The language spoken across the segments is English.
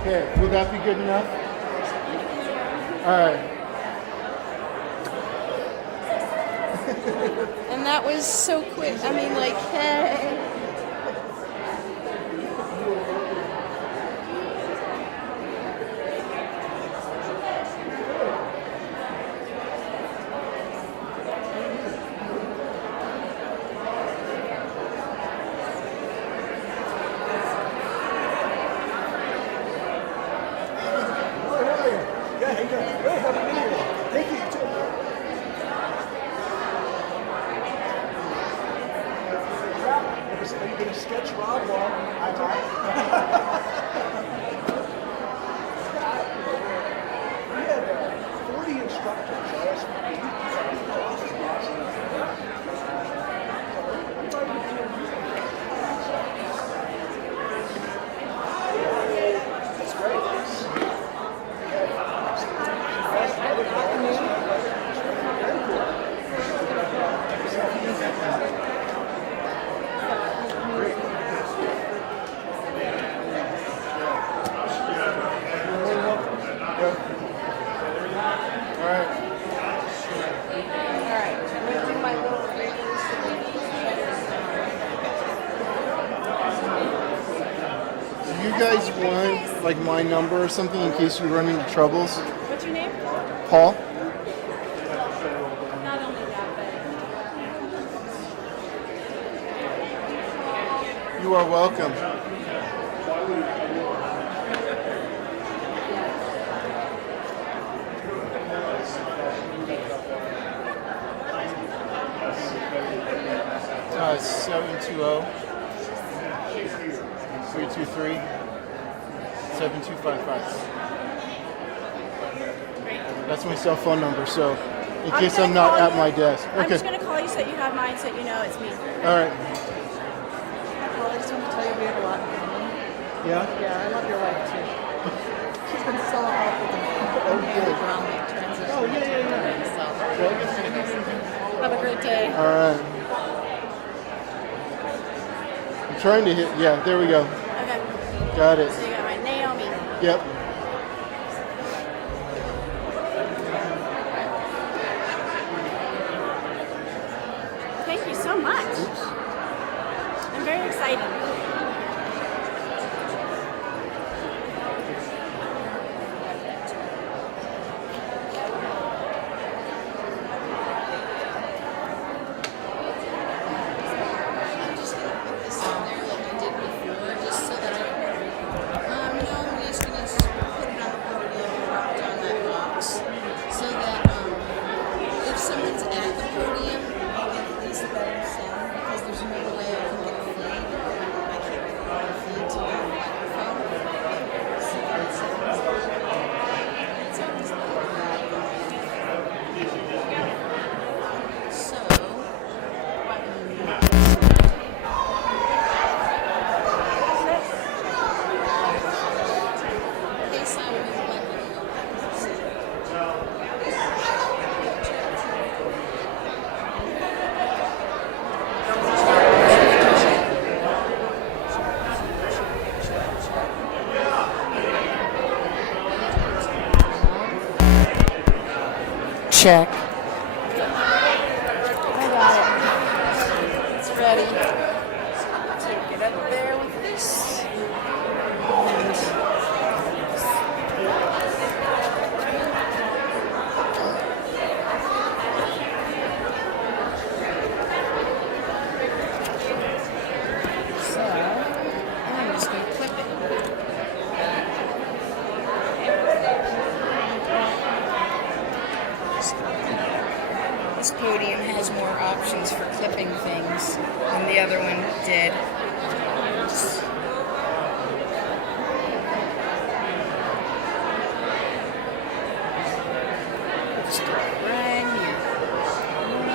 Okay, will that be good enough? All right. And that was so quick. I mean, like, hey. Sketch Rob while I talk. We had 40 instructors last week. That's great. You guys want like my number or something in case you run into troubles? What's your name? Paul? Not only that, but You are welcome. Uh, 720 323 7255. That's my cell phone number, so in case I'm not at my desk. I'm Okay. just going to call you so that you have mine, so that you know it's me. All right. Well, I just want to tell you we have a lot in common. Yeah? Yeah, I love your wife too. She's been so helpful to me. good. Around the transition. Oh, yeah. So, have a great day. All right. I'm trying to hit. Yeah, there we go. Okay. Got it. So you got my Naomi. Yep. Thank you so much. I'm very excited. I'm just going to put this on there like I did before, just so that no, I'm just going to put it on the podium and drop down that box, so that if someone's at the podium, I'll get at least better sound, because there's no way I can get a feed. I can't get a feed to the microphone. So it's always like that. So, they sound like Check. I got it. It's ready. Take it up there with this. So, I'm just going to clip it. This podium has more options for clipping things than the other one did. Just go right here.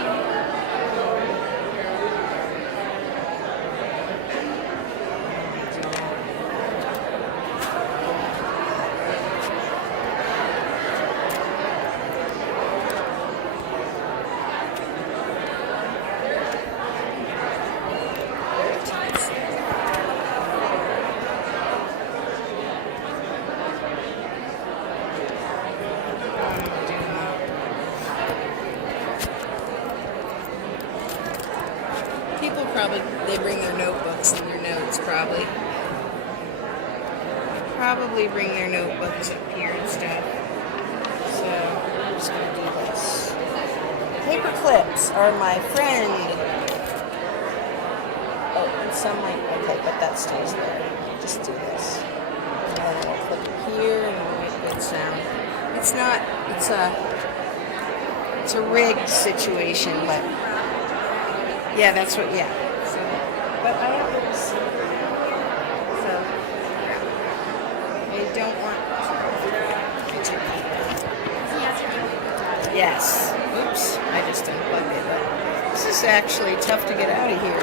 People probably, they bring their notebooks and their notes probably. Probably bring their notebooks up here and stuff. So I'm just going to do this. Paper clips are my friend. Oh, and some might, okay, but that stays there. Just do this. And then I'll clip it here and it'll make a good sound. It's not, it's a rigged situation, but yeah, that's what, yeah. So, but I have little so, I don't want yes. Oops, I just unplugged it. But this is actually tough to get out of here.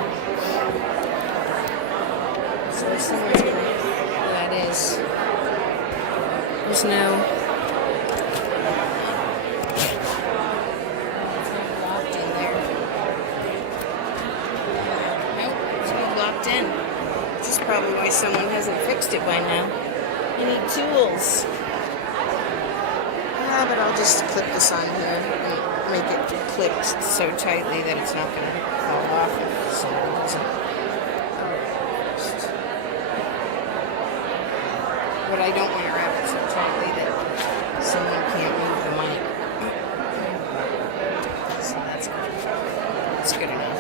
So someone's gonna, that is, there's no, locked in there. Nope, it's all locked in. This is probably why someone hasn't fixed it by now. You need tools. Yeah, but I'll just clip this on here and make it clipped so tightly that it's not going to fall off if someone doesn't. But I don't want to wrap it so tightly that someone can't move the mic. So that's good. That's good enough.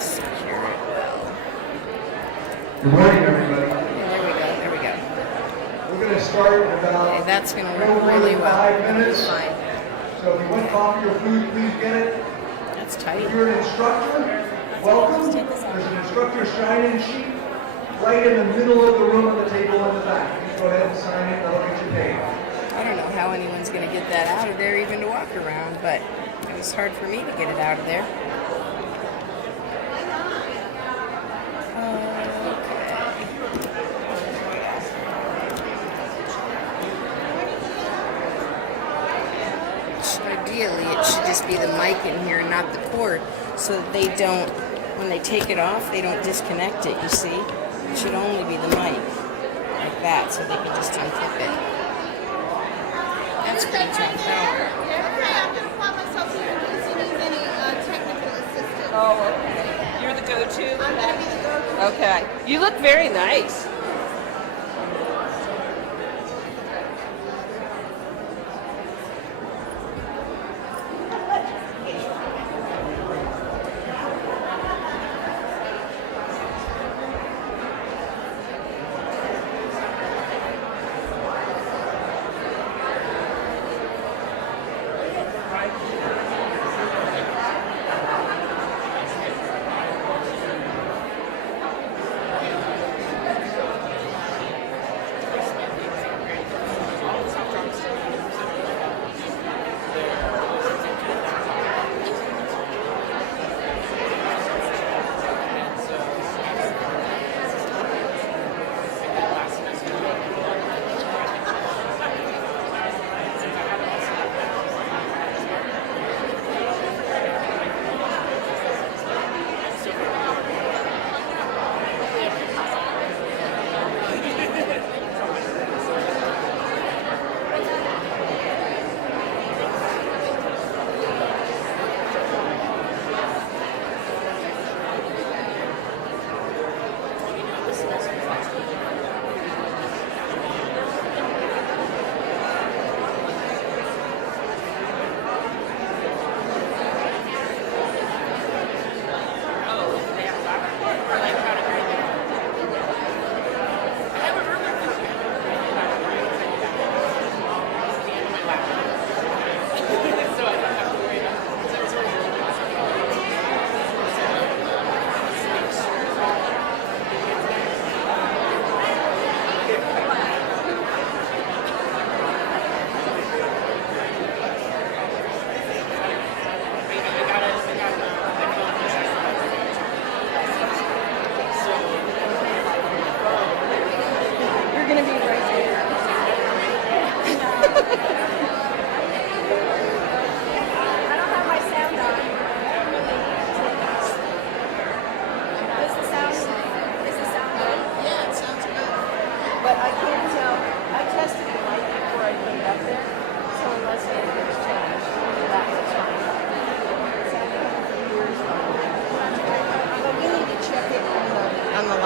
Secure it well. Good morning, everybody. There we go. There we go. We're going to start in about Okay, that's going to no work more really than well. 5 minutes. Fine. So if you want coffee or food, please get it. That's tight. If you're an instructor, welcome. There's an instructor sign-in sheet right in the middle of the room on the table in the back. Just go ahead and sign it, that'll get you paid. I don't know how anyone's going to get that out of there even to walk around, but it was hard for me to get it out of there. Ideally, it should just be the mic in here and not the cord, so that they don't, when they take it off, they don't disconnect it, you see? It should only be the mic, like that, so they can just unclip it. That's pretty tough. Okay, I'm going to fly myself here in case you need any technical assistance. Oh, okay. You're the go-to? I'm going to be the go-to. Okay. You look very nice.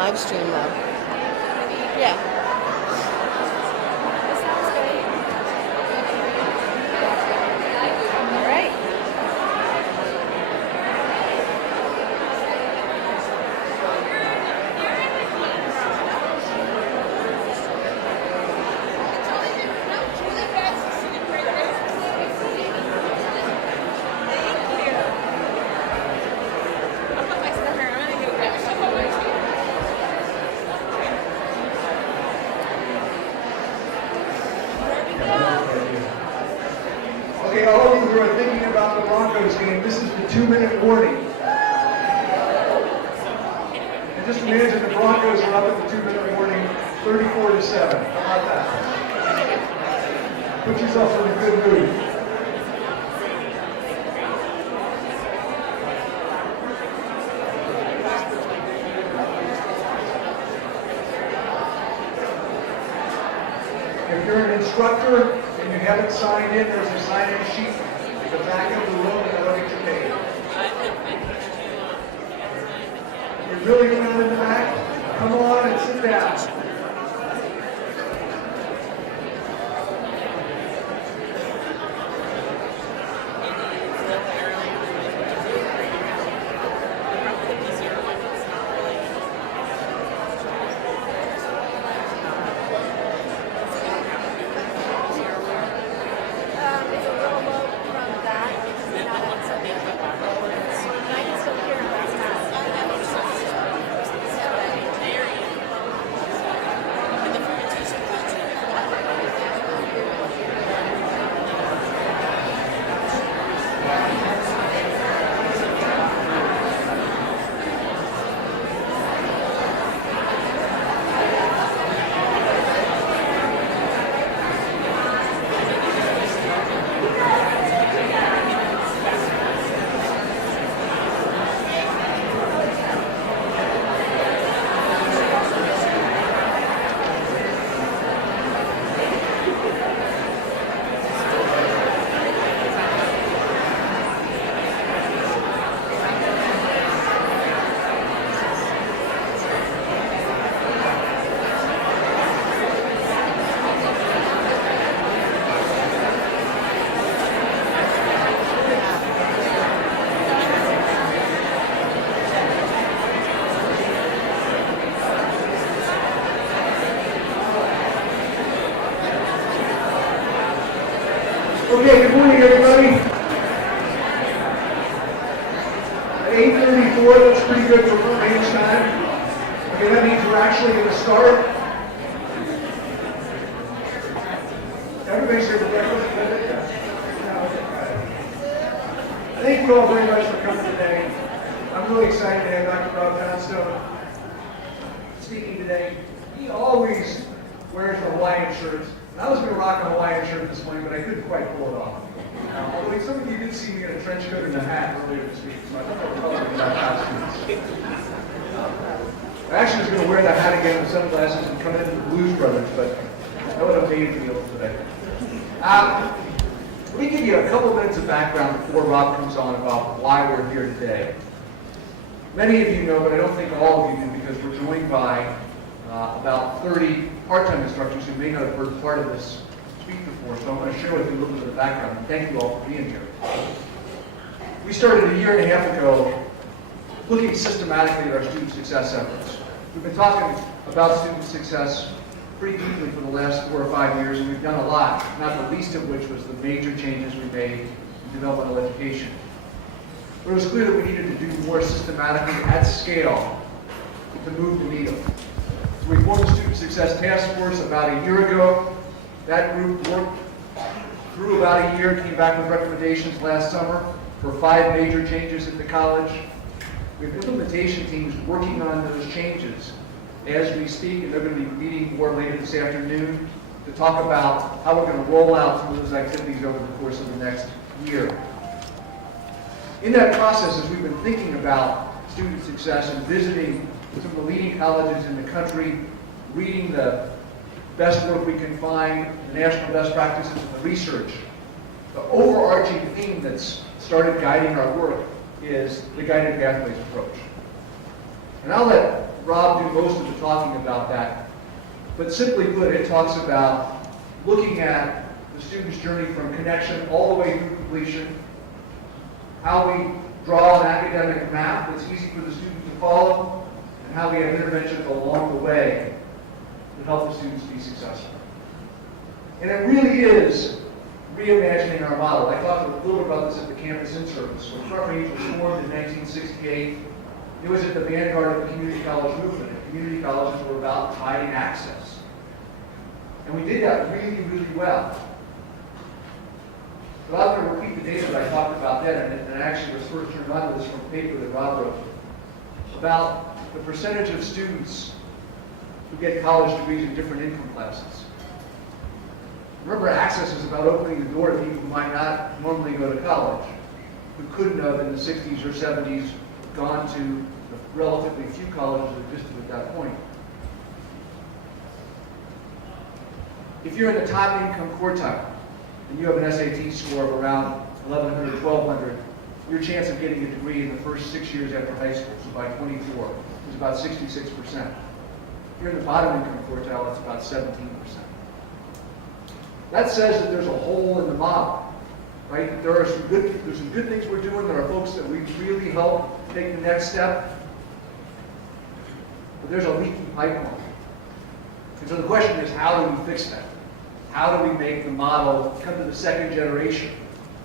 live stream though. Yeah. All right. Okay, all of you who are thinking about the Broncos game, this is the 2-minute warning. And just imagine the Broncos are up at the 2-minute warning, 34-7. How about that? Put yourself in a good mood. If you're an instructor and you haven't signed in, there's a sign-in sheet at the back of the room and that'll get you paid. You're really going in the back? Come on and sit down. It's a little low from that. It's not outside. I can still hear it, but it's not. Okay, good morning, everybody. At 8:34, that's pretty good for range time. Okay, that means we're actually going to start. Everybody's here for breakfast? Thank you all very much for coming today. I'm really excited to have Dr. Rob Johnstone speaking today. He always wears the Hawaiian shirts. I was going to rock a Hawaiian shirt this morning, but I couldn't quite pull it off. Although some of you did see me in a trench coat and a hat earlier this week, so I don't know what color that costume. I actually was going to wear that hat again with sunglasses and come into the Blues Brothers, but that would have made me feel today. Let me give you a couple minutes of background before Rob comes on about why we're here today. Many of you know, but I don't think all of you do, because we're joined by about 30 part-time instructors who may not have heard part of this speak before, so I'm going to share with you a little bit of the background, and thank you all for being here. We started a year and a half ago looking systematically at our student success efforts. We've been talking about student success pretty deeply for the last 4 or 5 years, and we've done a lot, not the least of which was the major changes we made in developmental education. But it was clear that we needed to do more systematically at scale to move the needle. So we formed the Student Success Task Force about a year ago. That group worked through about a year, came back with recommendations last summer for 5 major changes at the college. We have implementation teams working on those changes as we speak, and they're going to be meeting more later this afternoon to talk about how we're going to roll out some of those activities over the course of the next year. In that process, as we've been thinking about student success and visiting some of the leading colleges in the country, reading the best work we can find, the national best practices and the research, the overarching theme that's started guiding our work is the guided pathways approach. And I'll let Rob do most of the talking about that. But simply put, it talks about looking at the student's journey from connection all the way through completion, how we draw an academic map that's easy for the student to follow, and how we have interventions along the way to help the students be successful. And it really is reimagining our model. I talked a little bit about this at the campus in-service. When Front Range was formed in 1968, it was at the vanguard of the community college movement. And community colleges were about providing access. And we did that really, really well. But I'm going to repeat the data that I talked about then, and I actually was first turned on to this from a paper that Rob wrote, about the percentage of students who get college degrees in different income classes. Remember, access is about opening the door to people who might not normally go to college, who couldn't have in the 60s or 70s gone to the relatively few colleges that existed at that point. If you're in the top income quartile, and you have an SAT score of around 1,100, 1,200, your chance of getting a degree in the first 6 years after high school, so by 24, is about 66%. If you're in the bottom income quartile, it's about 17%. That says that there's a hole in the model, right? There's some good things we're doing. There are folks that we really help take the next step. But there's a leaky pipeline. And so the question is, how do we fix that? How do we make the model come to the second generation?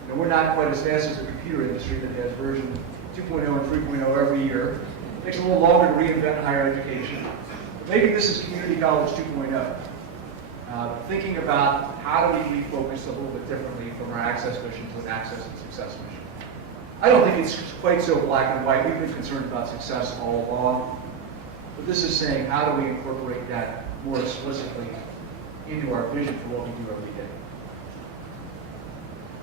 And we're not quite as fast as the computer industry that has version 2.0 and 3.0 every year. It takes a little longer to reinvent higher education. But maybe this is community college 2.0. Thinking about how do we refocus a little bit differently from our access mission to an access and success mission. I don't think it's quite so black and white. We've been concerned about success all along. But this is saying, how do we incorporate that more explicitly into our vision for what we do every day?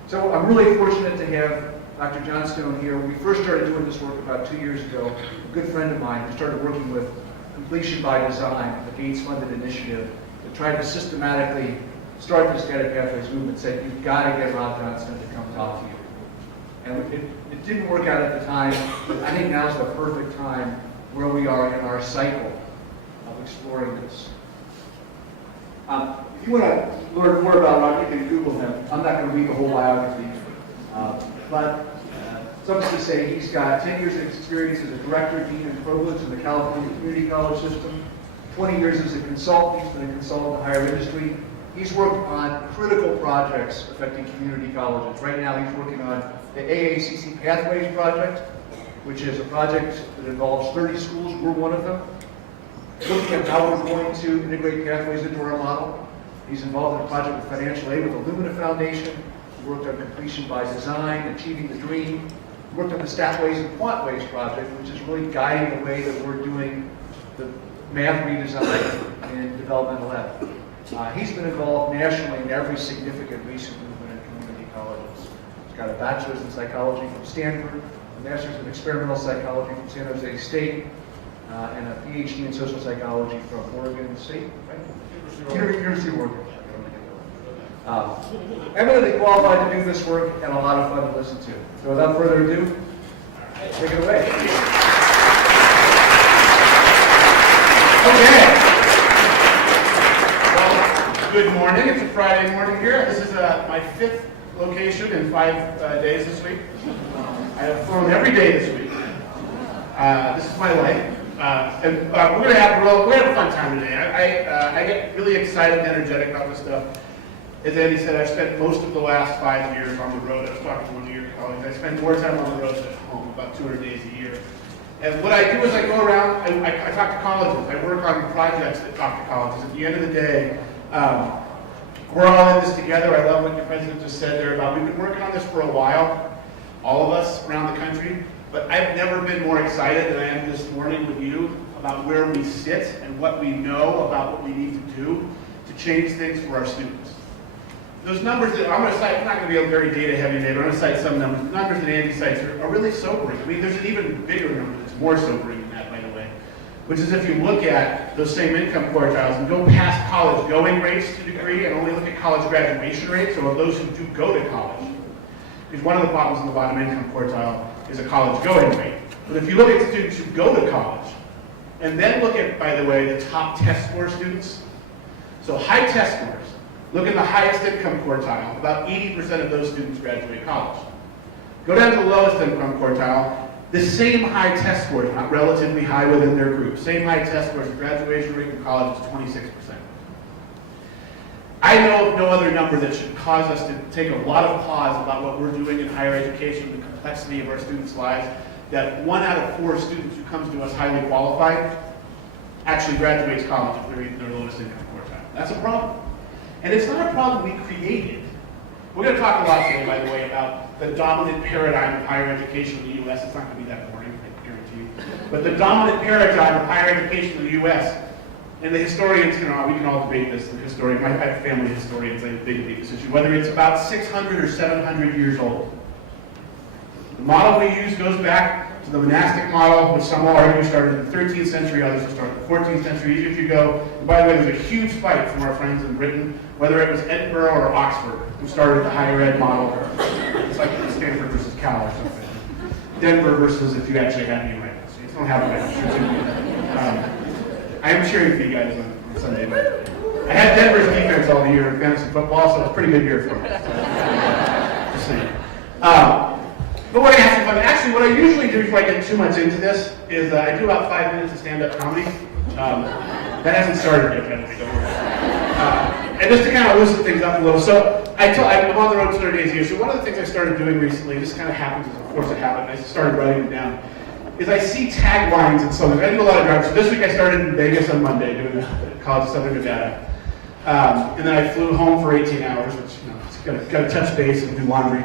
So I'm really fortunate to have Dr. Johnstone here. We first started doing this work about 2 years ago. A good friend of mine who started working with Completion by Design, the Gates-funded initiative, to try to systematically start this Guided Pathways movement, said, you've got to get Rob Johnstone to come talk to you. And it didn't work out at the time, but I think now's the perfect time where we are in our cycle of exploring this. If you want to learn more about Rob, you can Google him. I'm not going to read the whole biography. But suffice to say, he's got 10 years of experience as a director, dean, and provost in the California Community College system, 20 years as a consultant. He's been a consultant to higher industry. He's worked on critical projects affecting community colleges. Right now, he's working on the AACC Pathways project, which is a project that involves 30 schools. We're one of them. Looking at how we're going to integrate pathways into our model. He's involved in a project with financial aid with the Lumina Foundation. He worked on Completion by Design, Achieving the Dream. He worked on the Statways and Quantways project, which is really guiding the way that we're doing the math redesign in developmental lab. He's been involved nationally in every significant recent movement in community colleges. He's got a bachelor's in psychology from Stanford, a master's in experimental psychology from San Jose State, and a PhD in social psychology from Oregon State, right? University of Oregon. Eminently qualified to do this work and a lot of fun to listen to. So without further ado, take it away. Okay. Well, good morning. It's a Friday morning here. This is my 5th location in 5 days this week. I have flown every day this week. This is my life. And we're gonna have a fun time today. I get really excited and energetic about this stuff. As Andy said, I've spent most of the last 5 years on the road. I was talking to one of your colleagues. I spend more time on the road than at home, about 200 days a year. And what I do is I go around, I talk to colleges. I work on projects that talk to colleges. At the end of the day, we're all in this together. I love what your president just said there about we've been working on this for a while, all of us around the country. But I've never been more excited than I am this morning with you about where we sit and what we know about what we need to do to change things for our students. Those numbers that I'm going to cite, I'm not going to be a very data heavy today, but I'm going to cite some numbers. The numbers that Andy cites are really sobering. I mean, there's an even bigger number that's more sobering than that, by the way, which is if you look at those same income quartiles and go past college going rates to degree and only look at college graduation rates, so of those who do go to college. Because one of the problems in the bottom income quartile is a college going rate. But if you look at students who go to college, And then look at, by the way, the top test score students. So high test scores. Look at the highest income quartile. About 80% of those students graduate college. Go down to the lowest income quartile. The same high test scores, not relatively high within their group. Same high test scores, the graduation rate in college is 26%. I know of no other number that should cause us to take a lot of pause about what we're doing in higher education, the complexity of our students' lives, that 1 out of 4 students who comes to us highly qualified actually graduates college if they're in their lowest income quartile. That's a problem. And it's not a problem we created. We're going to talk a lot today, by the way, about the dominant paradigm of higher education in the U.S. It's not going to be that boring, I guarantee you. But the dominant paradigm of higher education in the U.S., and the historians, we can all debate this. The historian, my family historians, they debate this issue, whether it's about 600 or 700 years old. The model we use goes back to the monastic model, which some will argue started in the 13th century, others will start in the 14th century. Even if you go, and by the way, there's a huge fight from our friends in Britain, whether it was Edinburgh or Oxford, who started the higher ed model. It's like Stanford versus Cal or something. Denver versus if you actually had any rivals. You don't have rivals. I am cheering for you guys on Sunday, but I had Denver's defense all year in fantasy football, so it's a pretty good year for me. Just saying. But what I have to fun, actually, what I usually do before I get too much into this is I do about 5 minutes of stand-up comedy. That hasn't started yet, by the way, don't worry. And just to kind of loosen things up a little. So I'm on the road 200 days a year. So one of the things I started doing recently, this kind of happens, of course it happened, I started writing them down, is I see taglines and songs. I do a lot of driving. So this week I started in Vegas on Monday doing the College of Southern Nevada. And then I flew home for 18 hours, which, got to touch base and do laundry.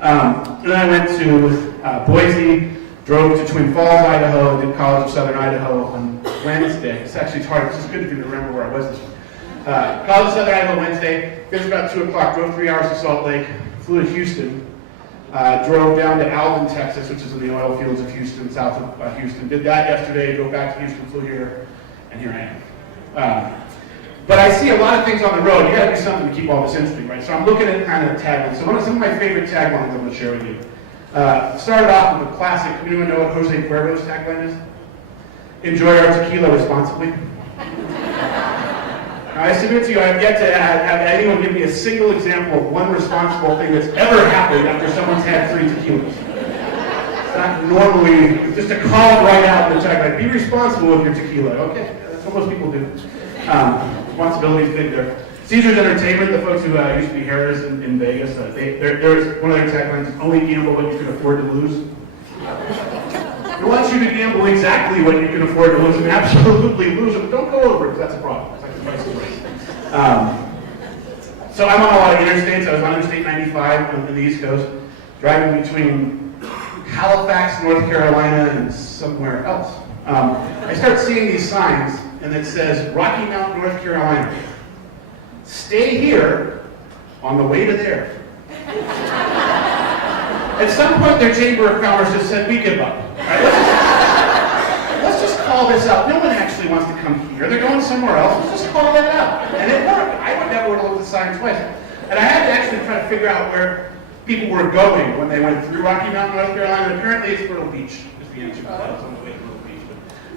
And then I went to Boise, drove to Twin Falls, Idaho, did College of Southern Idaho on Wednesday. It's actually hard. It's just good for me to remember where I was this week. College of Southern Idaho Wednesday, finished about 2 o'clock, drove 3 hours to Salt Lake, flew to Houston, drove down to Alvin, Texas, which is in the oil fields of Houston, south of Houston. Did that yesterday, drove back to Houston, flew here, and here I am. But I see a lot of things on the road. You gotta do something to keep all this interesting, right? So I'm looking at kind of taglines. So some of my favorite taglines I'm gonna share with you. Started off with a classic. Anyone know what Jose Cuervo's tagline is? Enjoy our tequila responsibly. I submit to you, I've yet to have anyone give me a single example of one responsible thing that's ever happened after someone's had 3 tequilas. It's not normally, just to call it right out in the tagline, be responsible with your tequila. Okay, that's what most people do. Responsibility is big there. Caesars Entertainment, the folks who used to be Harris in Vegas, there's one of their taglines, only gamble what you can afford to lose. They want you to gamble exactly what you can afford to lose and absolutely lose it, but don't go over it, because that's a problem. It's like the price of race. So I'm on a lot of interstates. I was on Interstate 95 on the East Coast, driving between Halifax, North Carolina, and somewhere else. I start seeing these signs, and it says, Rocky Mount, North Carolina. Stay here on the way to there. At some point, their Chamber of Commerce just said, we give up. Right, let's just call this out. No one actually wants to come here. They're going somewhere else. Let's just call that out. And it worked. I would never look at the sign twice. And I had to actually try to figure out where people were going when they went through Rocky Mount, North Carolina. And apparently, it's Myrtle Beach. Is the answer to that. It's on the way to Myrtle Beach.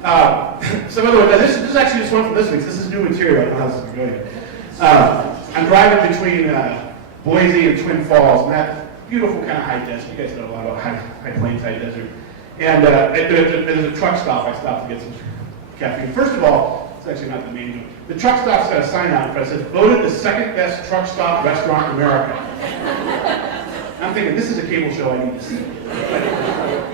But, some other one. This is actually just one from this week. This is new material. I don't know how this is going. I'm driving between Boise and Twin Falls, and that beautiful kind of high desert. You guys know a lot about high plains, high desert. And there's a truck stop. I stopped to get some caffeine. First of all, it's actually not the main one. The truck stop's got a sign out that says, voted the second best truck stop restaurant in America. I'm thinking, this is a cable show I need to see.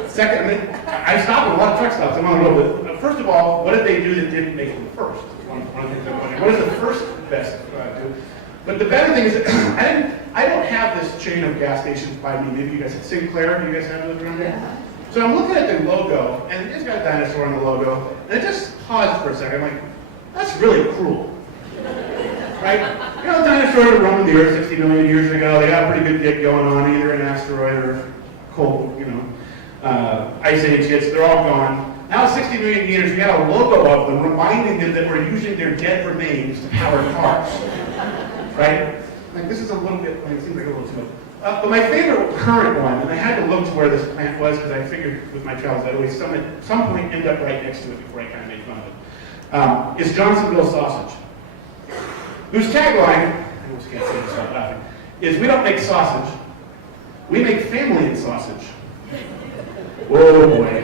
Second, I stopped at a lot of truck stops. I'm on the road. But first of all, what did they do that didn't make them first? One of the things I'm wondering. What is the first best do? But the better thing is that I don't have this chain of gas stations by me. Maybe you guys have Sinclair. Do you guys have those around here? Yeah. So I'm looking at the logo, and it's got a dinosaur on the logo, and I just paused for a second. I'm like, that's really cruel. Right? You know, dinosaurs were roaming the Earth 60 million years ago. They got a pretty good gig going on, either an asteroid or cold, ice age hits. They're all gone. Now 60 million years, we got a logo of them reminding them that we're using their dead remains to power cars. Right? Like, this is a little bit, it seems like a little too much. But my favorite current one, and I had to look to where this plant was because I figured with my travels I'd always at some point end up right next to it before I kind of made fun of it, is Johnsonville Sausage, whose tagline, I almost can't say this without laughing, is we don't make sausage, we make family in sausage. Whoa, boy.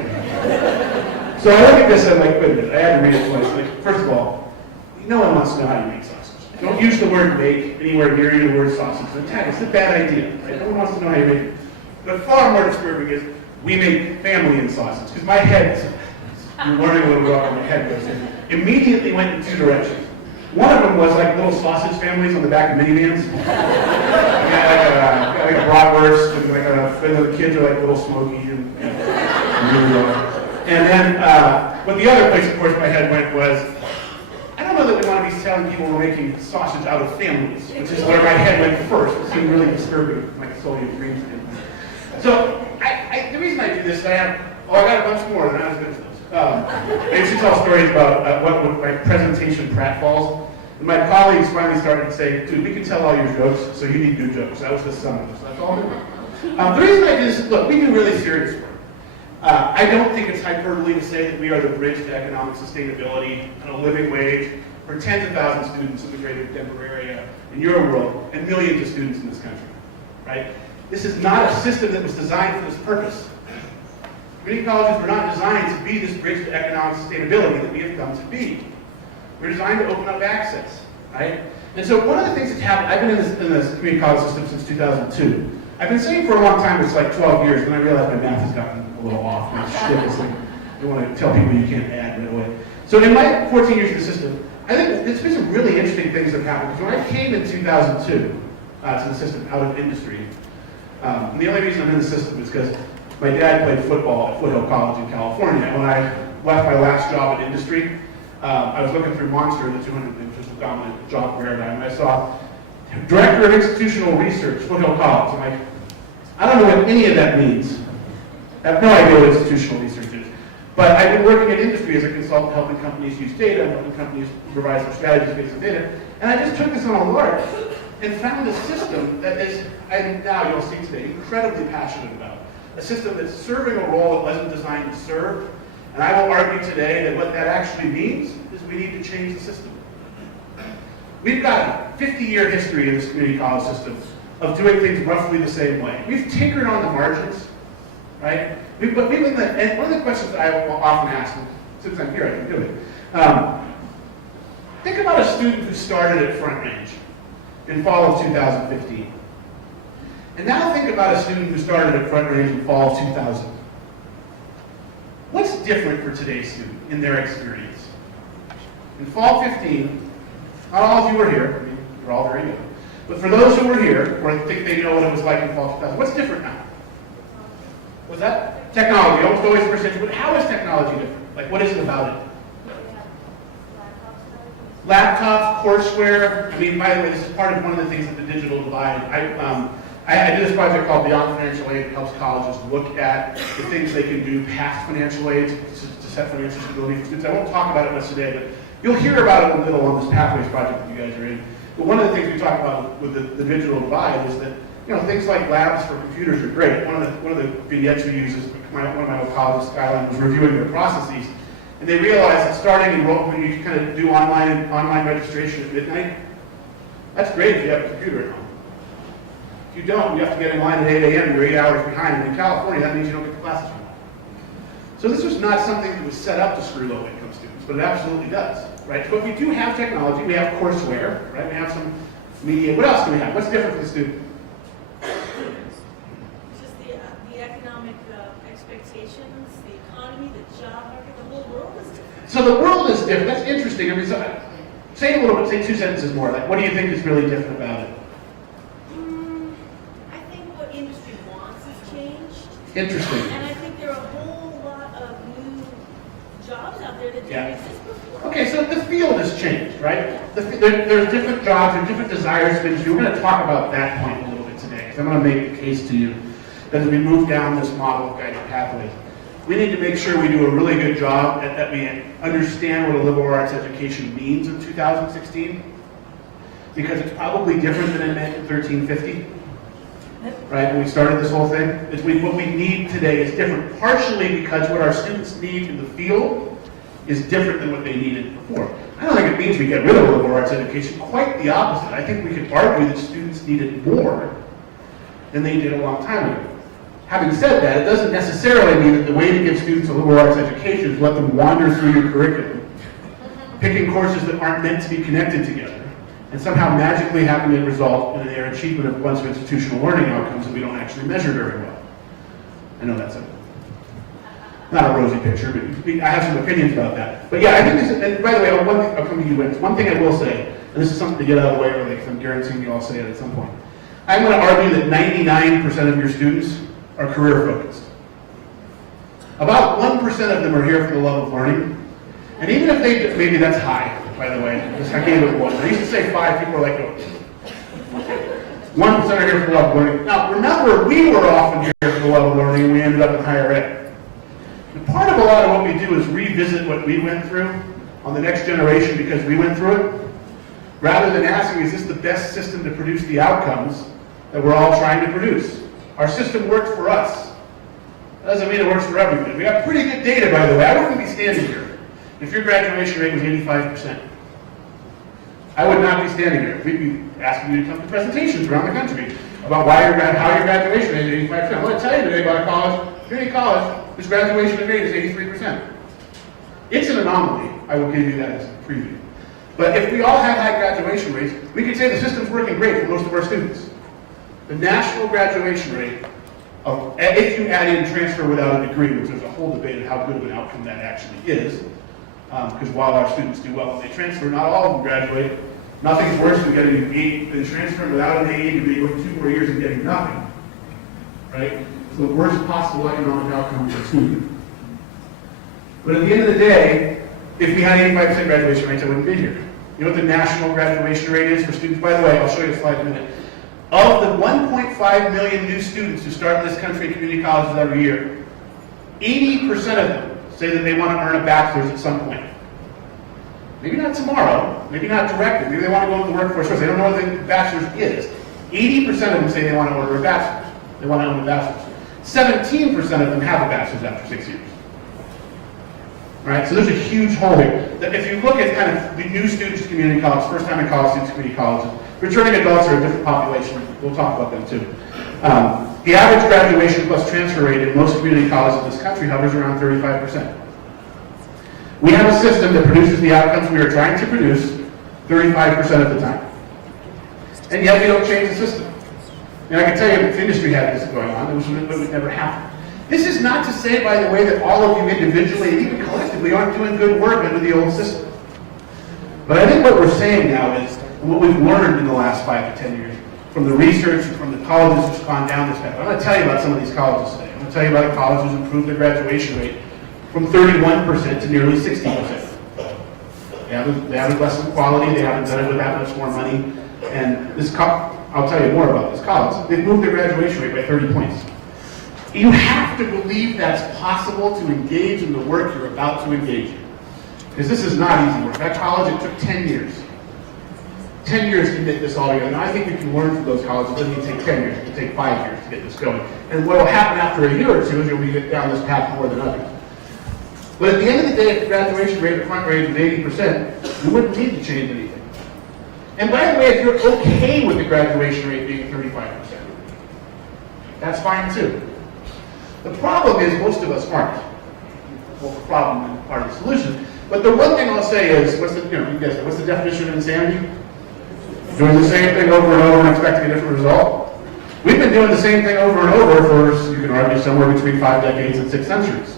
So I look at this and I'm like, wait a minute, I had to read it twice. Like, first of all, no one wants to know how you make sausage. Don't use the word make anywhere near the word sausage. It's a bad idea. Right? No one wants to know how you make it. But far more disturbing is we make family in sausage. Because my head, you're wondering a little bit about where my head goes in, immediately went in two directions. One of them was like little sausage families on the back of minivans. You got like a bratwurst, and like the kids are like little Smoky and then, but the other place, of course, my head went was, I don't know that we want to be telling people we're making sausage out of families, which is where my head went first. It seemed really disturbing, like a Soviet dream thing. So, the reason I do this, I got a bunch more than I was going to do. I used to tell stories about what my presentation pratfalls. And my colleagues finally started to say, dude, we can tell all your jokes, so you need new jokes. That was the sum of it. So that's all I'm doing. The reason I do this is, look, we do really serious work. I don't think it's hyperbole to say that we are the bridge to economic sustainability and a living wage for tens of thousands of students in the greater Denver area, in your world, and millions of students in this country, right? This is not a system that was designed for this purpose. Community colleges were not designed to be this bridge to economic sustainability that we have come to be. We're designed to open up access, right? And so one of the things that's happened, I've been in this community college system since 2002. I've been saying for a long time, it's like 12 years, and I realize my math has gotten a little off. My shit is like, I want to tell people you can't add right away. So in my 14 years in the system, I think there's been some really interesting things that have happened. Because when I came in 2002 to the system out of industry, and the only reason I'm in the system is because my dad played football at Foothill College in California. And when I left my last job at industry, I was looking through Monster, the 200, which was the dominant job paradigm, and I saw Director of Institutional Research, Foothill College. I'm like, I don't know what any of that means. I have no idea what institutional research is. But I've been working in industry as a consultant, helping companies use data, helping companies improvise their strategies based on data. And I just took this on a lark and found a system that is, and now you'll see today, incredibly passionate about. A system that's serving a role it wasn't designed to serve. And I will argue today that what that actually means is we need to change the system. We've got a 50-year history in this community college system of doing things roughly the same way. We've tinkered on the margins, right? And one of the questions that I will often ask, and since I'm here I can do it, think about a student who started at Front Range in fall of 2015. And now think about a student who started at Front Range in fall of 2000. What's different for today's student in their experience? In fall 15, not all of you were here, I mean, you're all very young. But for those who were here, or think they know what it was like in fall 2000, what's different now? What's that? Technology, almost always percentage, but how is technology different? Like, what is it about it? Laptops, courseware. I mean, by the way, this is part of one of the things of the digital divide. I do this project called Beyond Financial Aid. It helps colleges look at the things they can do past financial aid to set financial stability for students. I won't talk about it much today, but you'll hear about it in the middle on this Pathways project that you guys are in. But one of the things we talk about with the digital divide is that, you know, things like labs for computers are great. One of the vignettes we use is one of my old colleges, Skyline, was reviewing their processes, and they realized that starting enrollment, when you kind of do online registration at midnight, that's great if you have a computer at home. If you don't, you have to get in line at 8 a.m. You're 8 hours behind. And in California, that means you don't get the classes from home. So this was not something that was set up to screw low-income students, but it absolutely does, right? But we do have technology. We have courseware, right? We have some media. What else do we have? What's different for the student? Just the economic expectations, the economy, the job market, the whole world is different. So the world is different. That's interesting. I mean, so, say a little bit, say two sentences more. Like, what do you think is really different about it? I think what industry wants has changed. Interesting. And I think there are a whole lot of new jobs out there that didn't exist before. Okay, so the field has changed, right? There's different jobs, there's different desires for industry. We're going to talk about that point a little bit today, because I'm going to make the case to you that as we move down this model of guided pathways, we need to make sure we do a really good job that we understand what a liberal arts education means in 2016, because it's probably different than it meant in 1350. right? When we started this whole thing, what we need today is different, partially because what our students need in the field is different than what they needed before. I don't think it means we get rid of liberal arts education, quite the opposite. I think we could argue that students needed more than they did a long time ago. Having said that, it doesn't necessarily mean that the way to give students a liberal arts education is let them wander through your curriculum, picking courses that aren't meant to be connected together, and somehow magically having it result in their achievement of a bunch of institutional learning outcomes that we don't actually measure very well. I know that's not a rosy picture, but I have some opinions about that. But yeah, I think this is, and by the way, one thing, I'll come to you, Wins. One thing I will say, and this is something to get out of the way early, because I'm guaranteeing you all say it at some point. I'm going to argue that 99% of your students are career focused. About 1% of them are here for the love of learning. And even if they, maybe that's high, by the way. I gave it 1. I used to say 5, people are like, oh. 1% are here for the love of learning. Now, remember, we were often here for the love of learning, and we ended up in higher ed. And part of a lot of what we do is revisit what we went through on the next generation because we went through it, rather than asking, is this the best system to produce the outcomes that we're all trying to produce? Our system worked for us. That doesn't mean it works for everybody. We have pretty good data, by the way. I wouldn't be standing here if your graduation rate was 85%. I would not be standing here. We'd be asking you to come to presentations around the country about how your graduation rate is 85%. I'm going to tell you today about a college, community college, whose graduation rate is 83%. It's an anomaly. I will give you that as a preview. But if we all had high graduation rates, we could say the system's working great for most of our students. The national graduation rate, if you add in transfer without a degree, which there's a whole debate on how good of an outcome that actually is, because while our students do well when they transfer, not all of them graduate. Nothing's worse than getting an 8 than transferring without an 8 and being going 2 more years and getting nothing. Right? It's the worst possible economic outcome for a student. But at the end of the day, if we had 85% graduation rates, I wouldn't be here. You know what the national graduation rate is for students? By the way, I'll show you a slide in a minute. Of the 1.5 million new students who start in this country at community colleges every year, 80% of them say that they want to earn a bachelor's at some point. Maybe not tomorrow, maybe not directly, maybe they want to go into the workforce first. They don't know what the bachelor's is. 80% of them say they want to order a bachelor's. They want to own a bachelor's. 17% of them have a bachelor's after 6 years. Right? So there's a huge hole here. That if you look at kind of the new students to community college, first time in college students to community colleges, returning adults are a different population. We'll talk about them too. The average graduation plus transfer rate in most community colleges in this country hovers around 35%. We have a system that produces the outcomes we are trying to produce 35% of the time. And yet we don't change the system. And I can tell you if the industry had this going on, it would never happen. This is not to say, by the way, that all of you individually and even collectively aren't doing good work under the old system. But I think what we're saying now is what we've learned in the last 5 to 10 years from the research and from the colleges who've gone down this path. I'm going to tell you about some of these colleges today. I'm going to tell you about a college who's improved their graduation rate from 31% to nearly 60%. They haven't lessened quality, they haven't done it with that much more money. And this I'll tell you more about this college. They've moved their graduation rate by 30 points. You have to believe that's possible to engage in the work you're about to engage in. Because this is not easy work. That college, it took 10 years. 10 years to get this all together. Now, I think we can learn from those colleges. It doesn't even take 10 years. It can take 5 years to get this going. And what will happen after a year or two is you'll get down this path more than others. But at the end of the day, if the graduation rate, the front rate is 80%, you wouldn't need to change anything. And by the way, if you're okay with the graduation rate being 35%, that's fine too. The problem is most of us aren't. Well, the problem is part of the solution. But the one thing I'll say is, what's the definition of insanity? Doing the same thing over and over and expecting a different result. We've been doing the same thing over and over for, you can argue, somewhere between 5 decades and 6 centuries.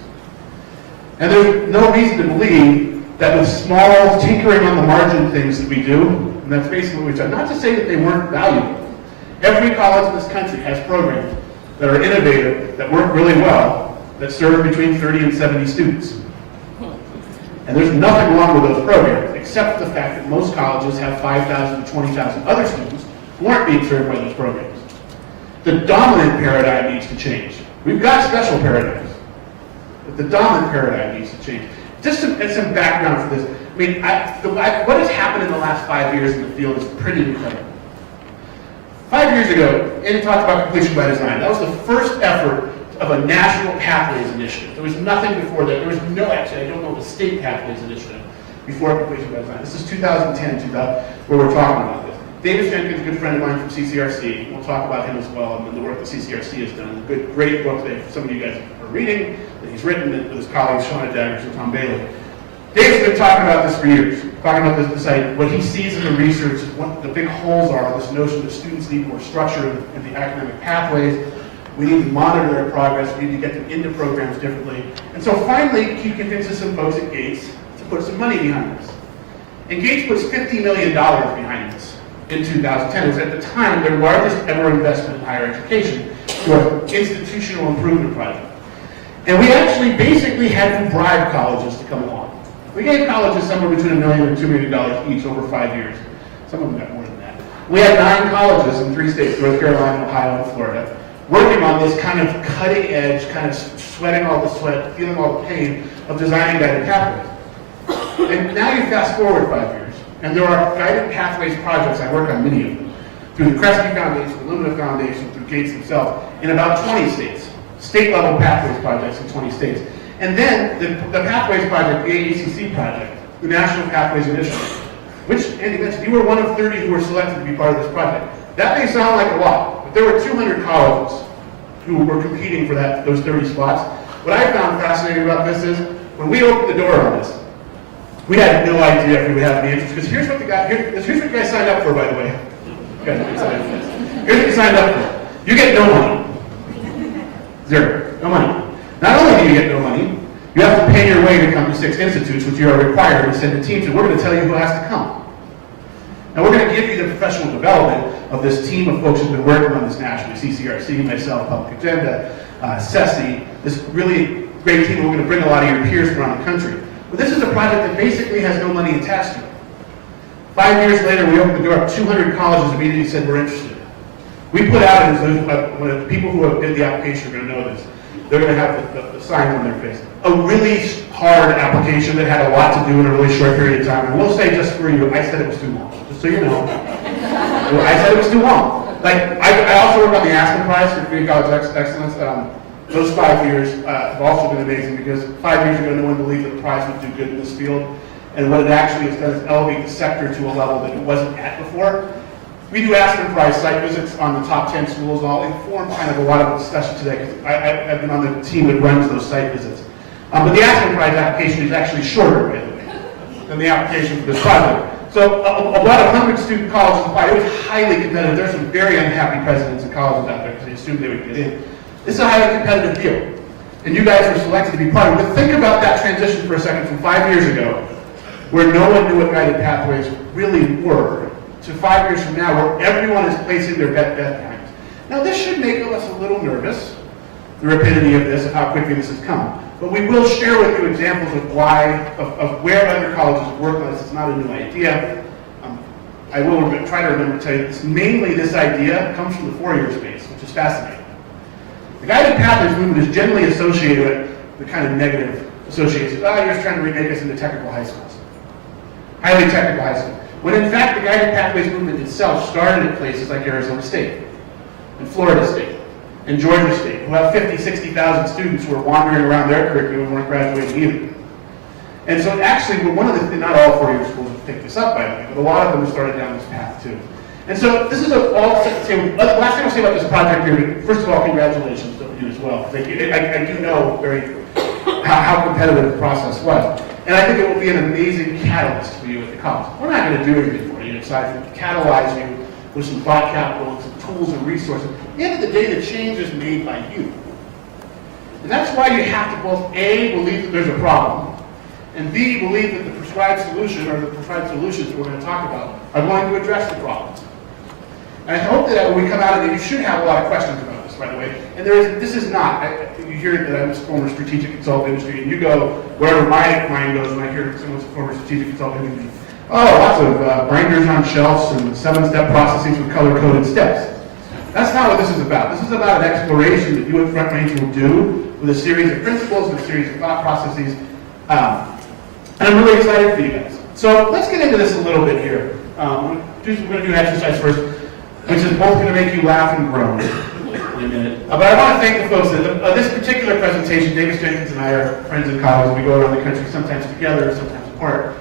And there's no reason to believe that with small tinkering on the margin things that we do, and that's basically what we've done, not to say that they weren't valuable. Every college in this country has programs that are innovative, that work really well, that serve between 30 and 70 students. And there's nothing wrong with those programs, except the fact that most colleges have 5,000 to 20,000 other students who aren't being served by those programs. The dominant paradigm needs to change. We've got special paradigms, but the dominant paradigm needs to change. Just some background for this. I mean, what has happened in the last 5 years in the field is pretty incredible. 5 years ago, Andy talked about completion by design. That was the first effort of a national pathways initiative. There was nothing before that. There was no, actually, I don't know, the state pathways initiative before completion by design. This is 2010, where we're talking about this. David Jenkins, a good friend of mine from CCRC. We'll talk about him as well and the work that CCRC has done. A good, great book that some of you guys are reading, that he's written with his colleagues, Shauna Daggers and Tom Bailey. David's been talking about this for years, talking about this idea. What he sees in the research is what the big holes are, this notion that students need more structure in the academic pathways. We need to monitor their progress. We need to get them into programs differently. And so finally, he convinces some folks at Gates to put some money behind this. And Gates puts $50 million behind this in 2010. It was at the time their largest ever investment in higher education for an institutional improvement project. And we actually basically had to bribe colleges to come along. We gave colleges somewhere between $1 million and $2 million each over 5 years. Some of them got more than that. We had 9 colleges in 3 states, North Carolina, Ohio, and Florida, working on this kind of cutting edge, kind of sweating all the sweat, feeling all the pain of designing guided pathways. And now you fast forward 5 years, and there are guided pathways projects, I work on many of them, through the Kresge Foundation, the Lumina Foundation, through Gates himself, in about 20 states. State-level pathways projects in 20 states. And then the Pathways Project, the AACC project, the National Pathways Initiative, which, Andy mentioned, you were one of 30 who were selected to be part of this project. That may sound like a lot, but there were 200 colleges who were competing for those 30 spots. What I found fascinating about this is, when we opened the door on this, we had no idea if we would have the answers, because here's what you guys signed up for, by the way. You guys didn't sign up for this. Here's what you signed up for. You get no money. Zero. No money. Not only do you get no money, you have to pay your way to come to 6 institutes, which you are required to send a team to. We're going to tell you who has to come. Now we're going to give you the professional development of this team of folks who've been working on this nationally, CCRC, myself, Public Agenda, CESI, this really great team. We're going to bring a lot of your peers from around the country. But this is a project that basically has no money attached to it. 5 years later, we opened the door up. 200 colleges immediately said we're interested. We put out, when the people who have did the application are going to know this, they're going to have the signs on their face. A really hard application that had a lot to do in a really short period of time. And we'll say just for you, I said it was too long. Just so you know. I said it was too long. Like, I also work on the Aspen Prize for Community College Excellence. Those 5 years have also been amazing because 5 years ago, no one believed that the prize would do good in this field. And what it actually has done is elevate the sector to a level that it wasn't at before. We do Aspen Prize site visits on the top 10 schools. I'll inform kind of a lot of the discussion today because I've been on the team that runs those site visits. But the Aspen Prize application is actually shorter, by the way, than the application for this project. So about 100 student colleges applied. It was highly competitive. There's some very unhappy presidents and colleges out there because they assumed they would get in. This is a highly competitive field. And you guys were selected to be part of it. But think about that transition for a second from 5 years ago, where no one knew what guided pathways really were, to 5 years from now, where everyone is placing their bet behind us. Now, this should make us a little nervous, the rapidity of this, of how quickly this has come. But we will share with you examples of where other colleges work on this. It's not a new idea. I will try to remember to tell you this. Mainly, this idea comes from the four-year space, which is fascinating. The guided pathways movement is generally associated with the kind of negative associations. You're just trying to remake us into technical high schools. Highly technical high schools. When in fact, the guided pathways movement itself started at places like Arizona State, and Florida State, and Georgia State, who have 50, 60,000 students who are wandering around their curriculum and weren't graduating either. And so actually, not all four-year schools have picked this up, by the way, but a lot of them have started down this path too. And so this is all to say, last thing I'll say about this project here, first of all, congratulations to you as well. I do know how competitive the process was. And I think it will be an amazing catalyst for you at the college. We're not going to do anything for you aside from catalyze you with some thought capital and some tools and resources. At the end of the day, the change is made by you. And that's why you have to both A, believe that there's a problem, and B, believe that the prescribed solution or the prescribed solutions that we're going to talk about are going to address the problems. And I hope that when we come out of it, you should have a lot of questions about this, by the way. And this is not, you hear that I'm a former strategic consultant industry, and you go wherever my mind goes when I hear someone's a former strategic consultant industry. Oh, lots of binders on shelves and 7-step processes with color-coded steps. That's not what this is about. This is about an exploration that you at Front Range will do with a series of principles and a series of thought processes. And I'm really excited for you guys. So let's get into this a little bit here. We're going to do an exercise first. which is both going to make you laugh and groan in a minute. But I want to thank the folks that this particular presentation, Davis Jenkins and I are friends and colleagues. We go around the country sometimes together, sometimes apart,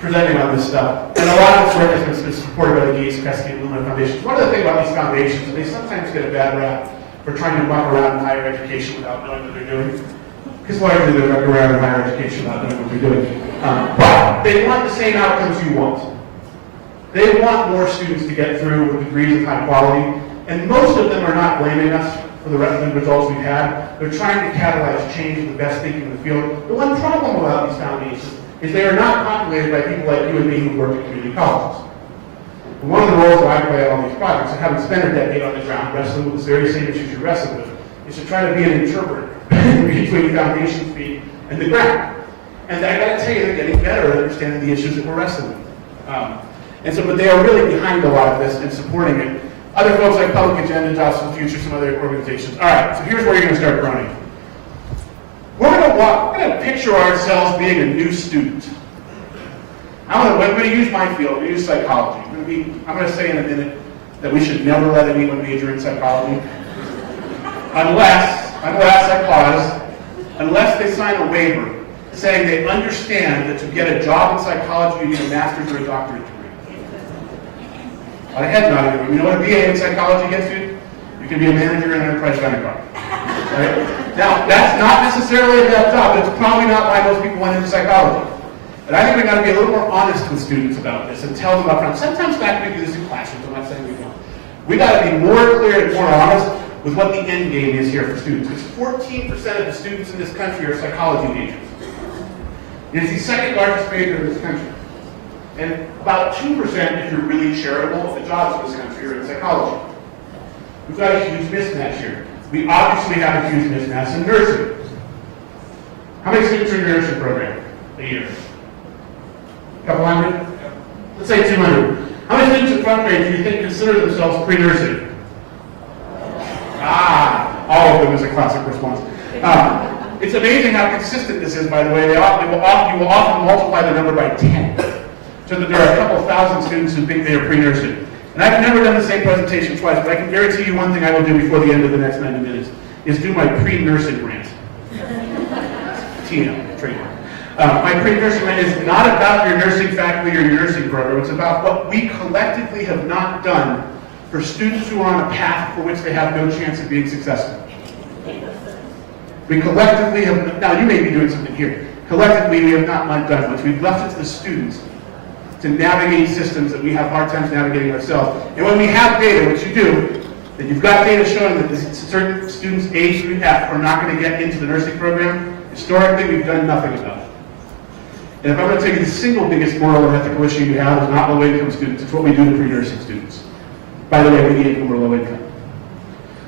presenting on this stuff. And a lot of this work has been supported by the Gates, Kresge, and Illumina Foundations. One of the things about these foundations is they sometimes get a bad rap for trying to muck around in higher education without knowing what they're doing. Because largely they muck around in higher education without knowing what they're doing. But they want the same outcomes you want. They want more students to get through with degrees of high quality, and most of them are not blaming us for the results we've had. They're trying to catalyze change in the best thinking in the field. The one problem about these foundations is they are not populated by people like you and me who work at community colleges. And one of the roles that I play on all these projects, and having spent a decade on the ground wrestling with the very same issues you're wrestling with, is to try to be an interpreter between foundation feet and the ground. And I gotta tell you, they're getting better at understanding the issues that we're wrestling with. But they are really behind a lot of this and supporting it. Other folks like Public Agenda, Jobs for the Future, some other organizations. All right, so here's where you're gonna start groaning. We're gonna picture ourselves being a new student. I'm gonna use my field, I'm gonna use psychology. I'm gonna say in a minute that we should never let anyone major in psychology. Unless they sign a waiver saying they understand that to get a job in psychology you need a master's or a doctorate degree. A lot of head nodding. You know what a BA in psychology gets you? You can be a manager in an enterprise vendor card. Right? Now, that's not necessarily a bad job, but it's probably not why most people went into psychology. But I think we've got to be a little more honest with students about this and tell them up front. Sometimes faculty do this in classrooms, I'm not saying we don't. We've got to be more clear and more honest with what the end game is here for students. Because 14% of the students in this country are psychology majors. It is the second largest major in this country. And about 2%, if you're really charitable, of the jobs in this country are in psychology. We've got a huge mismatch here. We obviously have a huge mismatch in nursing. How many students are in your nursing program a year? A couple hundred? Let's say 200. How many students in front grade do you think consider themselves pre-nursing? All of them is a classic response. It's amazing how consistent this is, by the way. You will often multiply the number by 10. So that there are a couple thousand students who think they are pre-nursing. And I've never done the same presentation twice, but I can guarantee you one thing I will do before the end of the next 90 minutes is do my pre-nursing rant. TM, trademark. My pre-nursing rant is not about your nursing faculty or your nursing program. It's about what we collectively have not done for students who are on a path for which they have no chance of being successful. We collectively have, now you may be doing something here. Collectively, we have not done much. We've left it to the students to navigate systems that we have hard times navigating ourselves. And when we have data, which you do, that you've got data showing that certain students A through F are not going to get into the nursing program, historically we've done nothing about it. And if I'm going to tell you the single biggest moral and ethical issue you have is not low-income students, it's what we do to pre-nursing students. By the way, we need income or low income.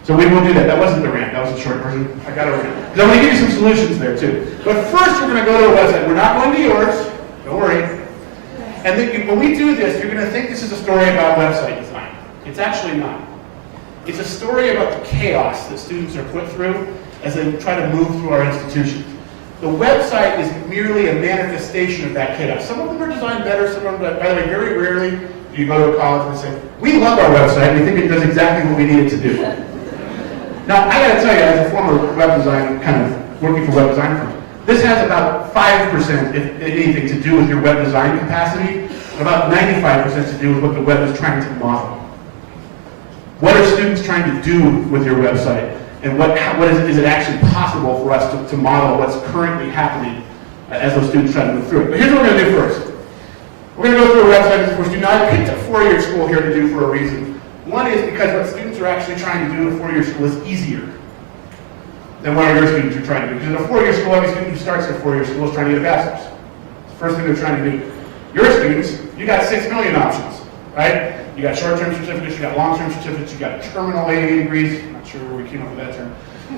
So we will do that. That wasn't the rant, that was a short version. I got a rant. Because I'm going to give you some solutions there too. But first we're going to go to a website. We're not going to yours, don't worry. And then when we do this, you're going to think this is a story about website design. It's actually not. It's a story about the chaos that students are put through as they try to move through our institutions. The website is merely a manifestation of that chaos. Some of them are designed better, some of them, by the way, very rarely do you go to a college and say, we love our website, we think it does exactly what we need it to do. Now, I got to tell you, as a former web design, kind of working for web design firms, this has about 5%, if anything, to do with your web design capacity, and about 95% to do with what the web is trying to model. What are students trying to do with your website? And is it actually possible for us to model what's currently happening as those students try to move through it? But here's what we're going to do first. We're going to go through a website as a student. Now, I picked a four-year school here to do for a reason. One is because what students are actually trying to do in a four-year school is easier than what your students are trying to do. Because in a four-year school, every student who starts their four-year school is trying to get a bachelor's. It's the first thing they're trying to do. Your students, you got 6 million options, right? You got short-term certificates, you got long-term certificates, you got terminal AA degrees. I'm not sure where we came up with that term.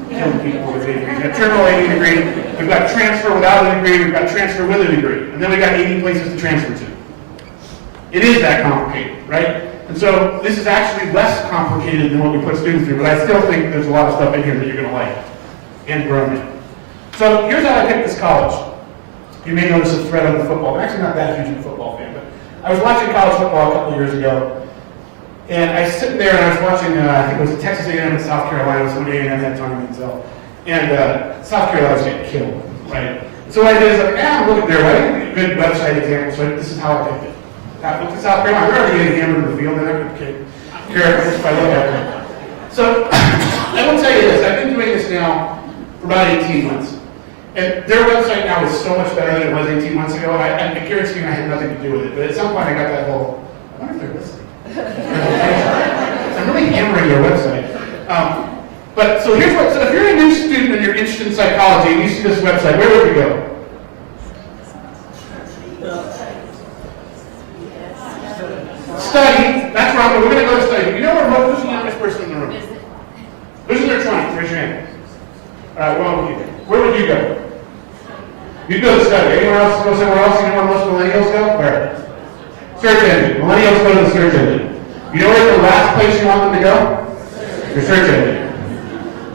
Killing people with AA degrees. You got terminal AA degree. We've got transfer without a degree. We've got transfer with a degree. And then we got 80 places to transfer to. It is that complicated, right? And so this is actually less complicated than what we put students through, but I still think there's a lot of stuff in here that you're going to like and grow in. So here's how I picked this college. You may notice a thread on the football. I'm actually not that huge of a football fan, but I was watching college football a couple of years ago, And I was sitting there and I was watching, I think it was Texas A&M and South Carolina. It was when A&M had Johnny Manziel. And South Carolina was getting killed, right? So what I did is like, I'm looking there, right? A good website example, so this is how I picked it. I looked at South Carolina, they're already getting hammered in the field, and they're not going to care if I look at them. So I will tell you this, I've been doing this now for about 18 months. And their website now is so much better than it was 18 months ago. I guarantee you I had nothing to do with it. But at some point I got that whole, I wonder if they're listening. I'm really hammering their website. But so here's what, so if you're a new student and you're interested in psychology and you see this website, where would we go? Study. That's where we're going to go to study. You know who's the youngest person in the room? Who's in their 20s? Raise your hand. All right, where would you go? You'd go to study. Anyone else go somewhere else? You know where most millennials go? Where? Search engine. Millennials go to the search engine. You know where the last place you want them to go? Your search engine.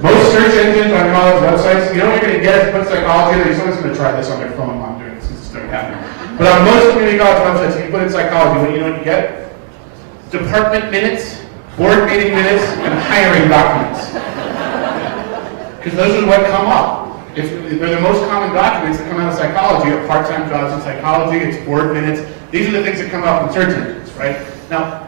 Most search engines on college websites, you know what you're going to get if you put psychology in there? Someone's going to try this on their phone while I'm doing this. This is starting happening. But on most community college websites, if you put in psychology, you know what you get? Department minutes, board meeting minutes, and hiring documents. Because those are what come up. They're the most common documents that come out of psychology are part-time jobs in psychology, it's board minutes. These are the things that come up in search engines, right? Now,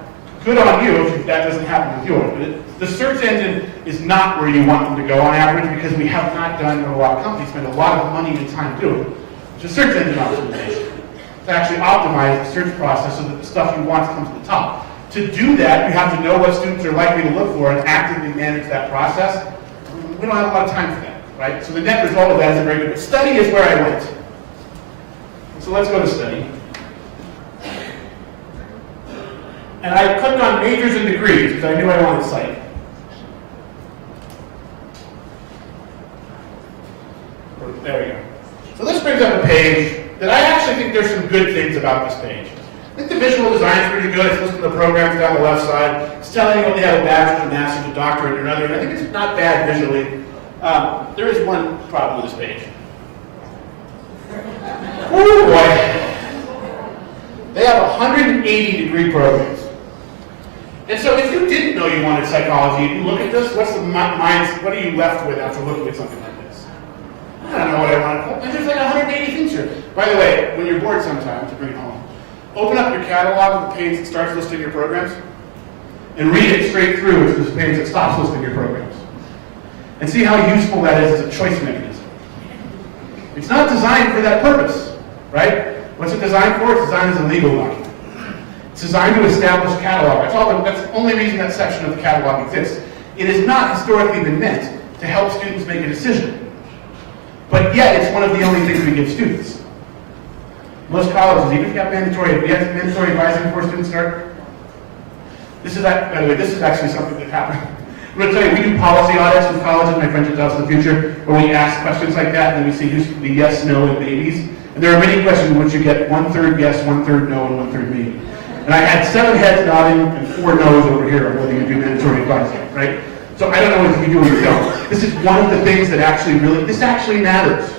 good on you if that doesn't happen with yours. But the search engine is not where you want them to go on average because we have not done what a lot of companies spend a lot of money and time doing, which is search engine optimization. To actually optimize the search process so that the stuff you want comes to the top. To do that, you have to know what students are likely to look for and actively manage that process. We don't have a lot of time for that, right? So the net result of that is a very good. But study is where I went. So let's go to study. And I clicked on majors and degrees because I knew I wanted psych. There we go. So this brings up a page that I actually think there's some good things about this page. I think the visual design is pretty good. It's listing the programs down the left side. It's telling you what they have a bachelor's, a master's, a doctorate, or another. And I think it's not bad visually. There is one problem with this page. Oh boy. They have 180 degree programs. And so if you didn't know you wanted psychology, and you look at this, what are you left with after looking at something like this? I don't know what I want. And there's like 180 things here. By the way, when you're bored sometimes, to bring it home, open up your catalog with the page that starts listing your programs, and read it straight through to the page that stops listing your programs. And see how useful that is as a choice mechanism. It's not designed for that purpose, right? What's it designed for? It's designed as a legal document. It's designed to establish catalog. That's the only reason that section of the catalog exists. It has not historically been meant to help students make a decision. But yet, it's one of the only things we give students. Most colleges, even if you have mandatory advising before students start, by the way, this is actually something that happened. I'm going to tell you, we do policy audits with colleges, my friends at Johnstone in the future, where we ask questions like that, and then we see who's the yes, no, and maybes. And there are many questions in which you get 1/3 yes, 1/3 no, and 1/3 maybe. And I had 7 heads nodding and 4 no's over here on whether you do mandatory advising, right? So I don't know if you do or you don't. This is one of the things that this actually matters.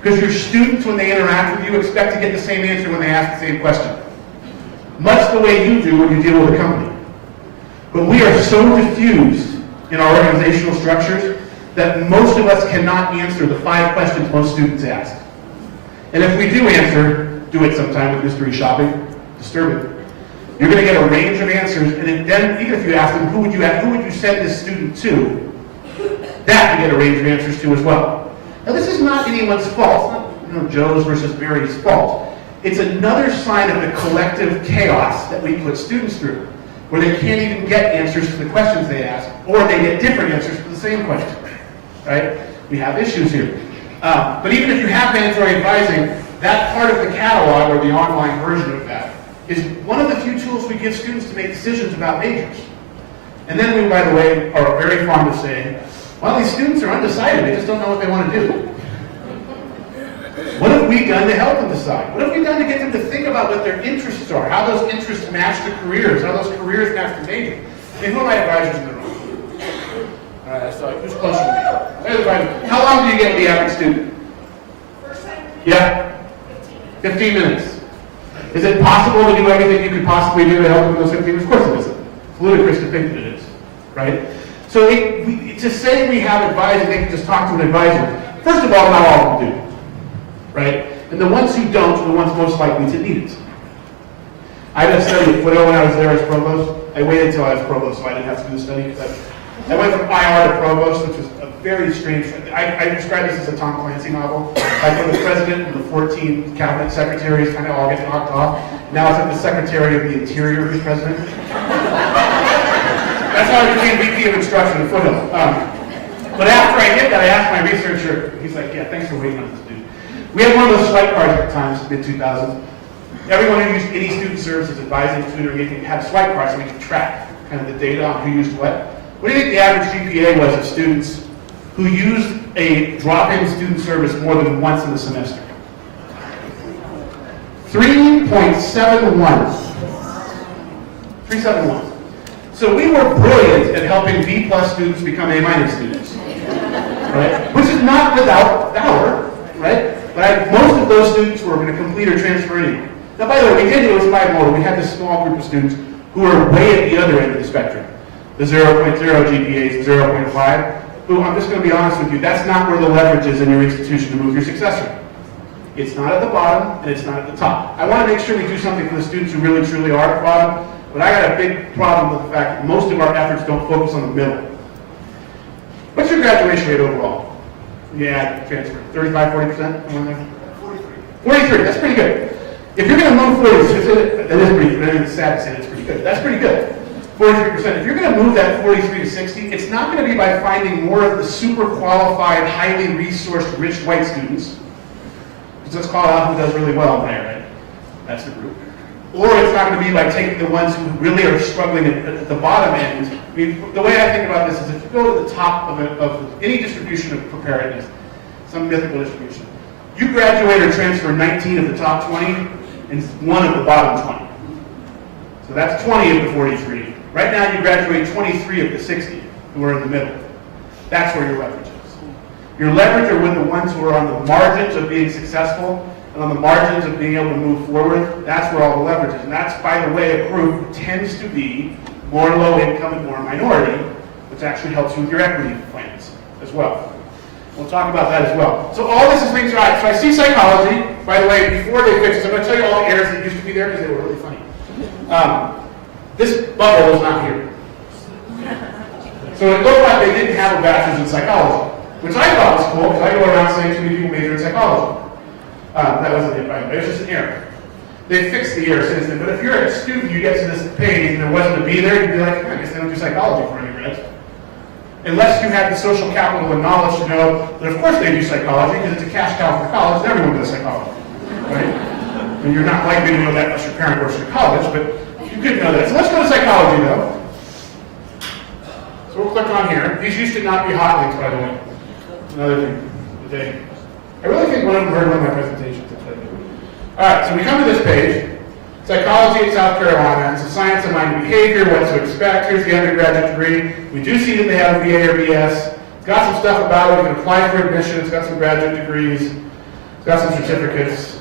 Because your students, when they interact with you, expect to get the same answer when they ask the same question. Much the way you do when you deal with a company. But we are so diffused in our organizational structures that most of us cannot answer the 5 questions most students ask. And if we do answer, do it sometime with mystery shopping, disturbing. You're going to get a range of answers, and then even if you ask them, who would you send this student to, that you get a range of answers to as well. Now this is not anyone's fault. It's not Joe's versus Mary's fault. It's another sign of the collective chaos that we put students through, where they can't even get answers to the questions they ask, or they get different answers to the same question, right? We have issues here. But even if you have mandatory advising, that part of the catalog, or the online version of that, is one of the few tools we give students to make decisions about majors. And then we, by the way, are very fond of saying, well, these students are undecided, they just don't know what they want to do. What have we done to help them decide? What have we done to get them to think about what their interests are, how those interests match the careers, how those careers match the major? And who are my advisors in the room? All right, so who's closer to me? How long do you get the average student? First time? Yeah? 15 minutes. Is it possible to do everything you could possibly do to help them in those 15 minutes? Of course it isn't. ludicrous to think that it is, right? So to say we have advisors, they can just talk to an advisor. First of all, not all of them do, right? And the ones who don't are the ones most likely to need it. I did a study at Foote when I was there as provost. I waited until I was provost so I didn't have to do the study, because I went from IR to provost, which was a very strange, I describe this as a Tom Clancy novel. Like when the president and the 14 cabinet secretaries kind of all get knocked off. Now it's like the secretary of the interior who's president. That's how I became VP of instruction at Foothill. But after I did that, I asked my researcher, he's like, yeah, thanks for waiting on this dude. We had one of those swipe cards at the time, mid-2000s. Everyone who used any student services, advising, tutoring, or anything, had swipe cards so we could track kind of the data on who used what. What do you think the average GPA was of students who used a drop-in student service more than once in the semester? 3.71. 371. So we were brilliant at helping B+ students become A- students, right? Which is not without valor, right? But most of those students were going to complete or transfer anyway. Now, by the way, we did it was 5 more. We had this small group of students who were way at the other end of the spectrum. The 0.0 GPAs, 0.5. Who, I'm just going to be honest with you, that's not where the leverage is in your institution to move your successor. It's not at the bottom, and it's not at the top. I want to make sure we do something for the students who really, truly are at the bottom, but I got a big problem with the fact that most of our efforts don't focus on the middle. What's your graduation rate overall? Yeah, transfer. 35, 40%? 43, that's pretty good. If you're going to move 40, that is pretty good. It's sad to say that's pretty good. That's pretty good. 43%. If you're going to move that 43 to 60, it's not going to be by finding more of the super qualified, highly resourced, rich white students. Let's call out who does really well there, right? That's the group. Or it's not going to be by taking the ones who really are struggling at the bottom end. I mean, the way I think about this is if you go to the top of any distribution of preparedness, some mythical distribution, you graduate or transfer 19 of the top 20 and 1 of the bottom 20. So that's 20 of the 43. Right now you graduate 23 of the 60 who are in the middle. That's where your leverage is. Your leverage are with the ones who are on the margins of being successful and on the margins of being able to move forward. That's where all the leverage is. And that's, by the way, a group who tends to be more low income and more minority, which actually helps you with your equity plans as well. We'll talk about that as well. So all this is linked to, all right, so I see psychology. By the way, before they fix this, I'm going to tell you all the errors that used to be there because they were really funny. This bubble is not here. So it looked like they didn't have a bachelor's in psychology, which I thought was cool because I go around saying too many people major in psychology. That wasn't it, right? It was just an error. They fixed the error since then. But if you're a student, you get to this page and there wasn't a B there, you'd be like, I guess they don't do psychology for undergrads. Unless you had the social capital and knowledge to know that of course they do psychology because it's a cash cow for college and everyone does psychology, right? And you're not likely to know that unless your parent works at college, but you could know that. So let's go to psychology though. So we'll click on here. These used to not be hot links, by the way. Another thing. I really think one of them heard one of my presentations. All right, so we come to this page. Psychology in South Carolina. It's a science of mind and behavior, what to expect. Here's the undergraduate degree. We do see that they have a BA or BS. It's got some stuff about it. We can apply for admission. It's got some graduate degrees. It's got some certificates.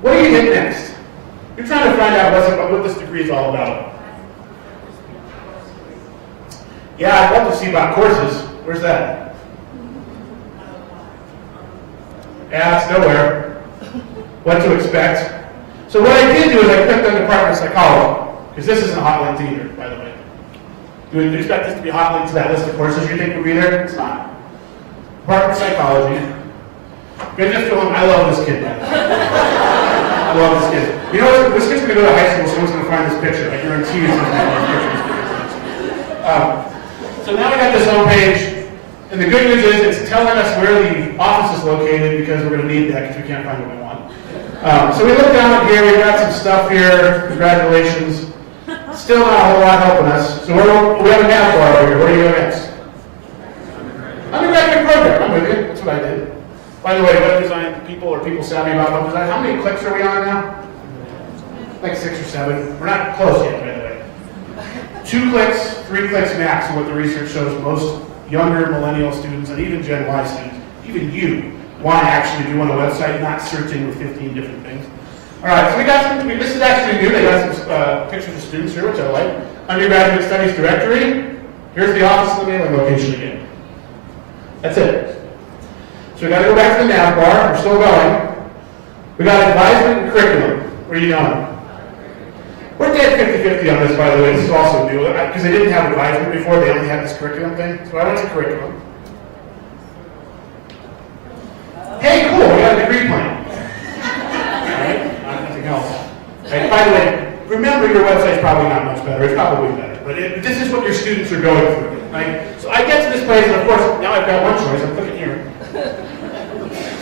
What do you hit next? You're trying to find out what this degree is all about. Yeah, I'd love to see about courses. Where's that? Yeah, it's nowhere. What to expect. So what I did do is I clicked on Department of Psychology, because this isn't a hot link either, by the way. Do you expect this to be a hot link to that list of courses you think would be there? It's not. Department of Psychology. Goodness to him, I love this kid, by the way. I love this kid. You know what? This kid's going to go to high school, someone's going to find this picture. I guarantee you someone's going to find this picture. So now we got this home page, and the good news is it's telling us where the office is located because we're going to need that because we can't find what we want. So we look down at here, we've got some stuff here, congratulations. Still not a whole lot helping us. So we have a nav bar over here. Where do you go next? Undergraduate program, I'm with you. That's what I did. By the way, web design people or people savvy about web design, how many clicks are we on now? Like 6 or 7. We're not close yet, by the way. 2 clicks, 3 clicks max is what the research shows most younger millennial students and even Gen Y students, even you, want to actually do on a website, not searching with 15 different things. All right, so we got some, this is actually new. They got some pictures of students here, which I like. Undergraduate Studies Directory. Here's the office and the mailing location again. That's it. So we got to go back to the nav bar. We're still going. We got advisement and curriculum. Where are you going? We're dead 50-50 on this, by the way. This is also new, because they didn't have advisement before. They only had this curriculum thing. So I went to curriculum. Hey, cool, we got a degree plan. Alright, nothing else. Right, by the way, remember your website's probably not much better. It's probably better. But this is what your students are going through. Right? So I get to this place, and of course, now I've got one choice. I'm clicking here.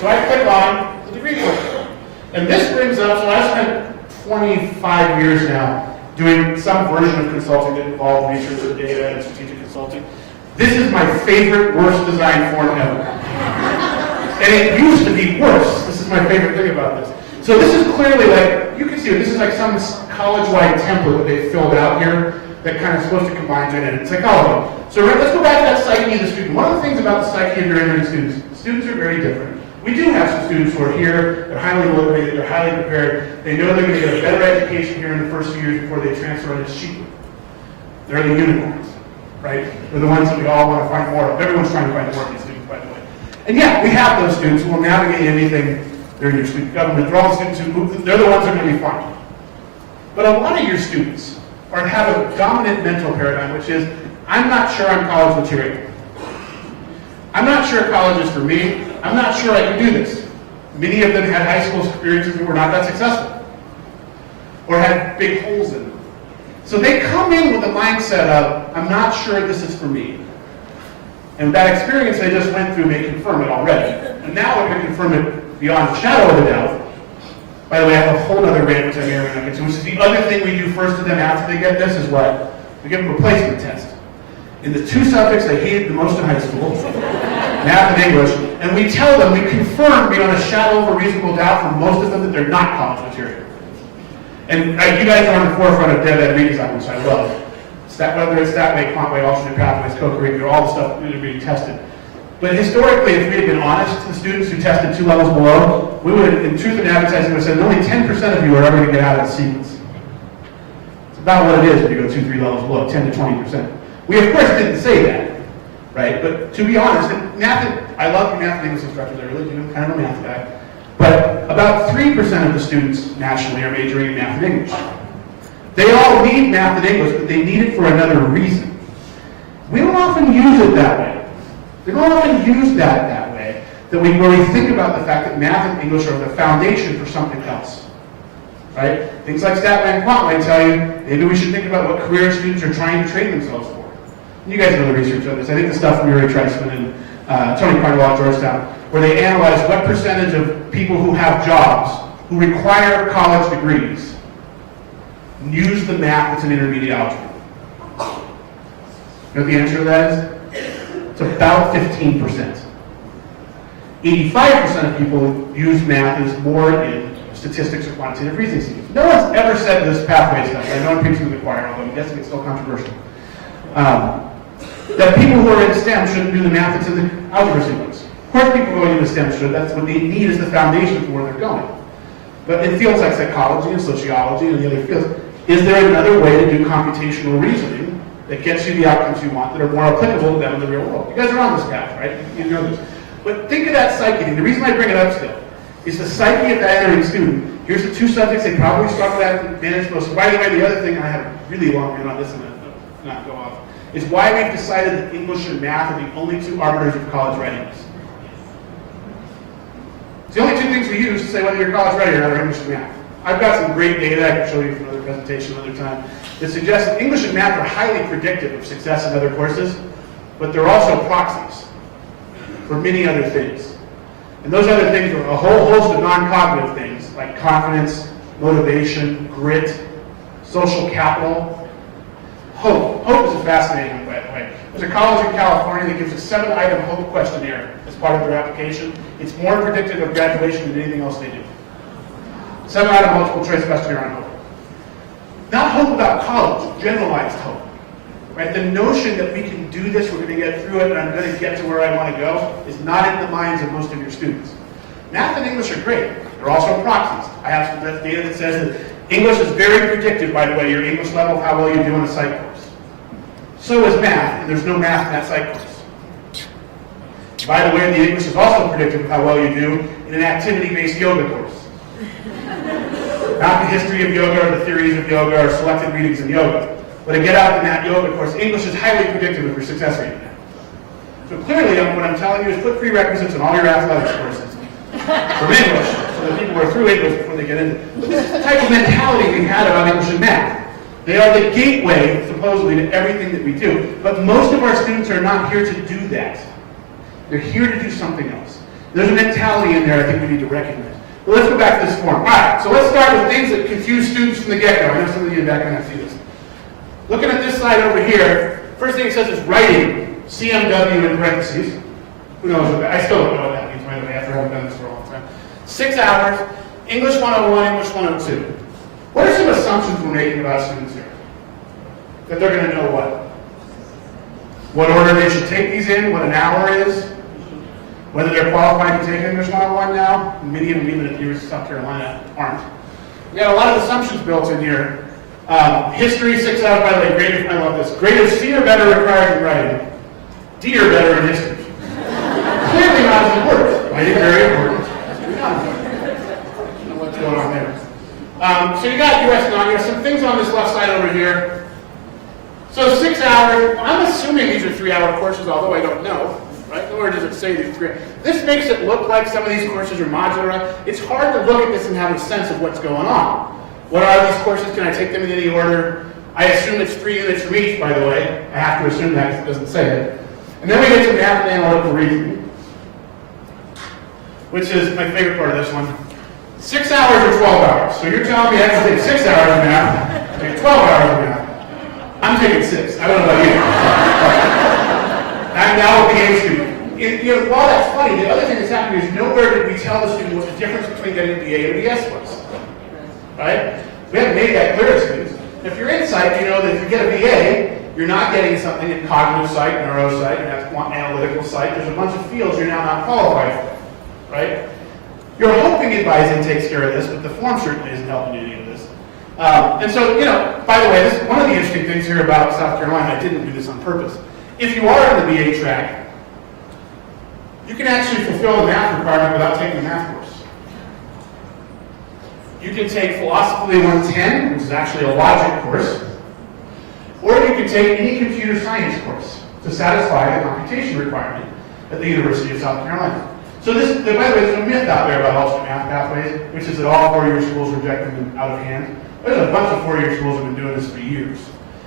So I click on the degree plan. And this brings up, so I spent 25 years now doing some version of consulting that involved research and data and strategic consulting. This is my favorite worst design form ever. And it used to be worse. This is my favorite thing about this. So this is clearly like, you can see it, this is like some college-wide template that they filled out here that kind of supposed to combine to it. Psychology. So let's go back to that psyche of the student. One of the things about the psyche of your entering students are very different. We do have some students who are here, they're highly motivated, they're highly prepared, they know they're going to get a better education here in the first few years before they transfer into cheaper. They're the unicorns, right? They're the ones that we all want to find more of. Everyone's trying to find more of these students, by the way. And yeah, we have those students who will navigate anything during your student government. They're all the students who, they're the ones that are going to be fine. But a lot of your students have a dominant mental paradigm, which is, I'm not sure I'm college material. I'm not sure college is for me. I'm not sure I can do this. Many of them had high school experiences that were not that successful, or had big holes in them. So they come in with a mindset of, I'm not sure this is for me. And that experience they just went through may confirm it already. And now we're going to confirm it beyond a shadow of a doubt. By the way, I have a whole other rant which I may or may not get to, which is the other thing we do first to them after they get this is what? We give them a placement test. In the two subjects they hated the most in high school, math and English, and we tell them, we confirm beyond a shadow of a reasonable doubt for most of them that they're not college material. And you guys are on the forefront of dead ed redesign, which I love. Whether it's that way, quant way, alternate pathways, co-curricular, all the stuff that are being tested. But historically, if we had been honest to the students who tested 2 levels below, we would have, in truth and advertising, would have said only 10% of you are ever going to get out of the sequence. It's about what it is when you go 2-3 levels below, 10 to 20%. We, of course, didn't say that, right? But to be honest, I love math and English instructors, I really do, I'm kind of a math guy. But about 3% of the students nationally are majoring in math and English. They all need math and English, but they need it for another reason. We don't often use it that way. We don't often use that way, where we think about the fact that math and English are the foundation for something else. Right? Things like StatLand and Quant might tell you, maybe we should think about what career students are trying to train themselves for. You guys know the research on this. I think the stuff from Murray Treisman and Tony Carnwell at Georgetown, where they analyze what percentage of people who have jobs, who require college degrees, use the math that's an intermediate algebra. You know what the answer to that is? It's about 15%. 85% of people who use math is more in statistics or quantitative reasoning schemes. No one's ever said this pathway stuff. I know it preaches to the choir, although I'm guessing it's still controversial. That people who are in STEM shouldn't do the math that's in the algebra sequence. Of course people going into STEM should. That's what they need as the foundation for where they're going. But in fields like psychology and sociology and the other fields, is there another way to do computational reasoning that gets you the outcomes you want that are more applicable to them in the real world? You guys are on this path, right? You know this. But think of that psyche thing. The reason I bring it up still is the psyche of that entering student. Here's the 2 subjects they probably struggle at and manage most. By the way, the other thing, I have a really long rant on this and not go off, is why we've decided that English and math are the only 2 arbiters of college readiness. It's the only 2 things we use to say whether you're college ready or not are English and math. I've got some great data I can show you from another presentation another time that suggests that English and math are highly predictive of success in other courses, but they're also proxies for many other things. And those other things are a whole host of non-cognitive things like confidence, motivation, grit, social capital, hope. Hope is a fascinating one, by the way. There's a college in California that gives a 7-item hope questionnaire as part of their application. It's more predictive of graduation than anything else they do. 7-item multiple choice questionnaire on hope. Not hope about college, generalized hope. Right? The notion that we can do this, we're going to get through it, and I'm going to get to where I want to go, is not in the minds of most of your students. Math and English are great. There are also proxies. I have some data that says that English is very predictive, by the way, your English level, how well you do in a psych course. So is math, and there's no math in that psych course. By the way, the English is also predictive of how well you do in an activity-based yoga course. Not the history of yoga or the theories of yoga or selected readings in yoga. But to get out in that yoga course, English is highly predictive of your success rate in that. So clearly, what I'm telling you is put prerequisites in all your athletics courses from English, so that people are through English before they get into it. But this is the type of mentality we had about English and math. They are the gateway, supposedly, to everything that we do. But most of our students are not here to do that. They're here to do something else. There's a mentality in there I think we need to recognize. But let's go back to this form. All right, so let's start with things that confuse students from the get-go. I know some of you back when I see this. Looking at this slide over here, first thing it says is writing, CMW in parentheses. Who knows what that, I still don't know what that means, by the way, after having done this for a long time. 6 hours, English 101, English 102. What are some assumptions we're making about students here? That they're going to know what? What order they should take these in, what an hour is, whether they're qualified to take English 101 now. Many of them, even at the University of South Carolina, aren't. We got a lot of assumptions built in here. History, 6 hours, by the way, grade of, I love this. Grade of C or better required in writing. D or better in history. Clearly not as important. Writing very important. History not. I don't know what's going on there. So you got US non-US, some things on this left side over here. So 6 hours, I'm assuming these are 3-hour courses, although I don't know, right? Nowhere does it say these are 3 hours. This makes it look like some of these courses are modular. It's hard to look at this and have a sense of what's going on. What are these courses? Can I take them in any order? I assume it's 3 units from each, by the way. I have to assume that because it doesn't say it. And then we get to math and analytical reasoning, which is my favorite part of this one. 6 hours or 12 hours. So you're telling me I have to take 6 hours of math, take 12 hours of math. I'm taking 6. I don't know about you. I'm now a BA student. While that's funny, the other thing that's happening is nowhere did we tell the student what the difference between getting a BA and a BS was. Right? We haven't made that clear to students. If you're in psych, you know that if you get a BA, you're not getting something in cognitive psych, neuropsych, and that's analytical psych. There's a bunch of fields you're now not qualified for. Right? You're hoping advising takes care of this, but the form certainly isn't helping any of this. And so, by the way, this is one of the interesting things here about South Carolina. I didn't do this on purpose. If you are in the BA track, you can actually fulfill the math requirement without taking the math course. You can take Philosophy 110, which is actually a logic course, or you can take any computer science course to satisfy the computation requirement at the University of South Carolina. So this, by the way, there's a myth out there about alternate math pathways, which is that all 4-year schools reject them out of hand. There's a bunch of 4-year schools that have been doing this for years.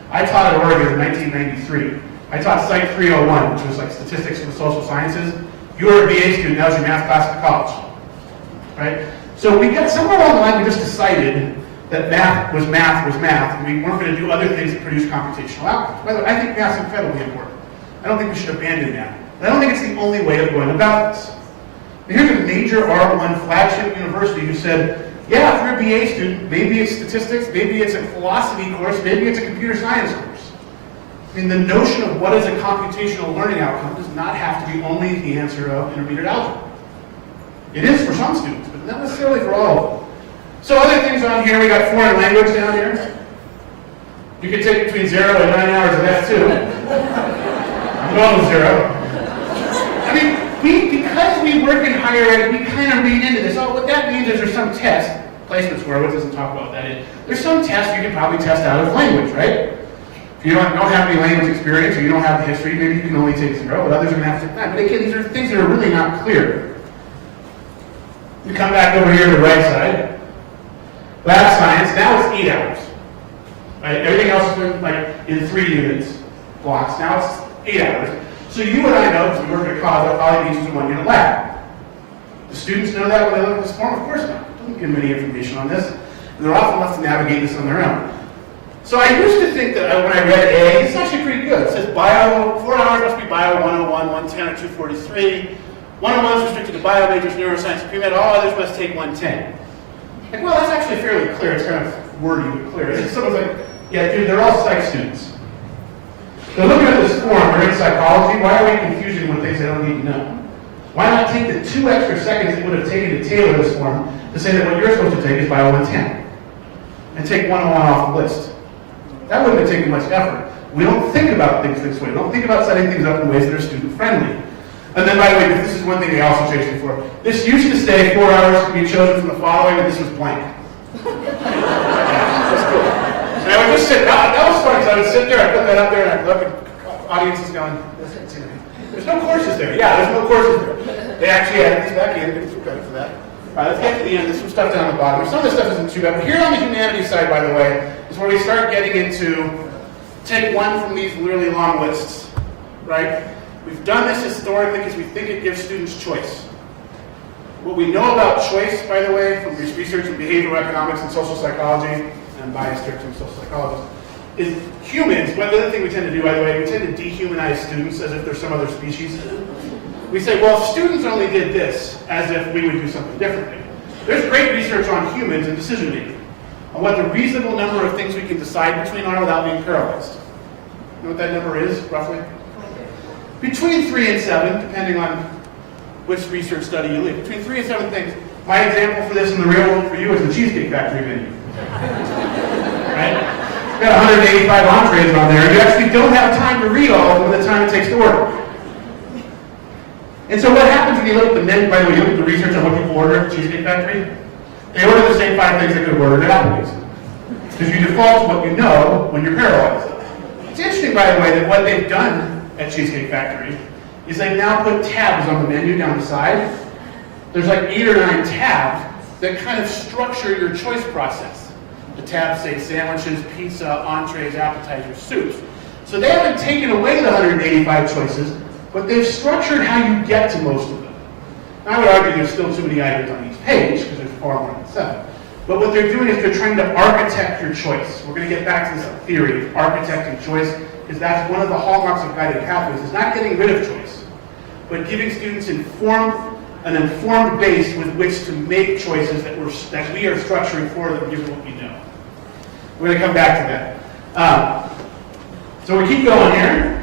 I taught at Oregon in 1993. I taught Psych 301, which was like statistics for the social sciences. You were a BA student, that was your math class at college. Right? So we got somewhere along the line, we just decided that math was math, and we weren't going to do other things that produce computational outcomes. By the way, I think math's incredibly important. I don't think we should abandon math. But I don't think it's the only way of going about this. Now, here's a major R1 flagship university who said, yeah, if you're a BA student, maybe it's statistics, maybe it's a philosophy course, maybe it's a computer science course. I mean, the notion of what is a computational learning outcome does not have to be only the answer of intermediate algebra. It is for some students, but not necessarily for all of them. So other things on here, we got foreign language down here. You can take between 0 and 9 hours of that too. I'm going with 0. I mean, because we work in higher ed, we kind of read into this. Oh, what that means is there's some test, placement score, what doesn't talk about what that is. There's some test you can probably test out of language, right? If you don't have any language experience or you don't have the history, maybe you can only take 0, but others are going to have to take 9. But again, these are things that are really not clear. You come back over here to the right side. Lab science, now it's 8 hours. Right? Everything else has been like in 3 units blocks. Now it's 8 hours. So you and I know, because we work at a college, that probably means it's a 1-unit lab. The students know that when they look at this form? Of course not. Don't give them any information on this. And they're often left to navigate this on their own. So I used to think that when I read A, it's actually pretty good. It says bio, 4 hours must be bio 101, 110, or 243. 101 is restricted to bio majors, neuroscience, and pre-med. All others must take 110. Like, well, that's actually fairly clear. It's kind of wordy, but clear. Someone's like, yeah, dude, they're all psych students. So looking at this form, we're in psychology. Why are we confusing with things they don't need to know? Why not take the 2 extra seconds it would have taken to tailor this form to say that what you're supposed to take is Bio 110 and take 101 off the list. That wouldn't have taken much effort. We don't think about things this way. We don't think about setting things up in ways that are student-friendly. And then, by the way, this is one thing they also changed before. This used to say 4 hours to be chosen from the following, and this was blank. That's cool. And I would just sit, that was fun, because I would sit there, I put that up there, and I'd look at audiences going, there's no courses there. Yeah, there's no courses there. They actually added these back in, give some credit for that. All right, let's get to the end. There's some stuff down the bottom. Some of this stuff isn't too bad, but here on the humanities side, by the way, is where we start getting into, take one from these really long lists, right? We've done this historically because we think it gives students choice. What we know about choice, by the way, from research in behavioral economics and social psychology, and I'm biased here to social psychologists, is humans, but the other thing we tend to do, by the way, we tend to dehumanize students as if they're some other species. We say, well, if students only did this, as if we would do something differently. There's great research on humans and decision making, on what the reasonable number of things we can decide between are without being paralyzed. You know what that number is, roughly? Between 3 and 7, depending on which research study you leave. Between 3 and 7 things. My example for this in the real world for you is the Cheesecake Factory menu. Right? It's got 185 entrees on there, and you actually don't have time to read all of them by the time it takes to order. And so what happens when you look at the menu, by the way, you look at the research on what people order at Cheesecake Factory, they order the same 5 things they could have ordered at Applebee's. Because you default to what you know when you're paralyzed. It's interesting, by the way, that what they've done at Cheesecake Factory is they've now put tabs on the menu down the side. There's like 8 or 9 tabs that kind of structure your choice process. The tabs say sandwiches, pizza, entrees, appetizers, soups. So they haven't taken away the 185 choices, but they've structured how you get to most of them. I would argue there's still too many items on each page, because there's far more than 7. But what they're doing is they're trying to architect your choice. We're going to get back to this theory of architecting choice, because that's one of the hallmarks of guided pathways, is not getting rid of choice, but giving students an informed base with which to make choices that we are structuring for them, given what we know. We're going to come back to that. So we keep going here.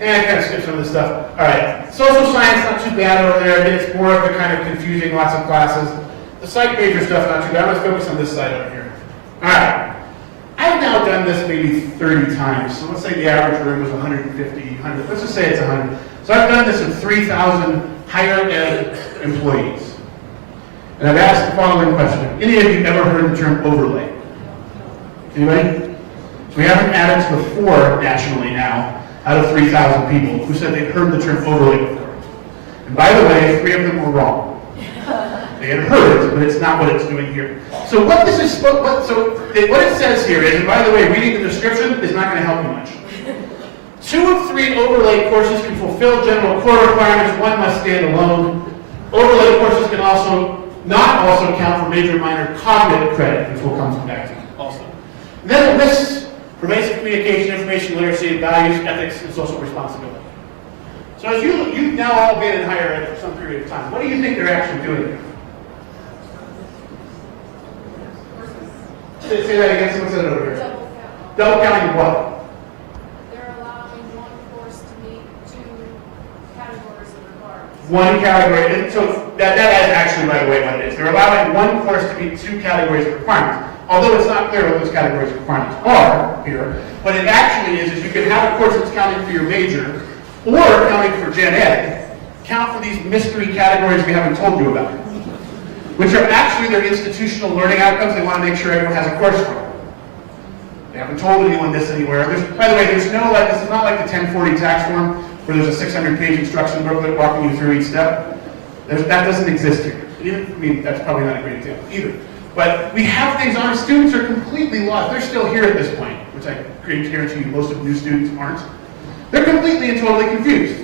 And I kind of skip some of this stuff. All right, social science, not too bad over there. Again, it's more of the kind of confusing, lots of classes. The psych major stuff, not too bad. Let's focus on this side over here. All right. I've now done this maybe 30 times. So let's say the average room was 150, 100. Let's just say it's 100. So I've done this with 3,000 higher ed employees. And I've asked the following question. Have any of you ever heard the term overlay? Anybody? So we haven't added to the 4 nationally now out of 3,000 people who said they'd heard the term overlay before. And by the way, 3 of them were wrong. They had heard it, but it's not what it's doing here. So what this is, what it says here is, and by the way, reading the description is not going to help you much. 2 of 3 overlay courses can fulfill general core requirements. 1 must stand alone. Overlay courses can not also count for major and minor cognitive credit, which we'll come back to also. And then it lists pervasive communication, information literacy, values, ethics, and social responsibility. So as you've now all been in higher ed for some period of time, what do you think they're actually doing here? Say that again, someone said it over here. Double counting what? They're allowing one course to meet 2 categories of requirements. 1 category, and so that is actually, by the way, what it is. They're allowing 1 course to meet 2 categories of requirements. Although it's not clear what those categories of requirements are here, what it actually is you can have a course that's counting for your major, or counting for gen ed, count for these mystery categories we haven't told you about, which are actually their institutional learning outcomes they want to make sure everyone has a course for. They haven't told anyone this anywhere. By the way, this is not like the 1040 tax form where there's a 600-page instruction booklet walking you through each step. That doesn't exist here. That's probably not a great example either. But we have things on. Students are completely lost. They're still here at this point, which I guarantee you most of the new students aren't. They're completely and totally confused.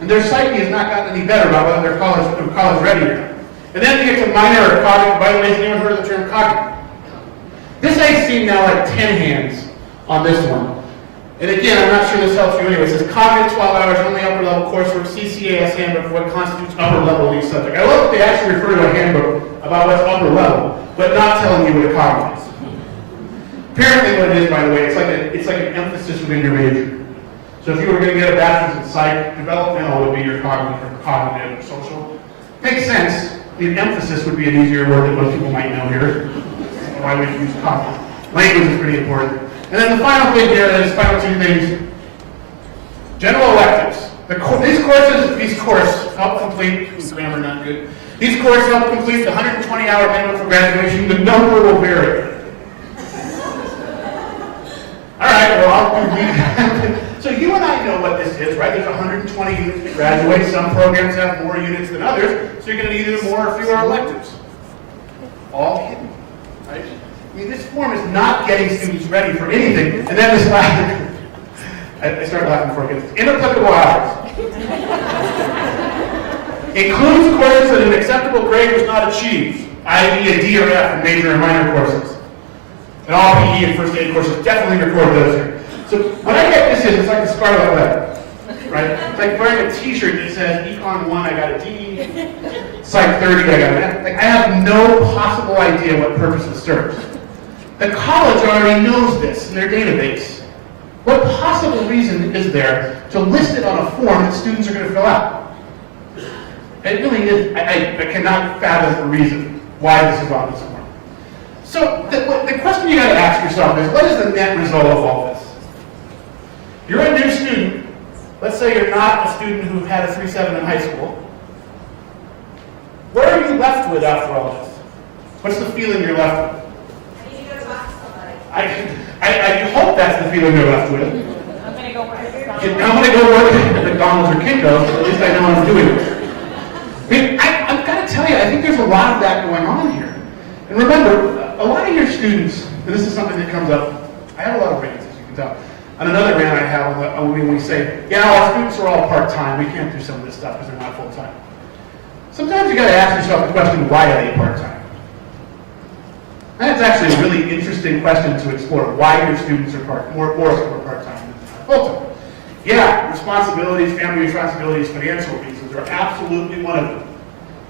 And their psyche has not gotten any better about whether they're college ready or not. And then we get to minor or cognitive. By the way, has anyone heard of the term cognitive? This I've seen now like 10 hands on this one. And again, I'm not sure this helps you anyway. It says cognitive 12 hours, only upper level coursework, CCAS handbook for what constitutes upper level in each subject. I love that they actually refer to a handbook about what's upper level, but not telling you what a cognitive is. Apparently what it is, by the way, it's like an emphasis within your major. So if you were going to get a bachelor's in psych, developmental would be your cognitive or social. Makes sense. The emphasis would be an easier word that most people might know here. Why we use copy. Language is pretty important. And then the final thing here is, final two things, general electives. These courses help complete, grammar not good, these courses help complete the 120-hour minimum for graduation. The number will vary. All right, well, I'll complete. So you and I know what this is, right? There's 120 units to graduate. Some programs have more units than others, so you're going to need either more or fewer electives. All hidden, right? I mean, this form is not getting students ready for anything. And then this last, I started laughing before I get this. Inapplicable hours. Includes courses that an acceptable grade was not achieved, i.e. a D or F in major and minor courses. And all PE and first aid courses definitely record those here. So when I get this in, it's like the scarlet letter, right? It's like wearing a t-shirt that says Econ 1, I got a D, Psych 30, I got an F. Like, I have no possible idea what purpose it serves. The college already knows this in their database. What possible reason is there to list it on a form that students are going to fill out? It really is, I cannot fathom the reason why this is on this form. So the question you got to ask yourself is, what is the net result of all this? You're a new student. Let's say you're not a student who had a 3.7 in high school. What are you left with after all this? What's the feeling you're left with? I hope that's the feeling you're left with. I'm going to go work at McDonald's. I'm going to go work at McDonald's or Kinko's, at least I know what I'm doing. I mean, I've got to tell you, I think there's a lot of that going on here. And remember, a lot of your students, and this is something that comes up, I have a lot of rants, as you can tell. On another rant I have, when we say, yeah, our students are all part-time, we can't do some of this stuff because they're not full-time. Sometimes you got to ask yourself the question, why are they part-time? That's actually a really interesting question to explore, why your students are more part-time than full-time. Yeah, responsibilities, family responsibilities, financial reasons are absolutely one of them.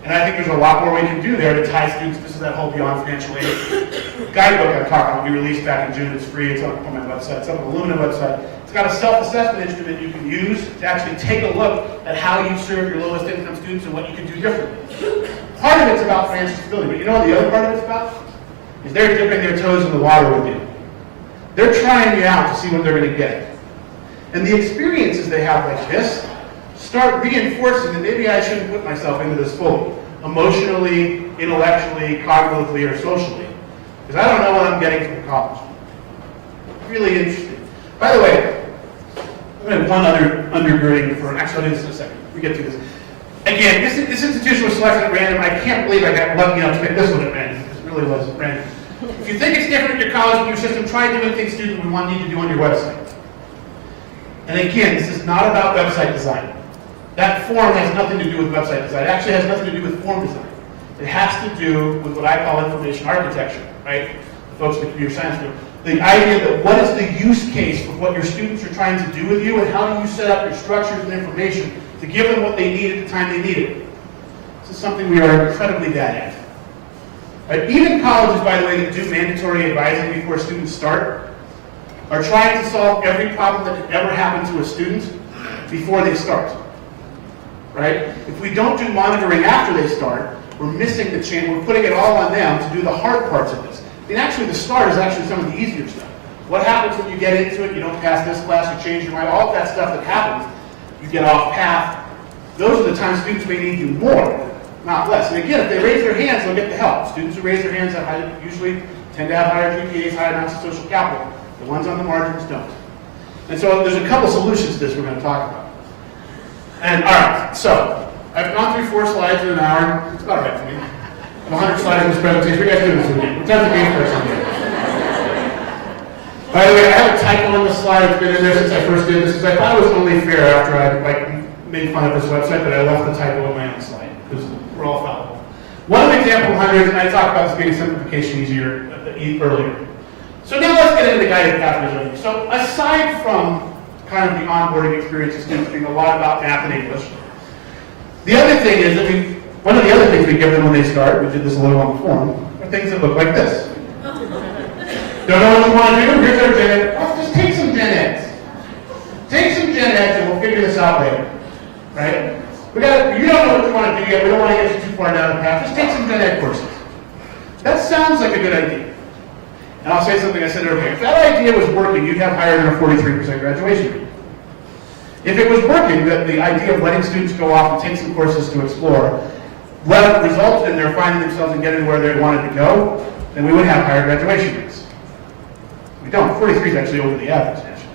And I think there's a lot more we can do there to tie students. This is that whole Beyond Financial Aid guidebook I'm talking about. We released back in June. It's free. It's on my website. It's on the Illumina website. It's got a self-assessment instrument you can use to actually take a look at how you serve your lowest income students and what you can do differently. Part of it's about financial stability, but you know what the other part of it's about? Is they're dipping their toes in the water with you. They're trying you out to see what they're going to get. And the experiences they have like this start reinforcing that maybe I shouldn't put myself into this fully, emotionally, intellectually, cognitively, or socially, because I don't know what I'm getting from college. Really interesting. By the way, I'm going to have one other undergirding for, actually I'll do this in a second. We get to this. Again, this institution was selected at random. I can't believe I got lucky enough to pick this one at random. It really was random. If you think it's different at your college and your system, try doing things students would want you to do on your website. And again, this is not about website design. That form has nothing to do with website design. It actually has nothing to do with form design. It has to do with what I call information architecture, right? The folks in the computer science group. The idea that what is the use case for what your students are trying to do with you, and how do you set up your structures and information to give them what they need at the time they need it. This is something we are incredibly bad at. Right? Even colleges, by the way, that do mandatory advising before students start, are trying to solve every problem that could ever happen to a student before they start. Right? If we don't do monitoring after they start, we're missing the chance. We're putting it all on them to do the hard parts of this. I mean, actually, the start is actually some of the easier stuff. What happens when you get into it, you don't pass this class, you change your mind, all of that stuff that happens, you get off path. Those are the times students may need you more, not less. And again, if they raise their hands, they'll get the help. Students who raise their hands usually tend to have higher GPAs, higher amounts of social capital. The ones on the margins don't. And so there's a couple solutions to this we're going to talk about. And all right, so I've gone through 4 slides in an hour. It's about right for me. I have 100 slides in this presentation. We guys do this with me. It's not the game person here. By the way, I have a typo on the slide. It's been in there since I first did this because I thought it was only fair after I made fun of this website that I left the typo on my own slide because we're all fallible. One of the example hundreds, and I talked about this being simplification earlier. So now let's get into the guided calculator. So aside from kind of the onboarding experience of students being a lot about math and English, the other thing is that one of the other things we give them when they start, we did this a little on the form, are things that look like this. Don't know what you want to do? Here's our gen ed. Oh, just take some gen eds. Take some gen eds and we'll figure this out later. Right? You don't know what you want to do yet. We don't want to get you too far down the path. Just take some gen ed courses. That sounds like a good idea. And I'll say something I said earlier. If that idea was working, you'd have higher than a 43% graduation rate. If it was working, the idea of letting students go off and take some courses to explore resulted in their finding themselves and getting where they wanted to go, then we would have higher graduation rates. We don't. 43 is actually over the average, actually.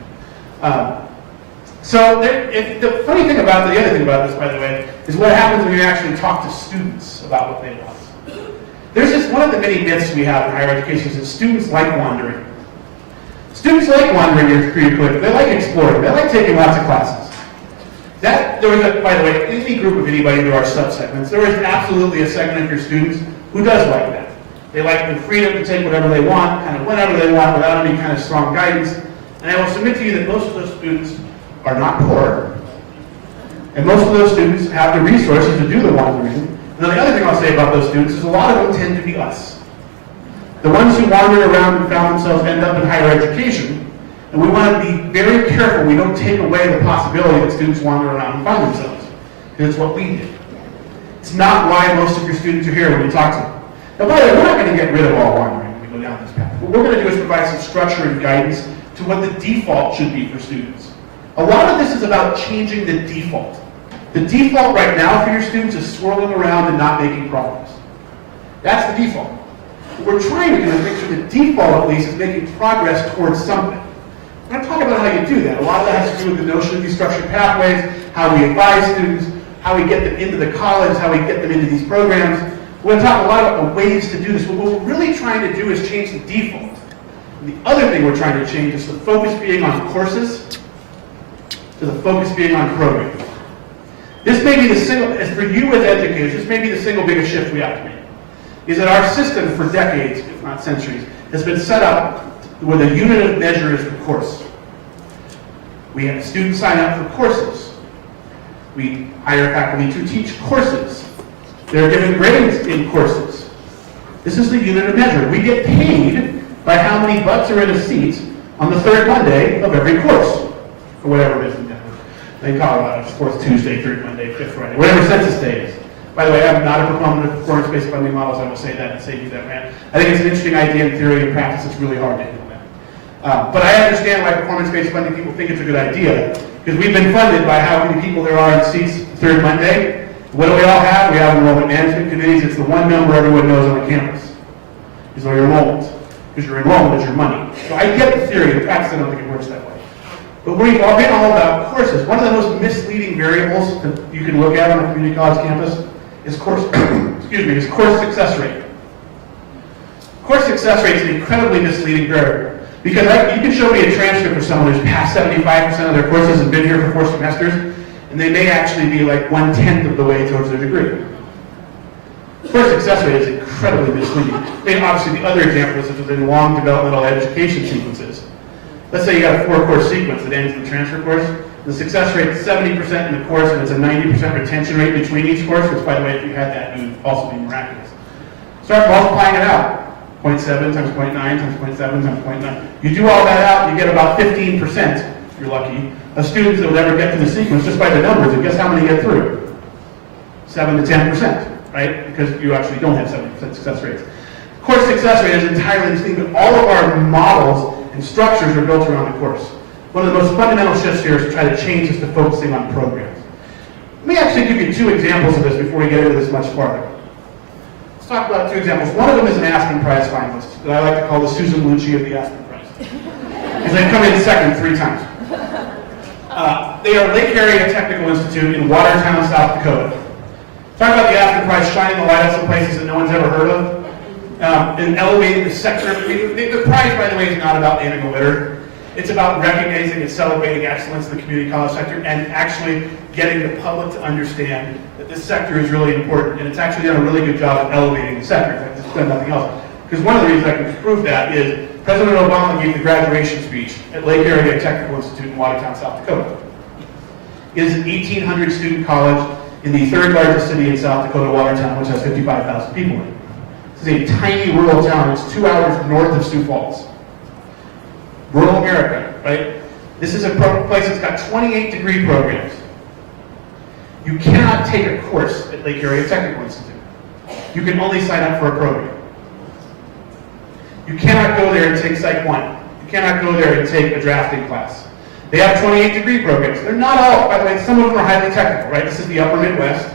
The funny thing about the other thing about this, by the way, is what happens when you actually talk to students about what they want. There's just one of the many myths we have in higher education is that students like wandering. Students like wandering pretty quick. They like exploring. They like taking lots of classes. There was, by the way, any group of anybody into our subsegments, there is absolutely a segment of your students who does like that. They like the freedom to take whatever they want, kind of whenever they want, without any kind of strong guidance. And I will submit to you that most of those students are not poor, and most of those students have the resources to do the wandering. And then the other thing I'll say about those students is a lot of them tend to be us. The ones who wandered around and found themselves end up in higher education, and we want to be very careful we don't take away the possibility that students wander around and find themselves, because it's what we did. It's not why most of your students are here when you talk to them. Now, by the way, we're not going to get rid of all wandering when we go down this path. What we're going to do is provide some structure and guidance to what the default should be for students. A lot of this is about changing the default. The default right now for your students is swirling around and not making progress. That's the default. What we're trying to do is make sure the default, at least, is making progress towards something. We're going to talk about how you do that. A lot of that has to do with the notion of these structured pathways, how we advise students, how we get them into the college, how we get them into these programs. We're going to talk a lot about the ways to do this, but what we're really trying to do is change the default. And the other thing we're trying to change is the focus being on courses to the focus being on programs. This may be the single, as for you as educators, this may be the single biggest shift we have to make. Is that our system for decades, if not centuries, has been set up where the unit of measure is the course. We have students sign up for courses. We hire faculty to teach courses. They're given grades in courses. This is the unit of measure. We get paid by how many butts are in a seat on the third Monday of every course, or whatever it is in Denver. In Colorado, it's fourth Tuesday, third Monday, fifth Friday, whatever census day is. By the way, I'm not a proponent of performance-based funding models. I will say that and save you that rant. I think it's an interesting idea in theory. In practice, it's really hard to implement. But I understand why performance-based funding people think it's a good idea, because we've been funded by how many people there are in seats third Monday. What do we all have? We have enrollment management committees. It's the one number everyone knows on the campus. Is your enrollment. Because your enrollment is your money. So I get the theory. In practice, I don't think it works that way. But we've all been all about courses. One of the most misleading variables that you can look at on a community college campus is course success rate. Course success rate is an incredibly misleading variable. Because you can show me a transcript of someone who's passed 75% of their courses and been here for 4 semesters, and they may actually be like 1/10 of the way towards their degree. Course success rate is incredibly misleading. I mean, obviously the other example is within long developmental education sequences. Let's say you got a 4-course sequence that ends in the transfer course. The success rate is 70% in the course, and it's a 90% retention rate between each course, which, by the way, if you had that, it would also be miraculous. Start multiplying it out. 0.7 times 0.9 times 0.7 times 0.9. You do all that out, you get about 15%, if you're lucky, of students that will ever get to the sequence just by the numbers, and guess how many get through? 7 to 10%, right? Because you actually don't have 70% success rates. Course success rate is entirely distinct, but all of our models and structures are built around the course. One of the most fundamental shifts here is to try to change this to focusing on programs. Let me actually give you 2 examples of this before we get into this much farther. Let's talk about 2 examples. One of them is an Aspen Prize finalist that I like to call the Susan Lucci of the Aspen Prize. Because they've come in second 3 times. They are Lake Area Technical Institute in Watertown, South Dakota. Talk about the Aspen Prize shining the light on some places that no one's ever heard of. And elevating the sector. The prize, by the way, is not about naming a winner. It's about recognizing and celebrating excellence in the community college sector and actually getting the public to understand that this sector is really important. And it's actually done a really good job of elevating the sector. In fact, it's done nothing else. Because one of the reasons I can prove that is President Obama gave the graduation speech at Lake Area Technical Institute in Watertown, South Dakota. It is an 1,800 student college in the 3rd largest city in South Dakota, Watertown, which has 55,000 people in it. This is a tiny rural town. It's 2 hours north of Sioux Falls. Rural America, right? This is a place that's got 28 degree programs. You cannot take a course at Lake Area Technical Institute. You can only sign up for a program. You cannot go there and take Psych 1. You cannot go there and take a drafting class. They have 28-degree programs. They're not all, by the way, some of them are highly technical, right? This is the upper Midwest.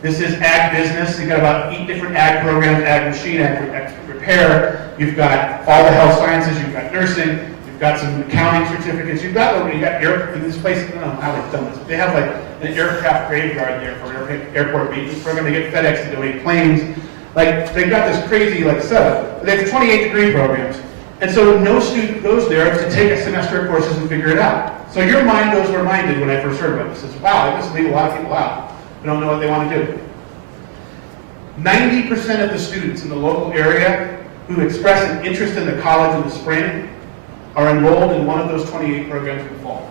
This is ag business. You've got about 8 different ag programs, ag machine, ag repair. You've got all the health sciences. You've got nursing. You've got some accounting certificates. You've got air, in this place, I don't know how they've done this. They have like an aircraft graveyard there for an airport maintenance program. They get FedEx to donate planes. Like, they've got this crazy like setup. They have 28-degree programs. And so no student goes there to take a semester of courses and figure it out. So your mind goes where mine did when I first heard about this. It says, wow, this will leave a lot of people out. They don't know what they want to do. 90% of the students in the local area who express an interest in the college in the spring are enrolled in one of those 28 programs in the fall.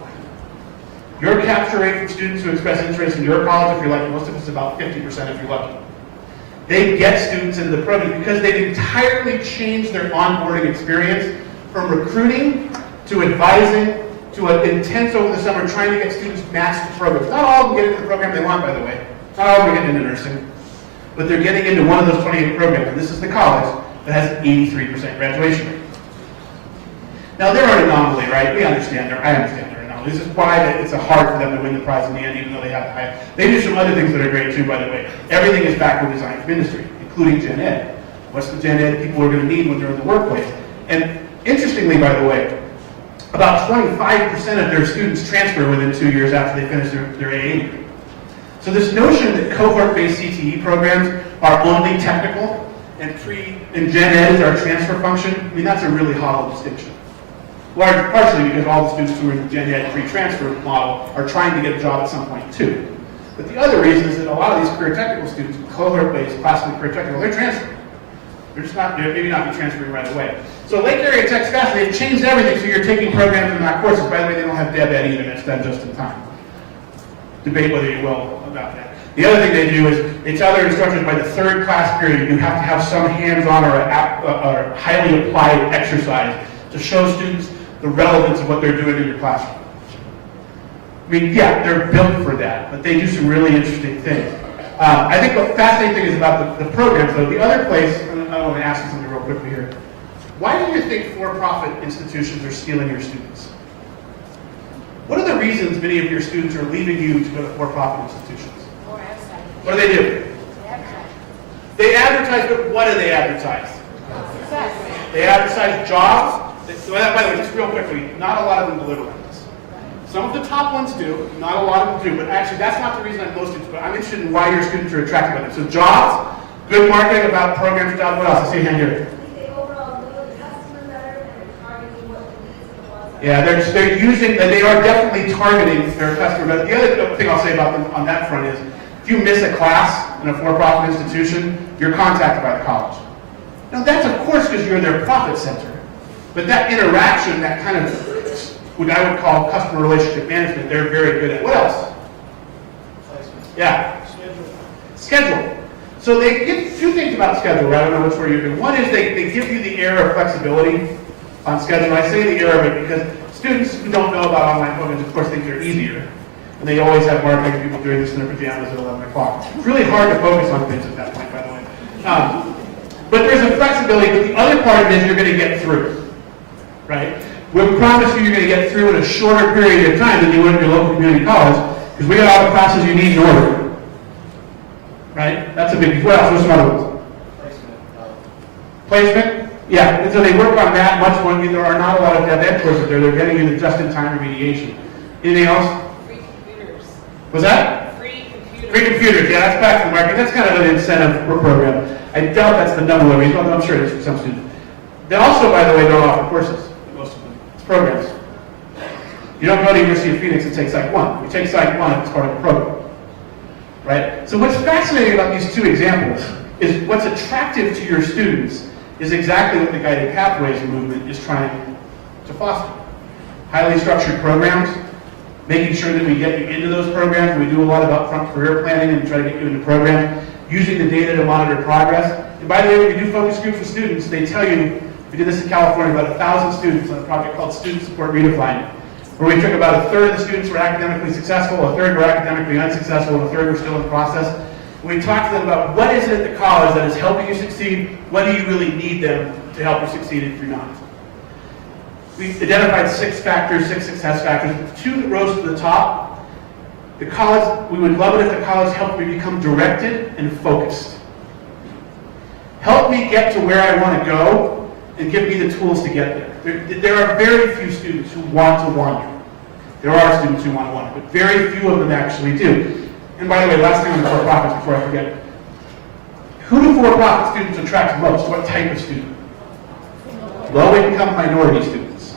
Your capture rate for students who express interest in your college, if you're lucky, most of it's about 50% if you're lucky. They get students into the program because they've entirely changed their onboarding experience from recruiting to advising to an intense over the summer trying to get students matched to programs. Not all of them get into the program they want, by the way. Not all of them are getting into nursing. But they're getting into one of those 28 programs, and this is the college that has an 83% graduation rate. Now, they're an anomaly, right? I understand they're an anomaly. This is why it's hard for them to win the prize in the end, even though they have the high. They do some other things that are great too, by the way. Everything is backward designed for industry, including Gen Ed. What's the Gen Ed people are going to need when they're in the workplace? And interestingly, by the way, about 25% of their students transfer within 2 years after they finish their AA degree. So this notion that cohort-based CTE programs are only technical and Gen Ed is our transfer function, I mean, that's a really hollow distinction. Partially because all the students who are in the Gen Ed pre-transfer model are trying to get a job at some point too. But the other reason is that a lot of these career technical students, cohort-based, classically career technical, they're transferring. They're just not, they're maybe not be transferring right away. So Lake Area Tech's fast, they've changed everything, so you're taking programs and not courses. By the way, they don't have Deb Ed either, that's done just in time. Debate whether you will about that. The other thing they do is, they tell their instructors by the 3rd class period, you have to have some hands-on or a highly applied exercise to show students the relevance of what they're doing in your classroom. I mean, yeah, they're built for that, but they do some really interesting things. I think the fascinating thing is about the programs, though. The other place, and I want to ask you something real quickly here. Why do you think for-profit institutions are stealing your students? What are the reasons many of your students are leaving you to go to for-profit institutions? What do they do? They advertise, but what do they advertise? They advertise jobs. By the way, just real quickly, not a lot of them deliver on this. Some of the top ones do, not a lot of them do, but actually that's not the reason I'm most interested, but I'm interested in why your students are attracted by them. So jobs, good marketing about programs, jobs, what else? I see a hand here. They overall know the customer better and they're targeting what the needs of the ones. Yeah, they're using, they are definitely targeting their customer. But the other thing I'll say about them on that front is, if you miss a class in a for-profit institution, you're contacted by the college. Now that's of course because you're their profit center. But that interaction, that kind of, what I would call customer relationship management, they're very good at. What else? Yeah. Schedule. So they give 2 things about schedule, right? I don't know which way you're doing. One is they give you the air of flexibility on schedule. I say the air of it because students who don't know about online programs, of course, think they're easier. And they always have marketing people doing this in their pajamas at 11 o'clock. It's really hard to focus on things at that point, by the way. But there's a flexibility, but the other part of it is you're going to get through. Right? We promise you you're going to get through in a shorter period of time than you would at your local community college, because we got all the classes you need in order. Right? That's a big, what else? What's some other ones? Placement? Yeah, and so they work on that much more. There are not a lot of Dev Ed courses there. They're getting you the just-in-time remediation. Anything else? Free computers. Was that? Free computers. Free computers, yeah, that's back to the market. That's kind of an incentive program. I doubt that's the number one reason, although I'm sure it is for some students. They also, by the way, don't offer courses. Most of them. It's programs. You don't go to University of Phoenix and take Psych 1. You take Psych 1 as part of the program. Right? So what's fascinating about these 2 examples is what's attractive to your students is exactly what the Guided Pathways movement is trying to foster. Highly structured programs, making sure that we get you into those programs. We do a lot of upfront career planning and try to get you into programs, using the data to monitor progress. And by the way, when we do focus groups with students, they tell you, we did this in California, about 1,000 students on a project called Student Support Redefined. where we took about a third of the students were academically successful, a third were academically unsuccessful, and a third were still in the process. And we talked to them about what is it at the college that is helping you succeed, what do you really need them to help you succeed if you're not. We identified 6 factors, 6 success factors. 2 that rose to the top. The college, we would love it if the college helped me become directed and focused. Help me get to where I want to go and give me the tools to get there. There are very few students who want to wander. There are students who want to wander, but very few of them actually do. And by the way, last thing on the for-profits before I forget. Who do for-profit students attract most? What type of student? Low-income minority students.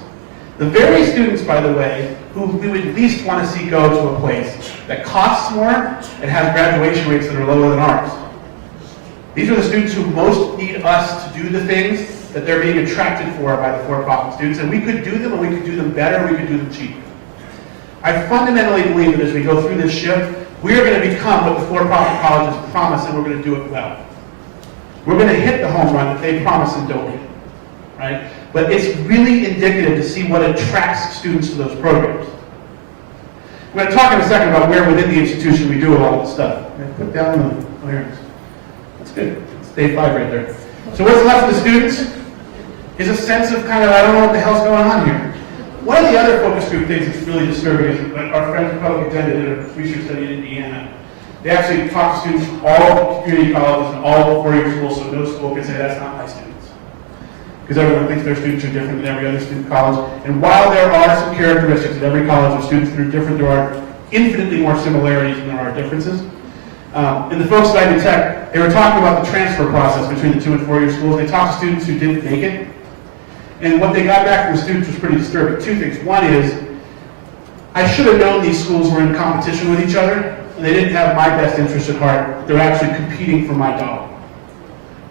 The very students, by the way, who we would at least want to see go to a place that costs more and has graduation rates that are lower than ours. These are the students who most need us to do the things that they're being attracted for by the for-profit students, and we could do them, and we could do them better, we could do them cheaper. I fundamentally believe that as we go through this shift, we are going to become what the for-profit colleges promise, and we're going to do it well. We're going to hit the home run that they promise and don't hit, right? But it's really indicative to see what attracts students to those programs. I'm going to talk in a second about where within the institution we do all this stuff. I'm going to put down the clearance. That's good. It's day 5 right there. So what's left of the students is a sense of kind of, I don't know what the hell's going on here. One of the other focus group things that's really disturbing is our friends who probably attended a research study in Indiana. They actually talk to students from all community colleges and all 4-year schools, so no school can say that's not my students. Because everyone thinks their students are different than every other student college. And while there are some characteristics at every college of students that are different, there are infinitely more similarities than there are differences. And the folks at Ivy Tech, they were talking about the transfer process between the 2- and 4-year schools. They talked to students who didn't make it. And what they got back from the students was pretty disturbing. 2 things. One is, I should have known these schools were in competition with each other, and they didn't have my best interest at heart. They're actually competing for my dollar.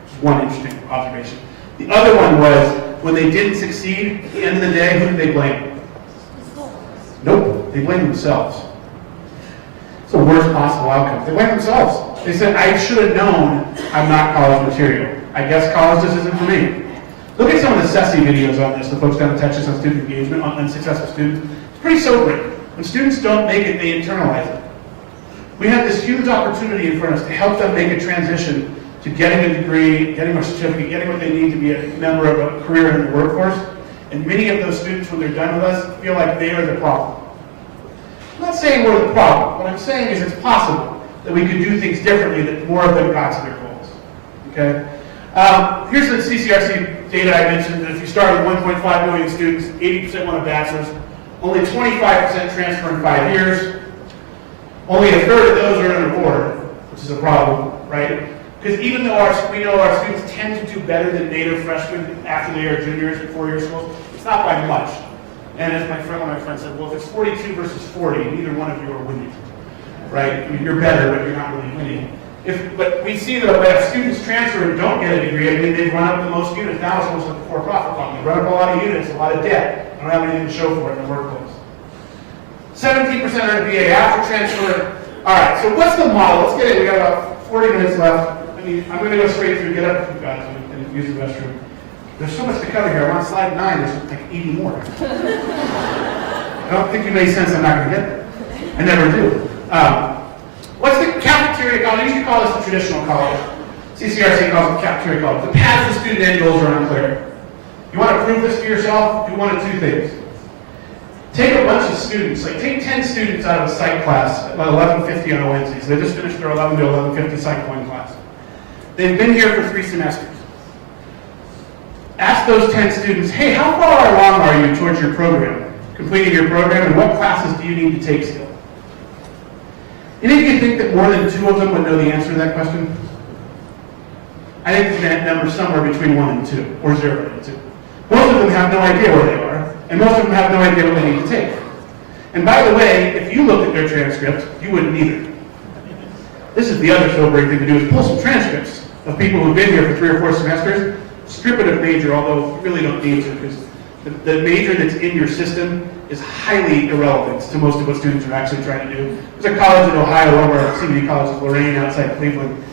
Just one interesting observation. The other one was, when they didn't succeed, at the end of the day, who did they blame? Nope, they blamed themselves. It's the worst possible outcome. They blamed themselves. They said, I should have known I'm not college material. I guess college just isn't for me. Look at some of the SESI videos on this, the folks down in Texas on student engagement, on successful students. It's pretty sobering. When students don't make it, they internalize it. We have this huge opportunity in front of us to help them make a transition to getting a degree, getting a certificate, getting what they need to be a member of a career in the workforce. And many of those students, when they're done with us, feel like they are the problem. I'm not saying we're the problem. What I'm saying is it's possible that we could do things differently, that more of them got to their goals. Okay? Here's the CCRC data I mentioned. That if you start with 1.5 million students, 80% want a bachelor's. Only 25% transfer in 5 years. Only a third of those are in a board, which is a problem, right? Because even though we know our students tend to do better than native freshmen after they are juniors at 4-year schools, it's not by much. And as one of my friends said, well, if it's 42 versus 40, neither one of you are winning, right? I mean, you're better, but you're not really winning. But we see that if students transfer and don't get a degree, I mean, they run up the most units. Now it's almost like a for-profit company. They run up a lot of units, a lot of debt. They don't have anything to show for it in the workplace. 17% earn a BA after transfer. All right, so what's the model? Let's get it. We got about 40 minutes left. I mean, I'm going to go straight through, get up with you guys, and use the restroom. There's so much to cover here. I'm on slide 9. There's like 80 more. I don't think you made sense. I'm not going to get there. I never do. What's the cafeteria college? I usually call this the traditional college. CCRC calls it cafeteria college. The paths to student end goals are unclear. You want to prove this to yourself? Do one of 2 things. Take a bunch of students, like take 10 students out of a psych class at about 11:50 on a Wednesday. So they just finished their 11 to 11:50 psych 1 class. They've been here for 3 semesters. Ask those 10 students, hey, how far along are you towards your program, completing your program, and what classes do you need to take still? Any of you think that more than 2 of them would know the answer to that question? I think that number somewhere between 1 and 2, or 0 and 2. Most of them have no idea where they are, and most of them have no idea what they need to take. And by the way, if you looked at their transcript, you wouldn't either. This is the other sobering thing to do, is pull some transcripts of people who've been here for 3 or 4 semesters, strip it of major, although you really don't need to, because the major that's in your system is highly irrelevant to most of what students are actually trying to do. There's a college in Ohio, one of our CBD colleges, Lorraine, outside Cleveland.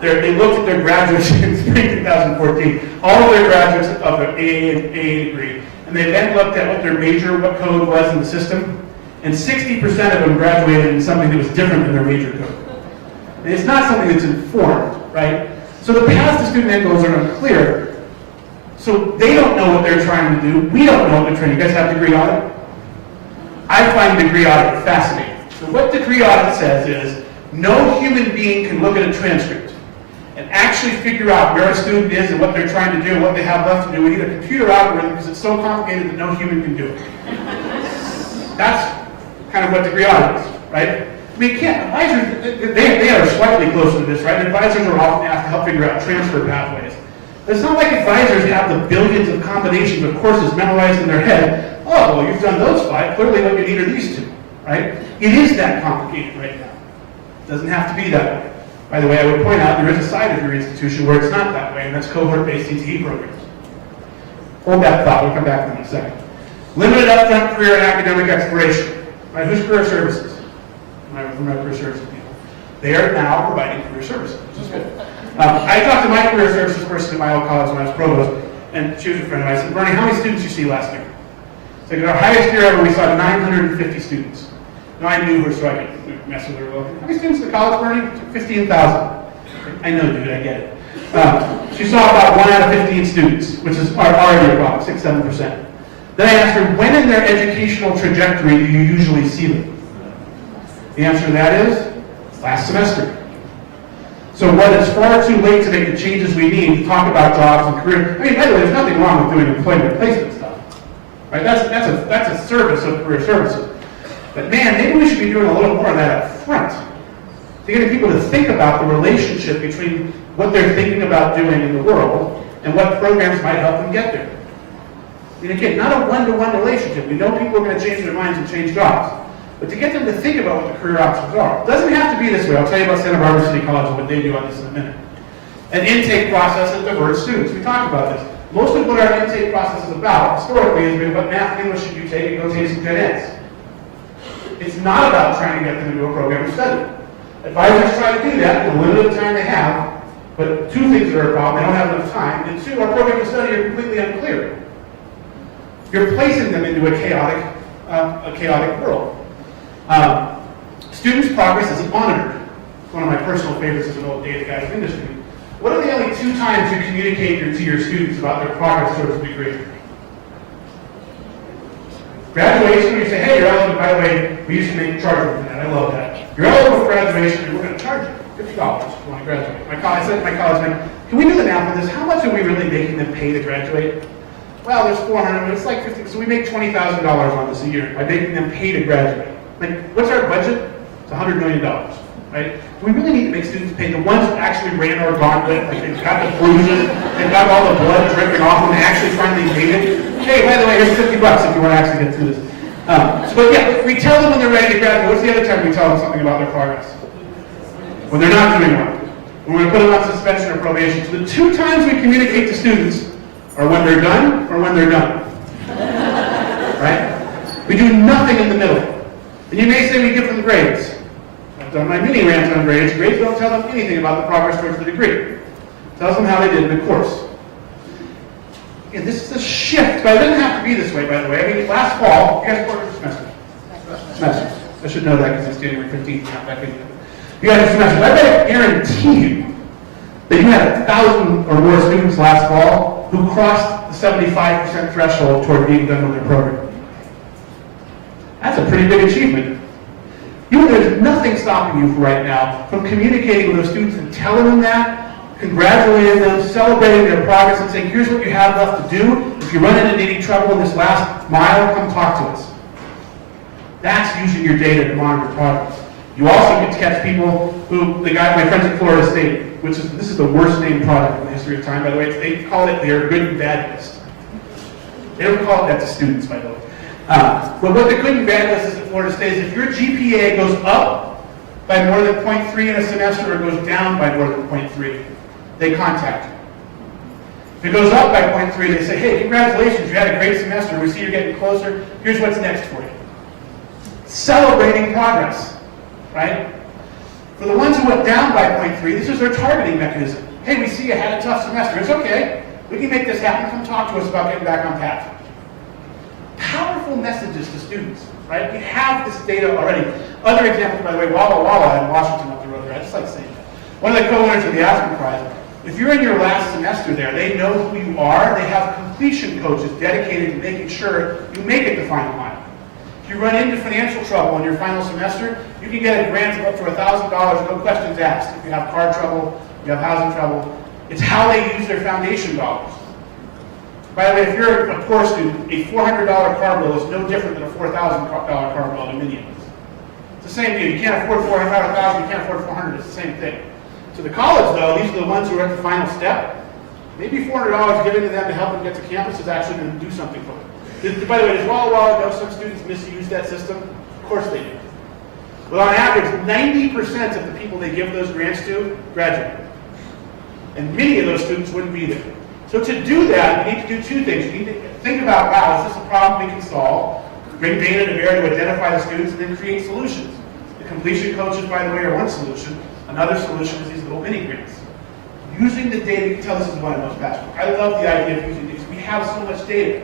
They looked at their graduates in spring 2014, all of their graduates of their AA degree, and they then looked at what their major, what code was in the system, and 60% of them graduated in something that was different than their major code. And it's not something that's informed, right? So the paths to student end goals are unclear. So they don't know what they're trying to do. We don't know what they're trying to do. You guys have degree audit? I find degree audit fascinating. So what degree audit says is, no human being can look at a transcript and actually figure out where a student is and what they're trying to do and what they have left to do. We need a computer algorithm because it's so complicated that no human can do it. That's kind of what degree audit is, right? I mean, advisors, they are slightly closer to this, right? Advisors are often asked to help figure out transfer pathways. But it's not like advisors have the billions of combinations of courses memorized in their head. Oh, well, you've done those 5. Clearly what you need are these 2, right? It is that complicated right now. It doesn't have to be that way. By the way, I would point out there is a side of your institution where it's not that way, and that's cohort-based CTE programs. Hold that thought. We'll come back to that in a second. Limited upfront career and academic exploration. Right, who's career services? My career services people. They are now providing career services, which is good. I talked to my career services person at my old college when I was provost, and she was a friend of mine. I said, Bernie, how many students did you see last year? So in our highest year ever, we saw 950 students. Now I knew her, so I could mess with her a little. How many students in the college, Bernie? 15,000. I know, dude, I get it. She saw about 1 out of 15 students, which is already a problem, 6-7%. Then I asked her, when in their educational trajectory do you usually see them? The answer to that is, last semester. So what is far too late to make the changes we need to talk about jobs and career. I mean, by the way, there's nothing wrong with doing employment placement stuff. Right? That's a service of career services. But man, maybe we should be doing a little more of that up front. To get people to think about the relationship between what they're thinking about doing in the world and what programs might help them get there. I mean, again, not a one-to-one relationship. We know people are going to change their minds and change jobs. But to get them to think about what the career options are. It doesn't have to be this way. I'll tell you about Santa Barbara City College and what they do on this in a minute. An intake process that diverts students. We talked about this. Most of what our intake process is about, historically, has been what math and English should you take and go take some gen eds. It's not about trying to get them into a program of study. Advisors try to do that in the limited time they have, but 2 things are a problem. They don't have enough time. And 2, our programs of study are completely unclear. You're placing them into a chaotic world. Students' progress isn't monitored. It's one of my personal favorites as an old data guy in industry. What are the only 2 times you communicate to your students about their progress towards a degree? Graduation, you say, hey, you're eligible. By the way, we used to make charges for that. I love that. You're eligible for graduation, and we're going to charge you $50 if you want to graduate. I said to my college, can we do the math on this? How much are we really making them pay to graduate? Well, there's 400, it's like 50, so we make $20,000 on this a year by making them pay to graduate. Like, what's our budget? It's $100 million, right? Do we really need to make students pay? The ones that actually ran our gauntlet, like they've got the bruises, they've got all the blood dripping off them, they actually finally made it. Hey, by the way, here's $50 if you want to actually get through this. But yeah, we tell them when they're ready to graduate. What's the other time we tell them something about their progress? When they're not doing well. When we're going to put them on suspension or probation. So the 2 times we communicate to students are when they're done or when they're done. Right? We do nothing in the middle. And you may say we give them grades. I've done my mini rants on grades. Grades don't tell them anything about the progress towards the degree. It tells them how they did in the course. And this is a shift, but it doesn't have to be this way, by the way. I mean, last fall, you guys quarter semester. Semester. I should know that because it's January 15th, not back in. You guys have semester. I guarantee you that you had 1,000 or more students last fall who crossed the 75% threshold toward being done with their program. That's a pretty big achievement. There's nothing stopping you right now from communicating with those students and telling them that, congratulating them, celebrating their progress, and saying, here's what you have left to do. If you run into any trouble in this last mile, come talk to us. That's using your data to monitor progress. You also get to catch people who, my friends at Florida State, this is the worst named product in the history of time, by the way. They call it their good and bad list. They don't call it that to students, by the way. But what the good and bad list is at Florida State is if your GPA goes up by more than 0.3 in a semester or goes down by more than 0.3, they contact you. If it goes up by 0.3, they say, hey, congratulations, you had a great semester. We see you're getting closer. Here's what's next for you. Celebrating progress, right? For the ones who went down by 0.3, this is their targeting mechanism. Hey, we see you had a tough semester. It's okay. We can make this happen. Come talk to us about getting back on path. powerful messages to students, right? We have this data already. Other examples, by the way, Walla Walla in Washington up the road there. I just like saying that. One of the co-winners of the Aspen Prize, if you're in your last semester there, they know who you are. They have completion coaches dedicated to making sure you make it the final mile. If you run into financial trouble in your final semester, you can get a grant of up to $1,000, no questions asked. If you have car trouble, you have housing trouble, it's how they use their foundation dollars. By the way, if you're a poor student, a $400 car bill is no different than a $4,000 car bill in many ways. It's the same deal. You can't afford $400, $1,000, you can't afford $400, it's the same thing. To the college, though, these are the ones who are at the final step. Maybe $400 given to them to help them get to campus is actually going to do something for them. By the way, does Walla Walla know some students misuse that system? Of course they do. Well, on average, 90% of the people they give those grants to graduate. And many of those students wouldn't be there. So to do that, you need to do two things. You need to think about, wow, is this a problem we can solve? Bring data to bear to identify the students and then create solutions. The completion coaches, by the way, are one solution. Another solution is these little mini grants. Using the data, you can tell this is one I'm most passionate about. I love the idea of using these. We have so much data.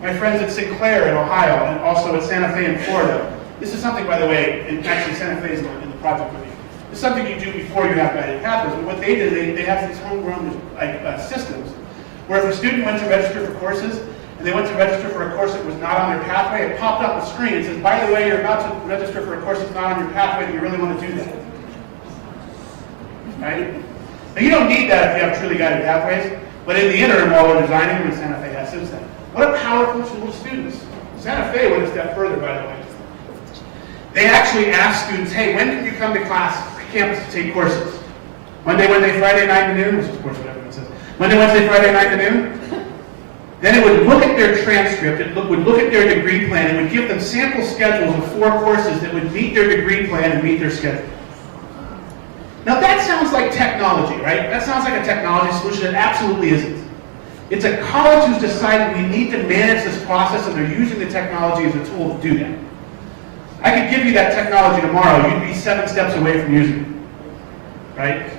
My friends at Sinclair in Ohio and also at Santa Fe in Florida. This is something, by the way, and actually Santa Fe is in the project with me. It's something you do before you have guided pathways. But what they did, they have these homegrown systems where if a student went to register for courses and they went to register for a course that was not on their pathway, it popped up a screen. It says, by the way, you're about to register for a course that's not on your pathway. Do you really want to do that? Right? Now, you don't need that if you have truly guided pathways, but in the interim, while we're designing them, and Santa Fe has since then. What a powerful tool to students. Santa Fe went a step further, by the way. They actually asked students, hey, when can you come to campus to take courses? Monday, Wednesday, Friday, 9 to noon, which is, of course, what everyone says. Monday, Wednesday, Friday, 9 to noon. Then it would look at their transcript, it would look at their degree plan, and would give them sample schedules of 4 courses that would meet their degree plan and meet their schedule. Now that sounds like technology, right? That sounds like a technology solution. It absolutely isn't. It's a college who's decided we need to manage this process and they're using the technology as a tool to do that. I could give you that technology tomorrow. You'd be 7 steps away from using it, right?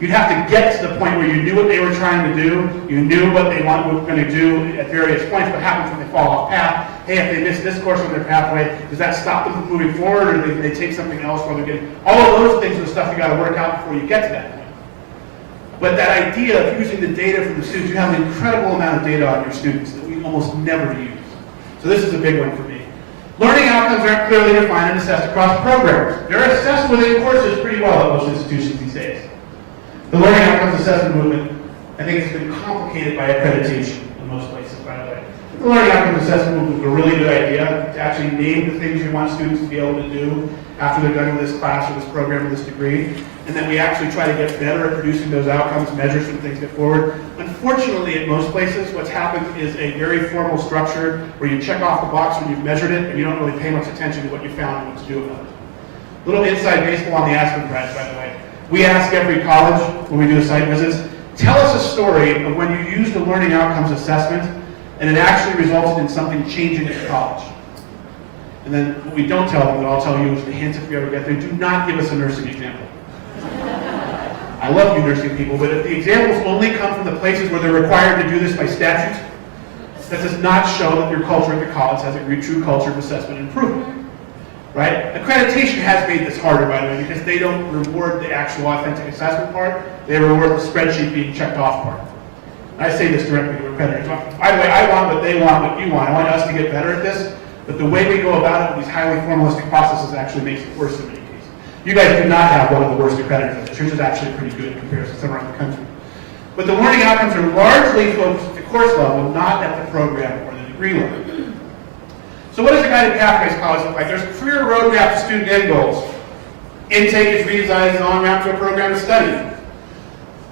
You'd have to get to the point where you knew what they were trying to do, you knew what they were going to do at various points. What happens when they fall off path? Hey, if they miss this course on their pathway, does that stop them from moving forward, or do they take something else while they're getting? All of those things are stuff you got to work out before you get to that point. But that idea of using the data from the students, you have an incredible amount of data on your students that we almost never use. So this is a big one for me. Learning outcomes aren't clearly defined and assessed across programs. They're assessed within courses pretty well at most institutions these days. The learning outcomes assessment movement, I think, has been complicated by accreditation in most places, by the way. The learning outcomes assessment movement is a really good idea to actually name the things you want students to be able to do after they're done with this class or this program or this degree, and then we actually try to get better at producing those outcomes, measure some things, get forward. Unfortunately, at most places, what's happened is a very formal structure where you check off the box when you've measured it, and you don't really pay much attention to what you found and what to do about it. Little inside baseball on the Aspen Prize, by the way. We ask every college when we do the site visits, tell us a story of when you used the learning outcomes assessment and it actually resulted in something changing at the college. And then what we don't tell them, that I'll tell you is the hint if we ever get there, do not give us a nursing example. I love you nursing people, but if the examples only come from the places where they're required to do this by statute, that does not show that your culture at the college has a true culture of assessment and improvement. Right? Accreditation has made this harder, by the way, because they don't reward the actual authentic assessment part. They reward the spreadsheet being checked off part. And I say this directly to accreditors. By the way, I want what they want, what you want. I want us to get better at this, but the way we go about it with these highly formalistic processes actually makes it worse in many cases. You guys do not have one of the worst accreditors. Yours is actually pretty good in comparison to some around the country. But the learning outcomes are largely focused at the course level, not at the program or the degree level. So what does a guided pathways college look like? There's a clear roadmap to student end goals. Intake is redesigned as an on-ramp to a program of study.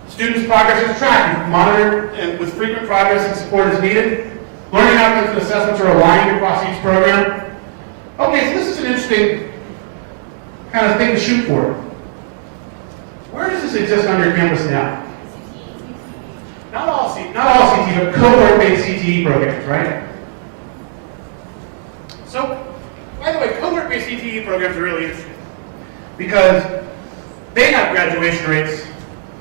Students' progress is tracked, monitored, and with frequent progress and support as needed. Learning outcomes and assessments are aligned across each program. Okay, so this is an interesting kind of thing to shoot for. Where does this exist on your campus now? Not all CTE, but cohort-based CTE programs, right? So, by the way, cohort-based CTE programs are really interesting because they have graduation rates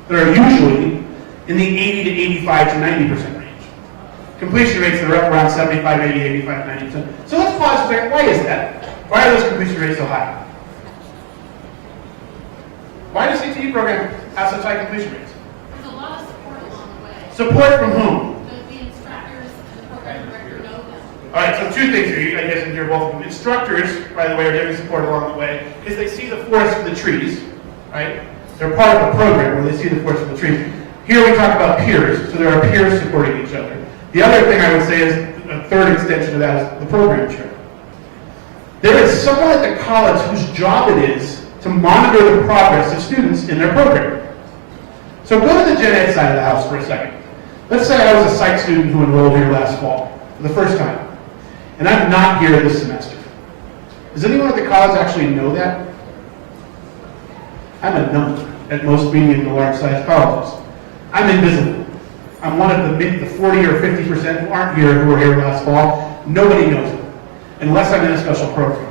that are usually in the 80 to 85 to 90% range. Completion rates are up around 75, 80, 85, 90%. So let's pause for a second. Why is that? Why are those completion rates so high? Why does CTE program have such high completion rates? There's a lot of support along the way. Support from whom? The instructors, the program director know them. All right, so two things here. I guess you're both of them. Instructors, by the way, are giving support along the way because they see the forest for the trees, right? They're part of the program where they see the forest for the trees. Here we talk about peers, so there are peers supporting each other. The other thing I would say is a third extension of that is the program chair. There is someone at the college whose job it is to monitor the progress of students in their program. So go to the gen ed side of the house for a second. Let's say I was a psych student who enrolled here last fall for the first time, and I'm not here this semester. Does anyone at the college actually know that? I'm a number at most medium to large sized colleges. I'm invisible. I'm one of the 40 or 50% who aren't here who were here last fall. Nobody knows it, unless I'm in a special program.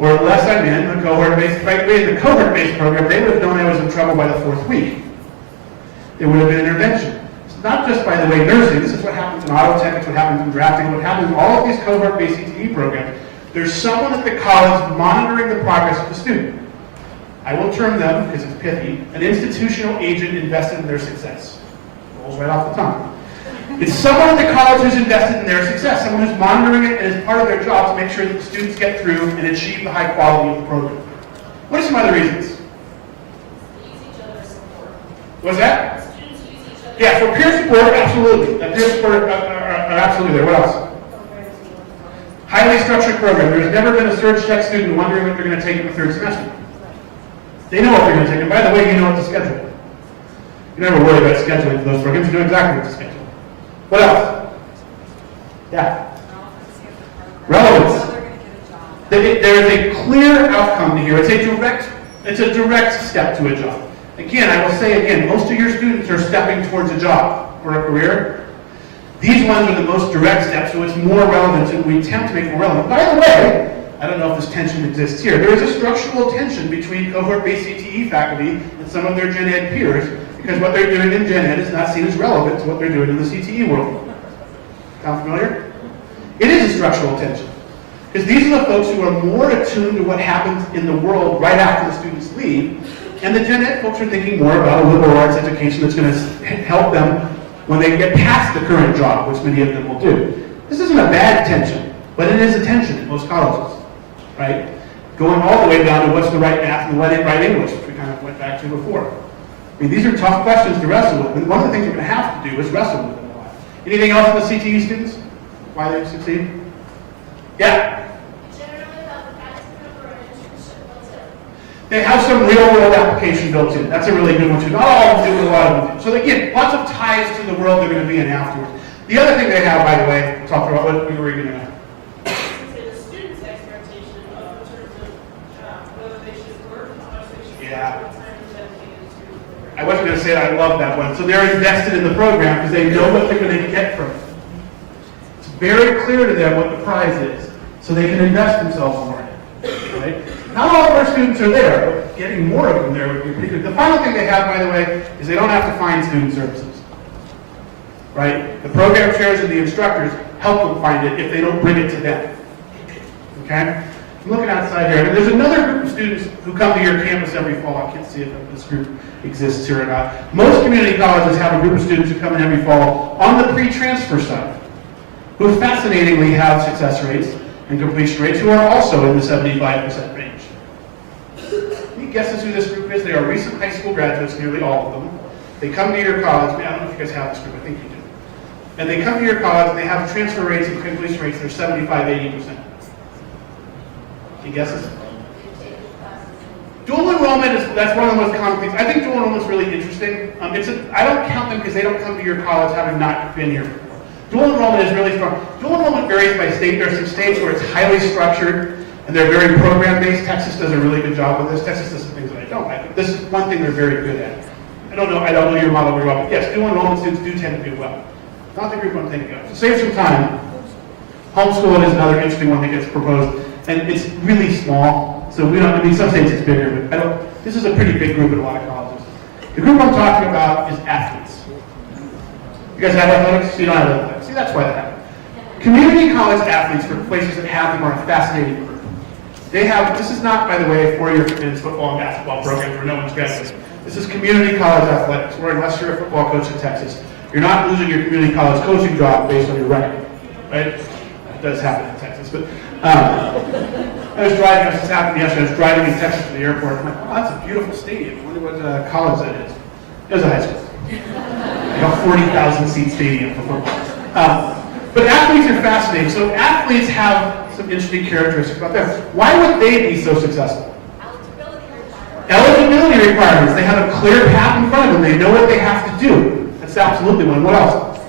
Or unless I'm in a cohort-based, in the cohort-based program, they would have known I was in trouble by the fourth week. There would have been intervention. It's not just, by the way, nursing. This is what happens in auto tech, it's what happens in drafting, what happens in all of these cohort-based CTE programs. There's someone at the college monitoring the progress of the student. I will term them, because it's pithy, an institutional agent invested in their success. Rolls right off the tongue. It's someone at the college who's invested in their success, someone who's monitoring it and is part of their job to make sure that the students get through and achieve the high quality of the program. What are some other reasons? Use each other's support. What's that? Students use each other. Yeah, so peer support, absolutely. Peer support are absolutely there. What else? Highly structured program. There's never been a surge tech student wondering what they're going to take in the third semester. They know what they're going to take, and by the way, you know what to schedule. You never worry about scheduling for those programs. You know exactly what to schedule. What else? Yeah. Relevance. There is a clear outcome here. It's a direct step to a job. Again, I will say again, most of your students are stepping towards a job or a career. These ones are the most direct steps, so it's more relevant, and we attempt to make it more relevant. By the way, I don't know if this tension exists here. There is a structural tension between cohort-based CTE faculty and some of their gen ed peers, because what they're doing in gen ed is not seen as relevant to what they're doing in the CTE world. Sound familiar? It is a structural tension. Because these are the folks who are more attuned to what happens in the world right after the students leave, and the gen ed folks are thinking more about a liberal arts education that's going to help them when they get past the current job, which many of them will do. This isn't a bad tension, but it is a tension in most colleges, right? Going all the way down to what's the right math and the right English, which we kind of went back to before. I mean, these are tough questions to wrestle with, and one of the things you're going to have to do is wrestle with them a lot. Anything else on the CTE students? Why they succeed? Yeah? Generally have a practical or an internship built in. They have some real-world application built in. That's a really good one, too. Not all of them do, but a lot of them do. So again, lots of ties to the world they're going to be in afterwards. The other thing they have, by the way, talk about what we were going to The student's expectation in terms of whether they should work, how much they should Yeah. work, what time is dedicated to the program. I wasn't going to say that. I love that one. So they're invested in the program because they know what they're going to get from it. It's very clear to them what the prize is, so they can invest themselves more in it. Right? Not all of our students are there, but getting more of them there would be pretty good. The final thing they have, by the way, is they don't have to find student services. Right? The program chairs and the instructors help them find it if they don't bring it to them. Okay? I'm looking outside here. There's another group of students who come to your campus every fall. I can't see if this group exists here or not. Most community colleges have a group of students who come in every fall on the pre-transfer side, who fascinatingly have success rates and completion rates who are also in the 75% range. Any guesses who this group is? They are recent high school graduates, nearly all of them. They come to your college. I don't know if you guys have this group. I think you do. And they come to your college and they have transfer rates and completion rates that are 75, 80%. Any guesses? Dual enrollment that's one of the most common things. I think dual enrollment is really interesting. I don't count them because they don't come to your college having not been here before. Dual enrollment is really strong. Dual enrollment varies by state. There are some states where it's highly structured and they're very program-based. Texas does a really good job with this. Texas does some things that I don't like. This is one thing they're very good at. I don't know your model very well, but yes, dual enrollment students do tend to do well. Not the group I'm thinking of. To save some time, homeschooling is another interesting one that gets proposed, and it's really small. So we don't. I mean, some states it's bigger, but I don't. This is a pretty big group in a lot of colleges. The group I'm talking about is athletes. You guys have athletics? You don't have athletics. See, that's why that happens. Community college athletes, for places that have them, are a fascinating group. They have, this is not, by the way, a four-year men's football and basketball program where no one's graduating. This is community college athletics, where unless you're a football coach in Texas, you're not losing your community college coaching job based on your record, right? It does happen in Texas, but I was driving, this happened yesterday, I was driving in Texas to the airport. I'm like, oh, that's a beautiful stadium. I wonder what college that is. It was a high school. Like a 40,000 seat stadium for football. But athletes are fascinating. So athletes have some interesting characteristics about them. Why would they be so successful? Eligibility requirements. They have a clear path in front of them. They know what they have to do. That's absolutely one. What else?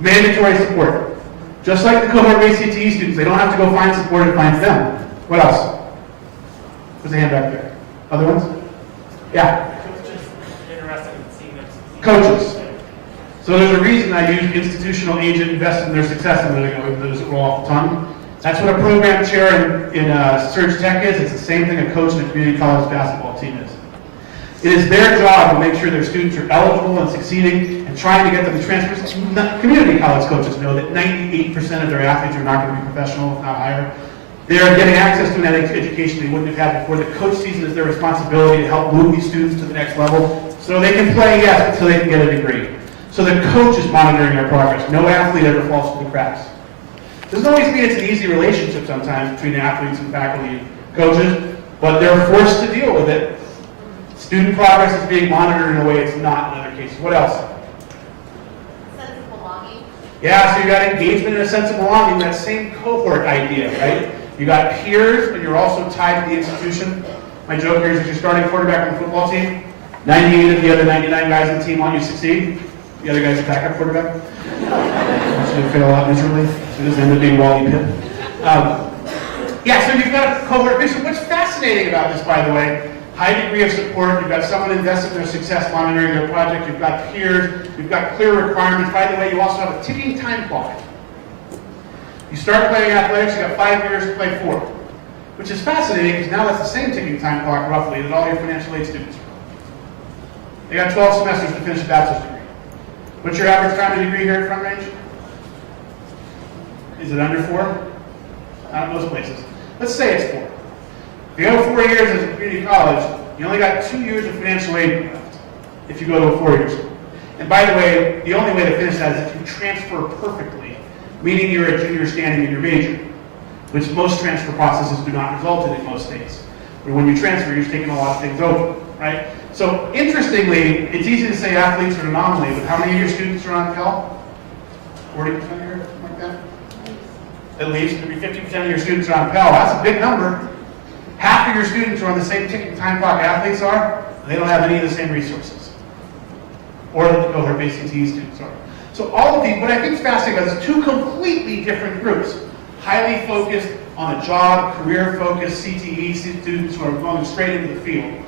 Mandatory support. Just like the cohort-based CTE students, they don't have to go find support and find them. What else? There's a hand back there. Other ones? Yeah. Coaches. So there's a reason I use institutional agent, invest in their success, and those roll off the tongue. That's what a program chair in Surge Tech is. It's the same thing a coach in a community college basketball team is. It is their job to make sure their students are eligible and succeeding and trying to get them to transfer. Community college coaches know that 98% of their athletes are not going to be professional, if not higher. They are getting access to an education they wouldn't have had before. The coach sees it as their responsibility to help move these students to the next level so they can play, yes, but so they can get a degree. So the coach is monitoring their progress. No athlete ever falls through the cracks. Doesn't always mean it's an easy relationship sometimes between athletes and faculty and coaches, but they're forced to deal with it. Student progress is being monitored in a way it's not in other cases. What else? Sense of belonging. Yeah, so you got engagement and a sense of belonging, that same cohort idea, right? You got peers, but you're also tied to the institution. My joke here is if you're starting quarterback on the football team, 98 of the other 99 guys on the team want you to succeed. The other guy's a backup quarterback. So you fail out miserably. So it doesn't end up being Wally Pitt. Yeah, so you've got a cohort vision. What's fascinating about this, by the way, high degree of support. You've got someone invested in their success, monitoring their project. You've got peers. You've got clear requirements. By the way, you also have a ticking time clock. You start playing athletics, you've got 5 years to play 4, which is fascinating because now that's the same ticking time clock, roughly, that all your financial aid students are. They got 12 semesters to finish a bachelor's degree. What's your average time to degree here at Front Range? Is it under 4? Not in most places. Let's say it's 4. If you go 4 years as a community college, you only got 2 years of financial aid left if you go to a 4-year school. And by the way, the only way to finish that is if you transfer perfectly, meaning you're a junior standing in your major, which most transfer processes do not result in most states. Where when you transfer, you're just taking a lot of things over, right? So interestingly, it's easy to say athletes are an anomaly, but how many of your students are on Pell? 40% here, something like that? At least, maybe 50% of your students are on Pell. That's a big number. Half of your students are on the same ticking time clock athletes are, and they don't have any of the same resources. Or that the cohort-based CTE students are. So all of these, what I think is fascinating about this, 2 completely different groups. Highly focused on a job, career-focused CTE students who are going straight into the field.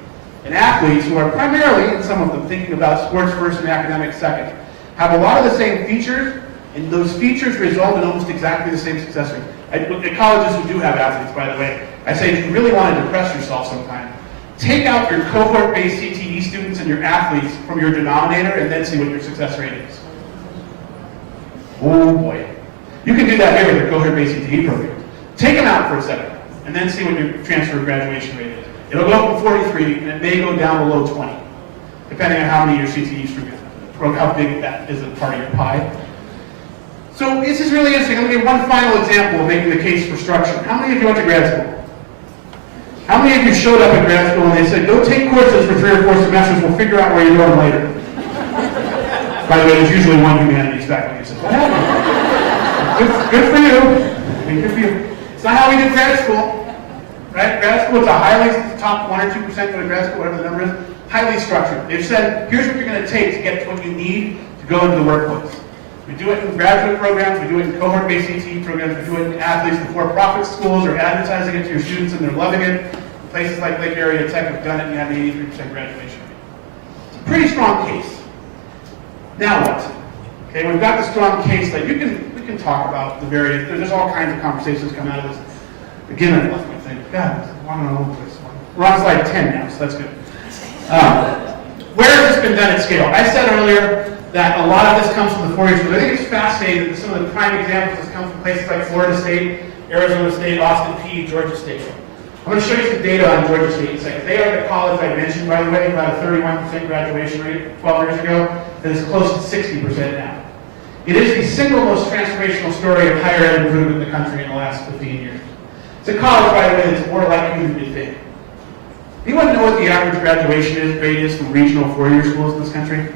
And athletes who are primarily, and some of them, thinking about sports first and academics second, have a lot of the same features, and those features result in almost exactly the same success rate. At colleges who do have athletes, by the way, I say if you really want to depress yourself sometime, take out your cohort-based CTE students and your athletes from your denominator and then see what your success rate is. Oh boy. You can do that here with your cohort-based CTE program. Take them out for a second, and then see what your transfer graduation rate is. It'll go up to 43, and it may go down below 20, depending on how many of your CTE students, how big that is a part of your pie. So this is really interesting. I'm going to give one final example of making the case for structure. How many of you went to grad school? How many of you showed up at grad school and they said, go take courses for 3 or 4 semesters, we'll figure out where you're going later? By the way, there's usually one humanities faculty who says, what happened? Good for you. I mean, good for you. It's not how we do grad school. Right? Grad school, it's a highly, top 1 or 2% go to grad school, whatever the number is, highly structured. They've said, here's what you're going to take to get to what you need to go into the workplace. We do it in graduate programs, we do it in cohort-based CTE programs, we do it in athletes, the for-profit schools are advertising it to your students and they're loving it. Places like Lake Area Tech have done it and you have an 83% graduation rate. It's a pretty strong case. Now what? Okay, we've got the strong case that we can talk about the various, there's all kinds of conversations come out of this. Again, I lost my thing. God, I don't know this one. We're on slide 10 now, so that's good. Where has this been done at scale? I said earlier, that a lot of this comes from the four-year schools. I think it's fascinating that some of the prime examples has come from places like Florida State, Arizona State, Austin Peay, Georgia State. I'm going to show you some data on Georgia State in a second. They are the college I mentioned, by the way, about a 31% graduation rate 12 years ago, that is close to 60% now. It is the single most transformational story of higher ed improvement in the country in the last 15 years. It's a college, by the way, that's more likely than you think. Anyone know what the average graduation rate is from regional four-year schools in this country?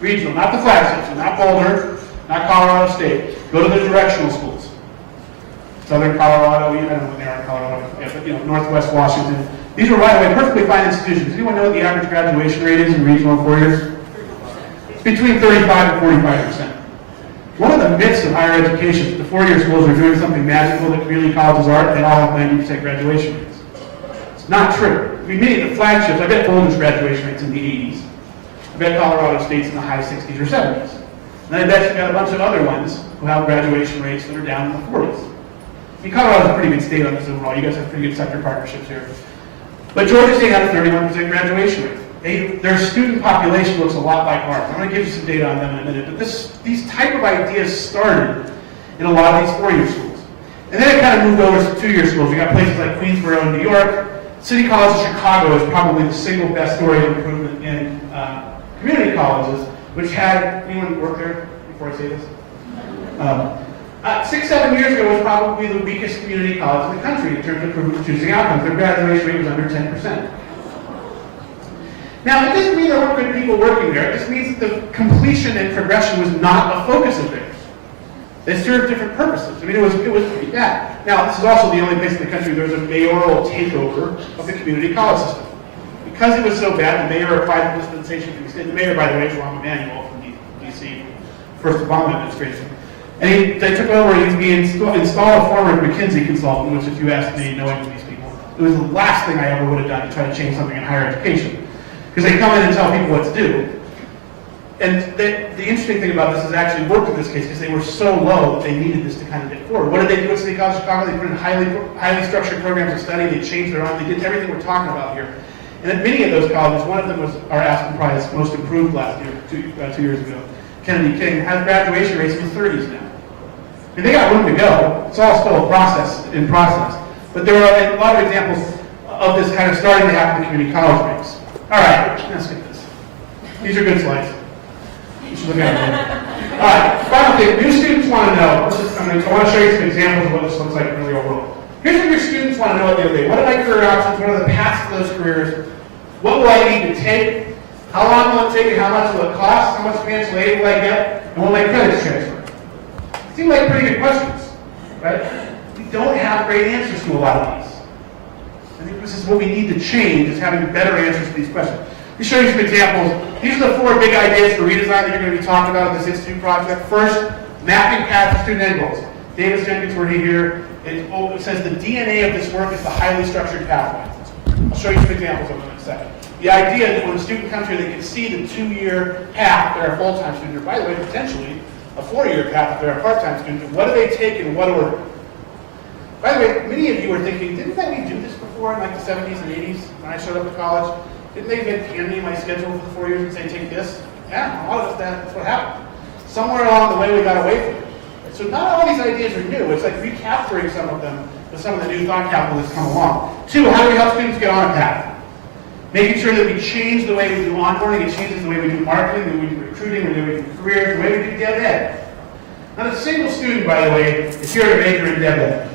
Regional, not the flagships, not Boulder, not Colorado State. Go to the directional schools. Southern Colorado, I don't know when they are in Colorado, yeah, but Northwest Washington. These are, by the way, perfectly fine institutions. Does anyone know what the average graduation rate is in regional 4 years? It's between 35 and 45%. One of the myths of higher education is that the four-year schools are doing something magical that community colleges aren't, and they all have 90% graduation rates. It's not true. I mean, many of the flagships, I bet Boulder's graduation rate's in the 80s. I bet Colorado State's in the high 60s or 70s. And I bet you've got a bunch of other ones who have graduation rates that are down in the 40s. I mean, Colorado's a pretty good state on this overall. You guys have pretty good sector partnerships here. But Georgia State had a 31% graduation rate. Their student population looks a lot like ours. I'm going to give you some data on them in a minute. But these type of ideas started in a lot of these four-year schools. And then it kind of moved over to two-year schools. We got places like Queensboro in New York. City College of Chicago is probably the single best story of improvement in community colleges, which had, anyone work there before I say this? 6-7 years ago, it was probably the weakest community college in the country in terms of choosing outcomes. Their graduation rate was under 10%. Now, it doesn't mean there weren't good people working there. It just means that the completion and progression was not a focus of theirs. They served different purposes. I mean, it was pretty bad. Now, this is also the only place in the country there was a mayoral takeover of the community college system. Because it was so bad, the mayor applied for dispensation from the state. The mayor, by the way, is Rahm Emanuel from D.C., first Obama administration. And they took over, he installed a former McKinsey consultant, which if you ask me, knowing these people, it was the last thing I ever would have done to try to change something in higher education. Because they come in and tell people what to do. And the interesting thing about this is it actually worked in this case because they were so low that they needed this to kind of get forward. What did they do at City College of Chicago? They put in highly structured programs of study, they changed their own, they did everything we're talking about here. And at many of those colleges, one of them was our Aspen Prize Most Improved last year, 2 years ago. Kennedy King has graduation rates in the 30s now. And they got room to go. It's all still in process. But there are a lot of examples of this kind of starting to happen in community college ranks. All right, let's get this. These are good slides. You should look at them. All right, final thing. New students want to know. I want to show you some examples of what this looks like in the real world. Here's what your students want to know at the end of the day. What are my career options? What are the paths to those careers? What will I need to take? How long will it take and how much will it cost? How much financial aid will I get? And will my credits transfer? Seem like pretty good questions, right? We don't have great answers to a lot of these. I think this is what we need to change, is having better answers to these questions. Let me show you some examples. These are the 4 big ideas for redesign that you're going to be talking about in this Institute project. First, mapping paths to student end goals. Davis Jenkins, where here, it says the DNA of this work is the highly structured pathway. I'll show you some examples of them in a second. The idea that when a student comes here, they can see the 2-year path if they're a full-time student, or by the way, potentially a 4-year path if they're a part-time student. What do they take in what order? By the way, many of you are thinking, didn't we do this before in like the 70s and 80s when I showed up at college? Didn't they hand me my schedule for the 4 years and say, take this? Yeah, a lot of us, that's what happened. Somewhere along the way, we got away from it. So not all these ideas are new. It's like recapturing some of them with some of the new thought capital that's come along. 2, how do we help students get on a path? Making sure that we change the way we do onboarding, it changes the way we do marketing, the way we do recruiting, the way we do careers, the way we do dev ed. Not a single student, by the way, is here to major in dev ed.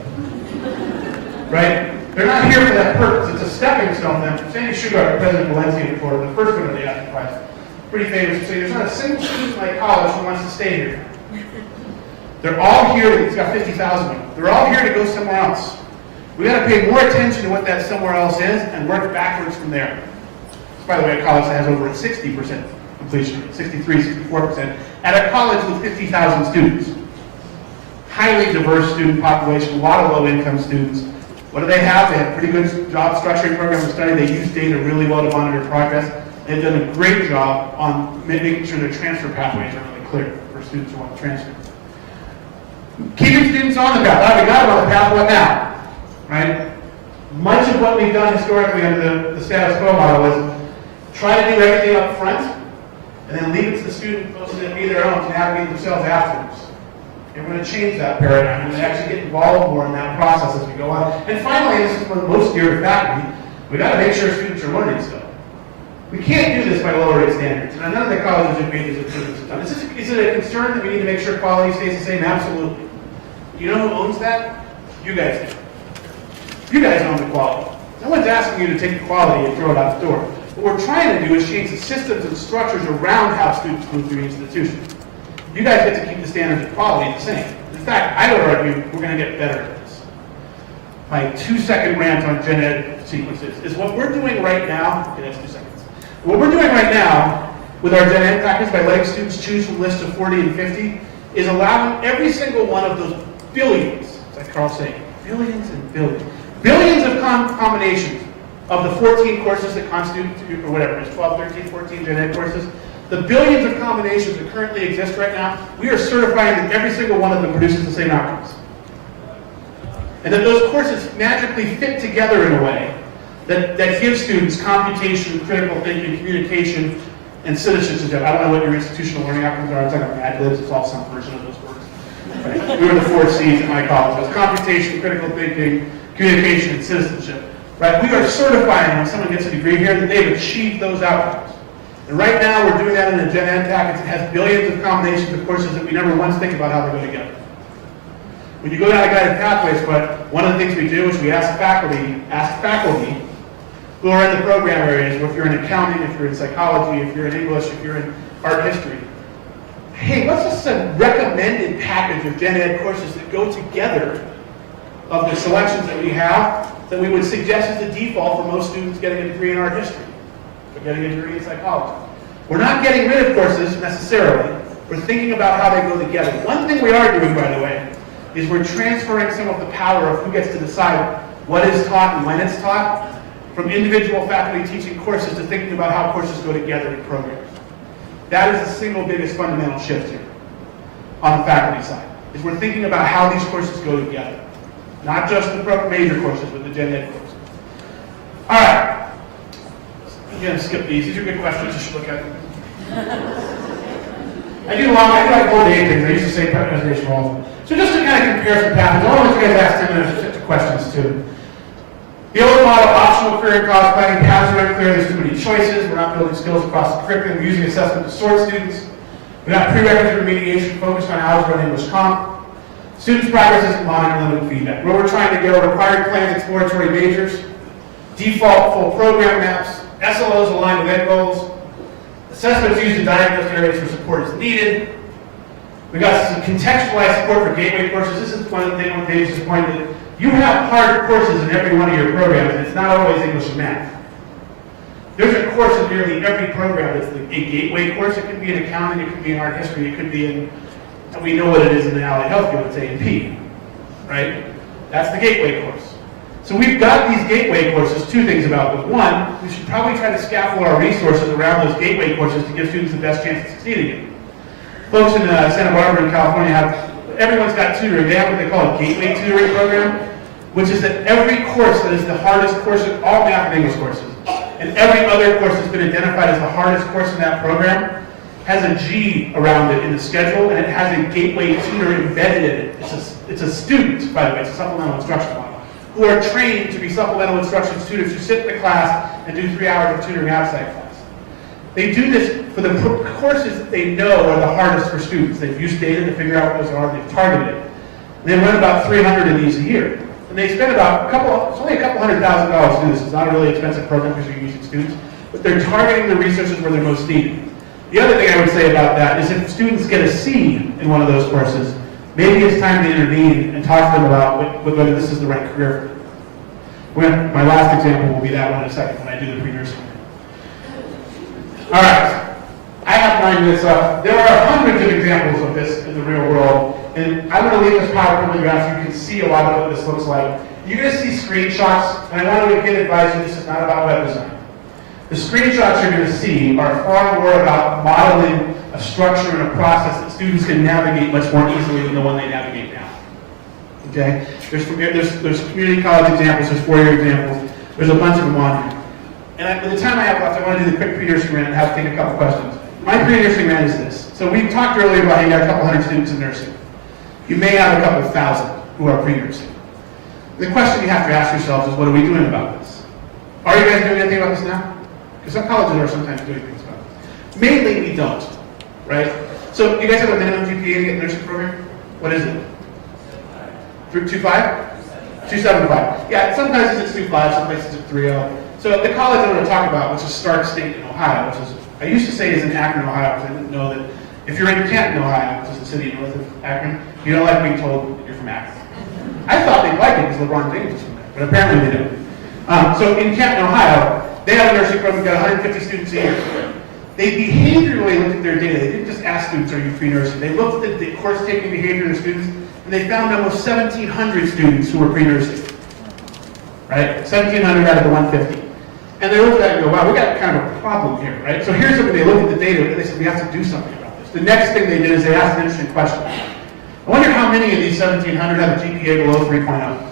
Right? They're not here for that purpose. It's a stepping stone. Sandy Sugar, President Valencia before, the first one of the Aspen Prize, pretty famous for saying there's not a single student in my college who wants to stay here. They're all here, it's got 50,000 of them. They're all here to go somewhere else. We got to pay more attention to what that somewhere else is and work backwards from there. By the way, a college that has over a 60% completion rate, 63, 64%, at a college with 50,000 students. Highly diverse student population, a lot of low-income students. What do they have? They have pretty good job structuring programs of study. They use data really well to monitor progress. They've done a great job on making sure their transfer pathways are really clear for students who want to transfer. Keeping students on the path. All right, we got them on the path, what now? Right? Much of what we've done historically under the status quo model is try to do everything up front and then leave it to the student to be their own to navigate themselves afterwards. And we're going to change that paradigm. We're going to actually get involved more in that process as we go on. And finally, this is what most dear to faculty, we got to make sure students are learning stuff. We can't do this by lowering standards. And none of the colleges have made these improvements have done. Is it a concern that we need to make sure quality stays the same? Absolutely. You know who owns that? You guys do. You guys own the quality. No one's asking you to take the quality and throw it out the door. What we're trying to do is change the systems and structures around how students move through the institution. You guys get to keep the standards of quality the same. In fact, I would argue we're going to get better at this. My 2-second rant on gen ed sequences is what we're doing right now. Okay, that's 2 seconds. What we're doing right now with our gen ed package by letting students choose from a list of 40 and 50 is allowing every single one of those billions, like Carl's saying, billions and billions, billions of combinations of the 14 courses that constitute, or whatever it is, 12, 13, 14 gen ed courses, the billions of combinations that currently exist right now, we are certifying that every single one of them produces the same outcomes. And that those courses magically fit together in a way that gives students computation, critical thinking, communication, and citizenship. I don't know what your institutional learning outcomes are. It's like Mad Libs. It's all some version of those words. Right? We were the 4 C's at my college. It was computation, critical thinking, communication, and citizenship. Right? We are certifying when someone gets a degree here that they've achieved those outcomes. And right now we're doing that in a gen ed package that has billions of combinations of courses that we never once think about how they go together. When you go down a guided pathways, but one of the things we do is we ask faculty who are in the program areas, or if you're in accounting, if you're in psychology, if you're in English, if you're in art history, hey, what's just a recommended package of gen ed courses that go together of the selections that we have that we would suggest as the default for most students getting a degree in art history, or getting a degree in psychology? We're not getting rid of courses necessarily. We're thinking about how they go together. One thing we are doing, by the way, is we're transferring some of the power of who gets to decide what is taught and when it's taught from individual faculty teaching courses to thinking about how courses go together in programs. That is the single biggest fundamental shift here on the faculty side, is we're thinking about how these courses go together. Not just the major courses, but the gen ed courses. All right. I'm going to skip these. These are good questions. You should look at them. I do like whole day things. I used to say presentation all. So just to kind of compare some patterns, I want you guys to ask 10 minutes to questions too. The old model, optional career and college planning, paths are unclear, there's too many choices, we're not building skills across the curriculum, we're using assessment to sort students, we're not prerequisite remediation focused on algebra and English comp. Students' progress isn't monitored, limited feedback. Where we're trying to go, required plans, exploratory majors, default full program maps, SLOs aligned with end goals, assessments used to diagnose areas where support is needed. We got some contextualized support for gateway courses. This is one of the things on Dave's point that you have hard courses in every one of your programs, and it's not always English and math. There's a course in nearly every program that's a gateway course. It could be in accounting, it could be in art history, it could be in, and we know what it is in the allied health field, it's A&P, right? That's the gateway course. So we've got these gateway courses, 2 things about them. One, we should probably try to scaffold our resources around those gateway courses to give students the best chance of succeeding in. Folks in Santa Barbara in California everyone's got tutoring. They have what they call a gateway tutoring program, which is that every course that is the hardest course in all math and English courses, and every other course that's been identified as the hardest course in that program, has a G around it in the schedule, and it has a gateway tutor embedded in it. It's a student, by the way, it's a supplemental instruction model, who are trained to be supplemental instruction tutors who sit in the class and do 3 hours of tutoring outside class. They do this for the courses that they know are the hardest for students. They've used data to figure out what those are, they've targeted it. They run about 300 of these a year. And they spend about it's only a couple $100,000 to do this. It's not a really expensive program because you're using students, but they're targeting the resources where they're most needed. The other thing I would say about that is if students get a C in one of those courses, maybe it's time to intervene and talk to them about whether this is the right career for them. My last example will be that one in a second when I do the pre-nursing. All right, I have 9 minutes left. There are hundreds of examples of this in the real world, and I'm going to leave this PowerPoint with you guys so you can see a lot of what this looks like. You're going to see screenshots, and I want to again advise you this is not about web design. The screenshots you're going to see are far more about modeling a structure and a process that students can navigate much more easily than the one they navigate now. Okay? There's community college examples, there's 4-year examples, there's a bunch of them on here. And by the time I have left, I want to do the quick pre-nursing rant and have to take a couple questions. my pre-nursing rant is this. So we talked earlier about how you got a couple hundred students in nursing. You may have a couple thousand who are pre-nursing. The question you have to ask yourselves is, what are we doing about this? Are you guys doing anything about this now? Because some colleges are sometimes doing things about it. Mainly we don't, right? So you guys have a minimum GPA to get in the nursing program? What is it? 2.5? 2.75. Yeah, sometimes it's 2.5, some places it's 3.0. So the college I'm going to talk about, which is Stark State in Ohio, which is, I used to say is in Akron, Ohio, because I didn't know that if you're in Canton, Ohio, which is the city north of Akron, you don't like being told that you're from Akron. I thought they'd like it because LeBron James is from there, but apparently they don't. So in Canton, Ohio, they have a nursing program, got 150 students a year. They behaviorally looked at their data. They didn't just ask students, are you pre-nursing? They looked at the course-taking behavior of the students, and they found almost 1,700 students who were pre-nursing. Right? 1,700 out of the 150. And they looked at it and go, wow, we got kind of a problem here, right? So here's something, they looked at the data, and they said, we have to do something about this. The next thing they did is they asked an interesting question. I wonder how many of these 1,700 have a GPA below 3.0?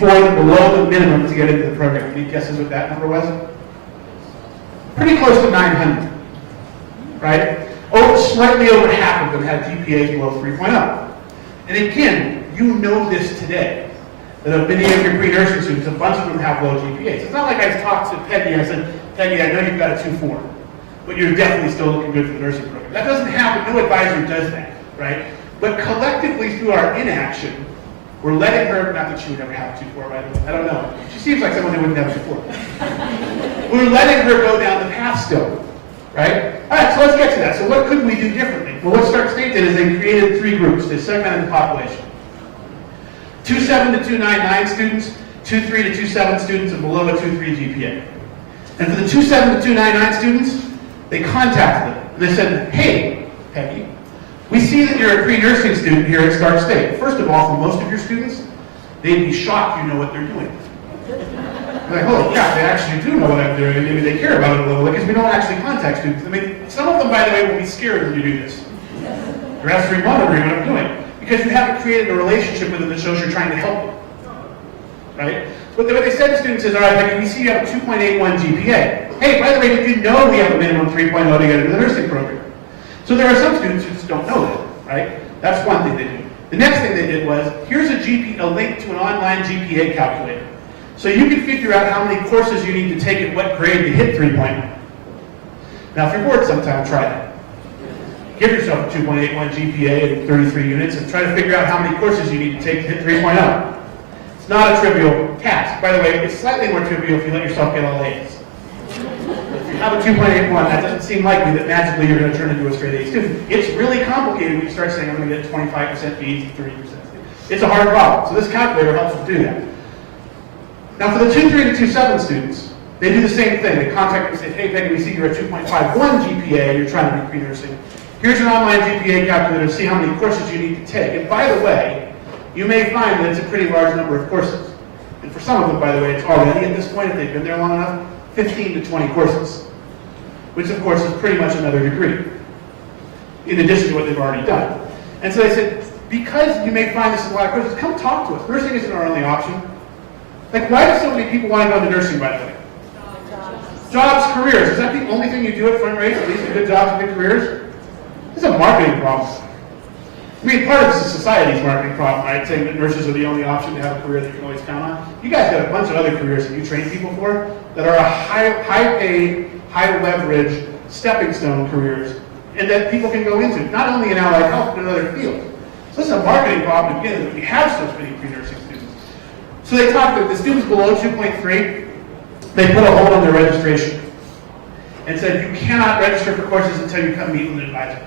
Below the minimum to get into the program. Any guesses what that number was? Pretty close to 900, right? Slightly over half of them had GPAs below 3.0. And again, you know this today, that many of your pre-nursing students, a bunch of them have low GPAs. It's not like I talked to Peggy and I said, Peggy, I know you've got a 2.4, but you're definitely still looking good for the nursing program. That doesn't happen, no advisor does that, right? But collectively through our inaction, we're letting her, not that she would ever have a 2.4, right? I don't know. She seems like someone who wouldn't have a 2.4. We're letting her go down the path still, right? All right, so let's get to that. So what could we do differently? Well, what Stark State did is they created 3 groups. They segmented the population. 2.7 to 2.99 students, 2.3 to 2.7 students, and below a 2.3 GPA. And for the 2.7 to 2.99 students, they contacted them. And they said, hey, Peggy, we see that you're a pre-nursing student here at Stark State. First of all, for most of your students, they'd be shocked you know what they're doing. They're like, holy crap, they actually do know what I'm doing, and maybe they care about it a little bit, because we don't actually contact students. I mean, some of them, by the way, will be scared when you do this. They're actually monitoring what I'm doing, because you haven't created a relationship with them that shows you're trying to help them. Right? But what they said to students is, all right, Becky, we see you have a 2.81 GPA. Hey, by the way, did you know we have a minimum 3.0 to get into the nursing program? So there are some students who just don't know that, right? That's one thing they do. The next thing they did was, here's a link to an online GPA calculator. So you can figure out how many courses you need to take at what grade to hit 3.0. Now, if you're bored sometime, try that. Give yourself a 2.81 GPA and 33 units and try to figure out how many courses you need to take to hit 3.0. It's not a trivial task. By the way, it's slightly more trivial if you let yourself get all A's. If you have a 2.81, that doesn't seem likely that magically you're going to turn into a straight A student. It's really complicated when you start saying, I'm going to get 25% B's and 30% C's. It's a hard problem. So this calculator helps you do that. Now for the 2.3 to 2.7 students, they do the same thing. They contact me and say, hey, Peggy, we see you're at 2.51 GPA, you're trying to be pre-nursing. Here's an online GPA calculator to see how many courses you need to take. And by the way, you may find that it's a pretty large number of courses. And for some of them, by the way, it's already at this point, if they've been there long enough, 15 to 20 courses. Which of course is pretty much another degree, in addition to what they've already done. And so they said, because you may find this is a lot of courses, come talk to us. Nursing isn't our only option. Like, why do so many people want to go into nursing, by the way? Jobs, careers. Is that the only thing you do at Front Range? At least good jobs and good careers? It's a marketing problem. I mean, part of this is society's marketing problem, right? Saying that nurses are the only option to have a career that you can always count on. You guys got a bunch of other careers that you train people for that are a high-paid, high-leverage, stepping stone careers, and that people can go into, not only in allied health, but in other fields. So this is a marketing problem, again, that we have so many pre-nursing students. So they talked to the students below 2.3, they put a hold on their registration and said, you cannot register for courses until you come meet with an advisor.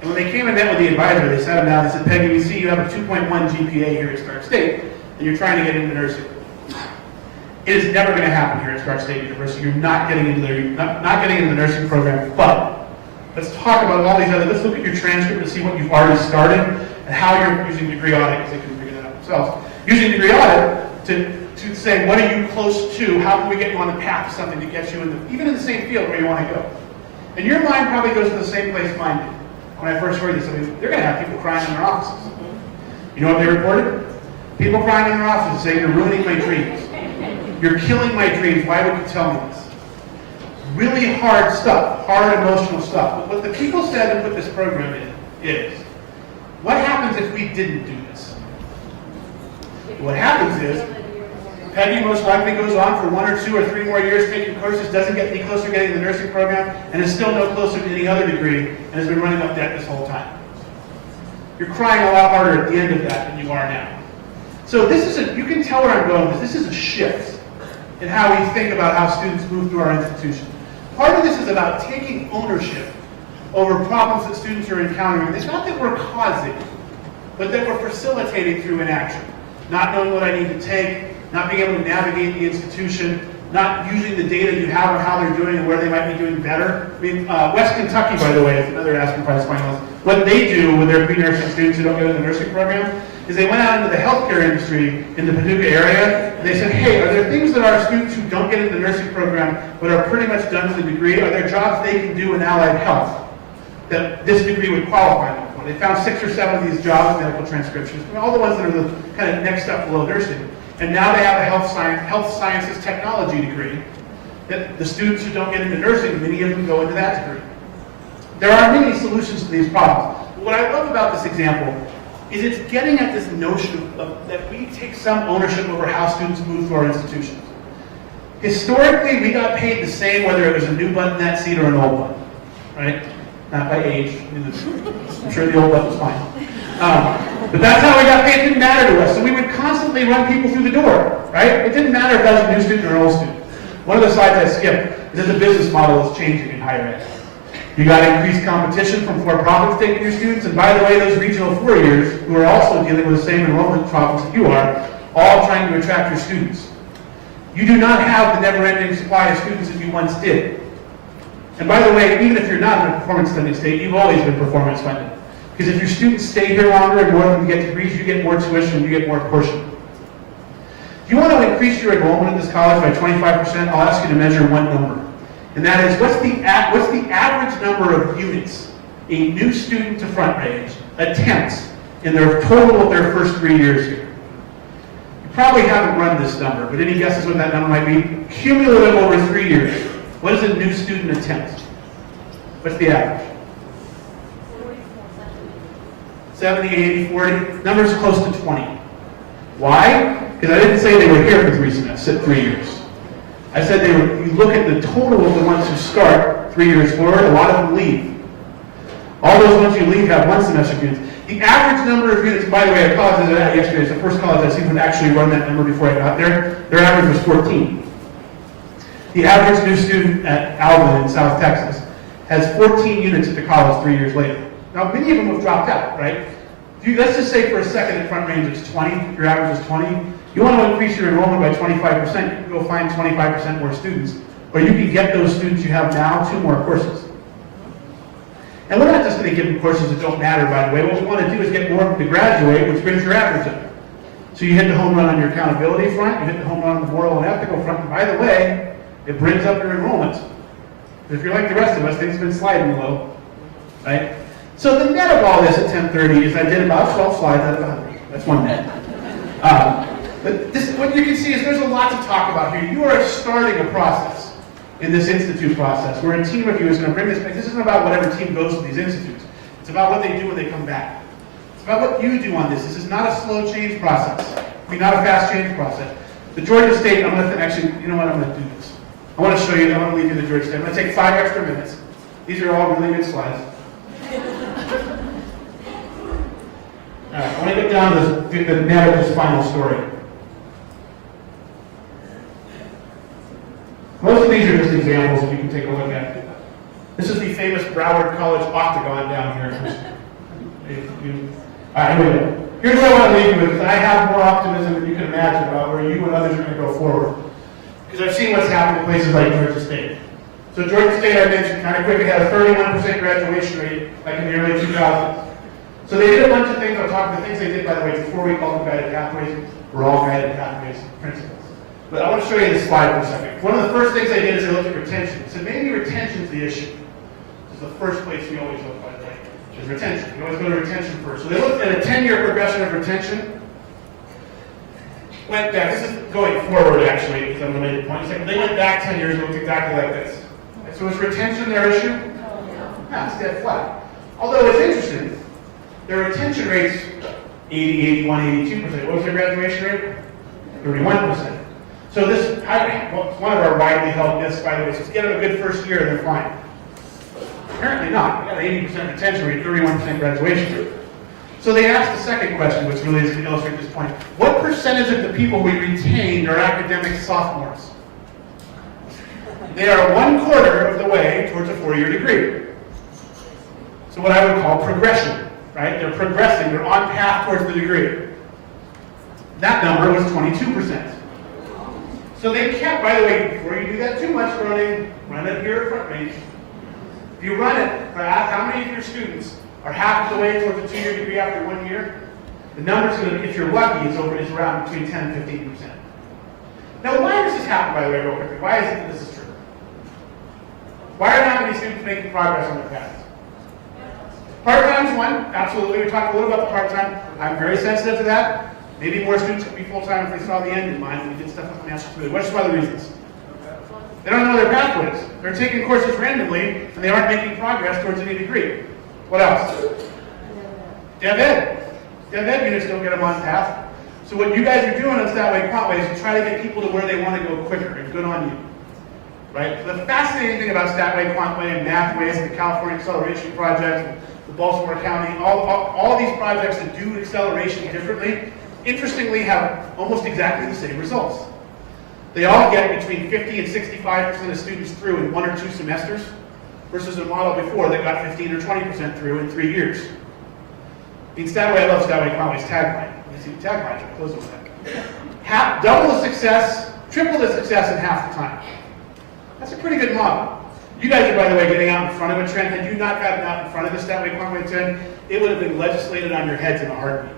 And when they came and met with the advisor, they sat him down and said, Peggy, we see you have a 2.1 GPA here at Stark State, and you're trying to get into nursing. It is never going to happen here at Stark State University. You're not getting into the nursing program, but let's talk about all these other, let's look at your transcript and see what you've already started and how you're using degree audit, because they couldn't figure that out themselves. Using degree audit to say, what are you close to? How can we get you on the path to something to get you even in the same field where you want to go? And your mind probably goes to the same place mine did. When I first heard this, I mean, they're going to have people crying in their offices. You know what they reported? People crying in their offices saying, you're ruining my dreams. You're killing my dreams. Why would you tell me this? really hard stuff, hard emotional stuff. But what the people said to put this program in is, what happens if we didn't do this? What happens is, Peggy most likely goes on for 1 or 2 or 3 more years taking courses, doesn't get any closer to getting the nursing program, and is still no closer to any other degree, and has been running up debt this whole time. You're crying a lot harder at the end of that than you are now. So this is you can tell where I'm going with this. This is a shift in how we think about how students move through our institution. Part of this is about taking ownership over problems that students are encountering. It's not that we're causing, but that we're facilitating through inaction. Not knowing what I need to take, not being able to navigate the institution, not using the data you have on how they're doing and where they might be doing better. I mean, West Kentucky, by the way, is another Aspen Prize finalist. What they do with their pre-nursing students who don't go to the nursing program is they went out into the healthcare industry in the Paducah area, and they said, hey, are there things that our students who don't get into the nursing program but are pretty much done with a degree, are there jobs they can do in allied health that this degree would qualify them for? They found 6 or 7 of these jobs in medical transcriptions, all the ones that are the kind of next step below nursing. And now they have a health sciences technology degree that the students who don't get into nursing, many of them go into that degree. There are many solutions to these problems. But what I love about this example is it's getting at this notion that we take some ownership over how students move through our institutions. Historically, we got paid the same whether it was a new button in that seat or an old button, right? Not by age. I'm sure the old button was fine. But that's how we got paid. It didn't matter to us. So we would constantly run people through the door, right? It didn't matter if that was a new student or an old student. One of the slides I skipped is that the business model is changing in higher ed. You got increased competition from for-profits taking your students, and by the way, those regional 4-years, who are also dealing with the same enrollment problems that you are, all trying to attract your students. You do not have the never-ending supply of students that you once did. And by the way, even if you're not in a performance-funded state, you've always been performance-funded. Because if your students stay here longer and more of them get degrees, you get more tuition, you get more portion. If you want to increase your enrollment at this college by 25%, I'll ask you to measure one number. And that is, what's the average number of units a new student to front range attempts in their total of their first 3 years here? You probably haven't run this number, but any guesses what that number might be? Cumulative over 3 years. What does a new student attempt? What's the average? 70, 80, 40. Numbers close to 20. Why? Because I didn't say they were here for 3 years. I said you look at the total of the ones who start 3 years forward, a lot of them leave. All those ones who leave have 1 semester units. The average number of units, by the way, at college I was at yesterday, it's the first college I've seen would actually run that number before I got there. Their average was 14. The average new student at Alvin in South Texas has 14 units at the college 3 years later. Now, many of them have dropped out, right? Let's just say for a second at front range it's 20, your average is 20. You want to increase your enrollment by 25%, you can go find 25% more students, or you can get those students you have now 2 more courses. And we're not just going to give them courses that don't matter, by the way. What we want to do is get more of them to graduate, which brings your average up. So you hit the home run on your accountability front, you hit the home run on the moral and ethical front, and by the way, it brings up your enrollment. If you're like the rest of us, things have been sliding low, right? So the net of all this at 10:30 is I did about 12 slides out of 100. That's one net. But what you can see is there's a lot to talk about here. You are starting a process in this institute process where a team of you is going to bring this back. This isn't about whatever team goes to these institutes. It's about what they do when they come back. It's about what you do on this. This is not a slow change process. I mean, not a fast change process. The Georgia State, I'm going to actually, you know what, I'm going to do this. I want to show you, I want to leave you the Georgia State. I'm going to take 5 extra minutes. These are all really good slides. All right, I want to get down to the net of this final story. Most of these are just examples that you can take a look at. This is the famous Broward College octagon down here. All right, here we go. Here's what I want to leave you with. I have more optimism than you can imagine about where you and others are going to go forward. Because I've seen what's happened in places like Georgia State. So Georgia State, I mentioned kind of quickly, had a 31% graduation rate like in the early 2000s. So they did a bunch of things. I'll talk about the things they did, by the way, before we call them guided pathways. We're all guided pathways principles. But I want to show you this slide for a second. One of the first things they did is they looked at retention. So maybe retention is the issue. This is the first place we always look, by the way, is retention. You always go to retention first. So they looked at a 10-year progression of retention. Went back. This is going forward, actually, because I'm going to make the point. They went back 10 years and looked exactly like this. So is retention their issue? No, it's dead flat. Although it's interesting, their retention rate's 80, 81, 82%. What was their graduation rate? 31%. So this, one of our widely held myths, by the way, is get them a good first year and they're fine. Apparently not. We got an 80% retention rate, 31% graduation rate. So they asked the second question, which really is to illustrate this point. What percentage of the people we retained are academic sophomores? They are 1/4 of the way towards a 4-year degree. So what I would call progression, right? They're progressing, they're on path towards the degree. That number was 22%. So they kept, by the way, before you do that too much running, run it here at Front Range. If you run it, ask how many of your students are half of the way towards a 2-year degree after 1 year, the number's going to, if you're lucky, is around between 10 and 15%. Now, why does this happen, by the way, real quickly? Why is it that this is true? Why are not many students making progress on their paths? Part-time is one, absolutely. We talked a little about the part-time. I'm very sensitive to that. Maybe more students could be full-time if they saw the end in mind and we did stuff with financial stability. What's some other reasons? They don't know their pathways. They're taking courses randomly and they aren't making progress towards any degree. What else? Dev Ed. Dev Ed units don't get them on path. So what you guys are doing is that way, Quantway, is you try to get people to where they want to go quicker, and good on you. Right? The fascinating thing about Statway, Quantway, and Mathways, and the California Acceleration Project, the Baltimore County, all these projects that do acceleration differently, interestingly have almost exactly the same results. They all get between 50 and 65% of students through in 1 or 2 semesters, versus a model before that got 15 or 20% through in 3 years. In Statway, I love Statway Quantway's tagline. You see the tagline, I'll close with that. Double the success, triple the success in half the time. That's a pretty good model. You guys are, by the way, getting out in front of a trend. Had you not gotten out in front of the Statway Quantway trend, it would have been legislated on your heads in a heartbeat.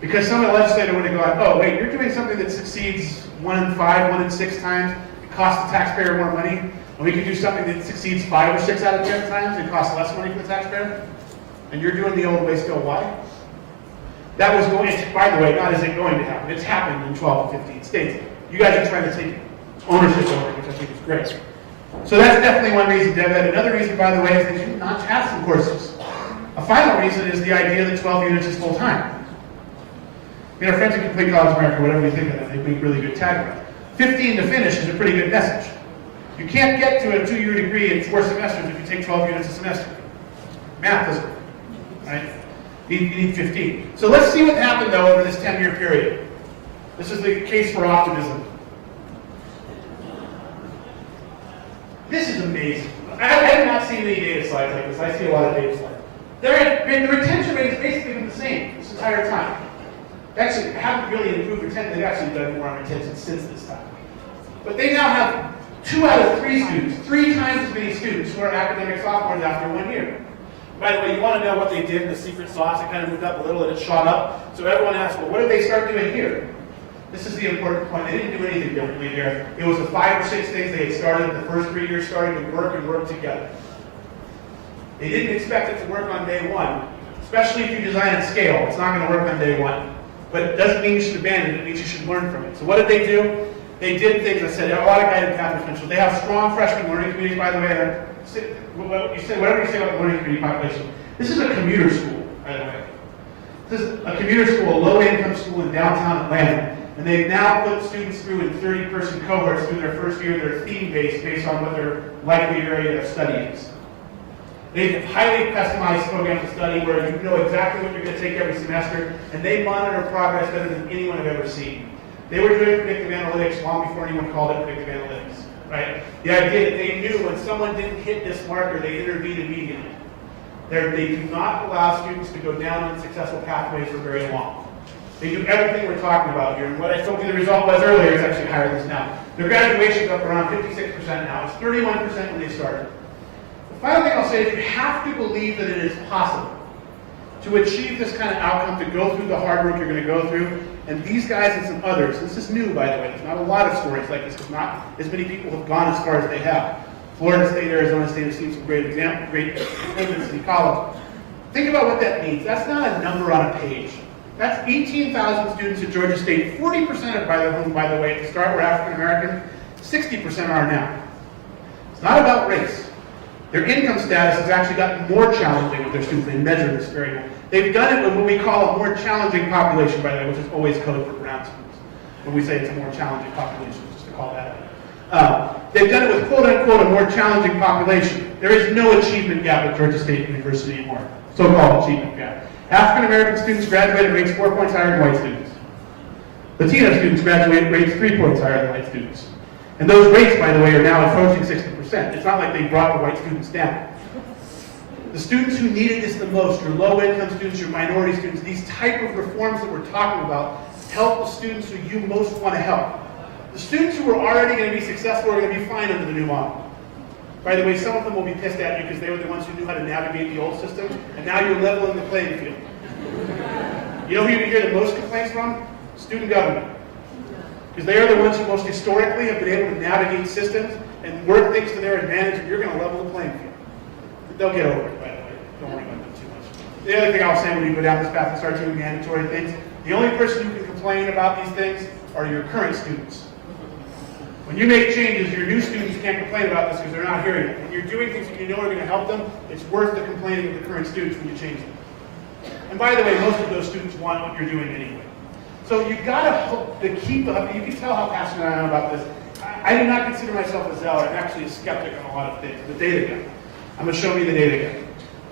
Because some legislator would have gone, oh, wait, you're doing something that succeeds 1 in 5, 1 in 6 times, it costs the taxpayer more money, and we can do something that succeeds 5 or 6 out of 10 times and costs less money for the taxpayer, and you're doing the old way still. Why? That was going, by the way, not is it going to happen, it's happened in 12 to 15 states. You guys are trying to take ownership over it, which I think is great. So that's definitely one reason, Deb. Another reason, by the way, is that you not have some courses. A final reason is the idea that 12 units is full-time. I mean, our friends at Complete College America, whatever you think of them, they make really good tagline. 15 to finish is a pretty good message. You can't get to a 2-year degree in 4 semesters if you take 12 units a semester. Math doesn't work, right? You need 15. So let's see what happened, though, over this 10-year period. This is the case for optimism. This is amazing. I have not seen any data slides like this. I see a lot of data slides. The retention rate has basically been the same this entire time. They actually haven't really improved retention. They've actually done more on retention since this time. But they now have 2 out of 3 students, 3 times as many students who are academic sophomores after 1 year. By the way, you want to know what they did in the secret sauce? It kind of moved up a little and it shot up. So everyone asked, well, what did they start doing here? This is the important point. They didn't do anything differently there. It was the 5 or 6 things they had started in the first 3 years, starting to work together. They didn't expect it to work on day 1, especially if you design at scale. It's not going to work on day 1. But it doesn't mean you should abandon it. It means you should learn from it. So what did they do? They did things. I said, a lot of guided path potential. They have strong freshman learning communities, by the way. Whatever you say about the learning community population. This is a commuter school, by the way. This is a commuter school, a low-income school in downtown Atlanta. And they've now put students through in 30-person cohorts through their first year. They're theme-based based on what their likely area of study is. They have highly customized programs of study where you know exactly what you're going to take every semester, and they monitor progress better than anyone I've ever seen. They were doing predictive analytics long before anyone called it predictive analytics, right? The idea that they knew when someone didn't hit this marker, they intervened immediately. They do not allow students to go down unsuccessful pathways for very long. They do everything we're talking about here, and what I told you the result was earlier is actually higher than this now. Their graduation's up around 56% now. It's 31% when they started. The final thing I'll say is you have to believe that it is possible to achieve this kind of outcome, to go through the hard work you're going to go through. And these guys and some others, this is new, by the way. There's not a lot of stories like this, because not as many people have gone as far as they have. Florida State, Arizona State have seen some great improvements in college. Think about what that means. That's not a number on a page. That's 18,000 students at Georgia State. 40% of whom, by the way, at the start were African American. 60% are now. It's not about race. Their income status has actually gotten more challenging with their students. They measure this variable. They've done it with what we call a more challenging population, by the way, which is always code for brown students. When we say it's a more challenging population, just to call that out. They've done it with quote-unquote a more challenging population. There is no achievement gap at Georgia State University anymore, so-called achievement gap. African-American students graduate at rates 4 points higher than white students. Latino students graduate at rates 3 points higher than white students. And those rates, by the way, are now approaching 60%. It's not like they brought the white students down. The students who needed this the most, your low-income students, your minority students, these type of reforms that we're talking about help the students who you most want to help. The students who are already going to be successful are going to be fine under the new model. By the way, some of them will be pissed at you because they were the ones who knew how to navigate the old system, and now you're leveling the playing field. You know who you hear the most complaints from? Student government. Because they are the ones who most historically have been able to navigate systems and work things to their advantage, and you're going to level the playing field. They'll get over it, by the way. Don't worry about them too much. The other thing I'll say when you go down this path and start doing mandatory things, the only person who can complain about these things are your current students. When you make changes, your new students can't complain about this because they're not here yet. When you're doing things that you know are going to help them, it's worth the complaining of the current students when you change them. And by the way, most of those students want what you're doing anyway. So you've got to keep up. You can tell how passionate I am about this. I do not consider myself a zealot. I'm actually a skeptic on a lot of things. The data guy. I'm going to show you the data guy.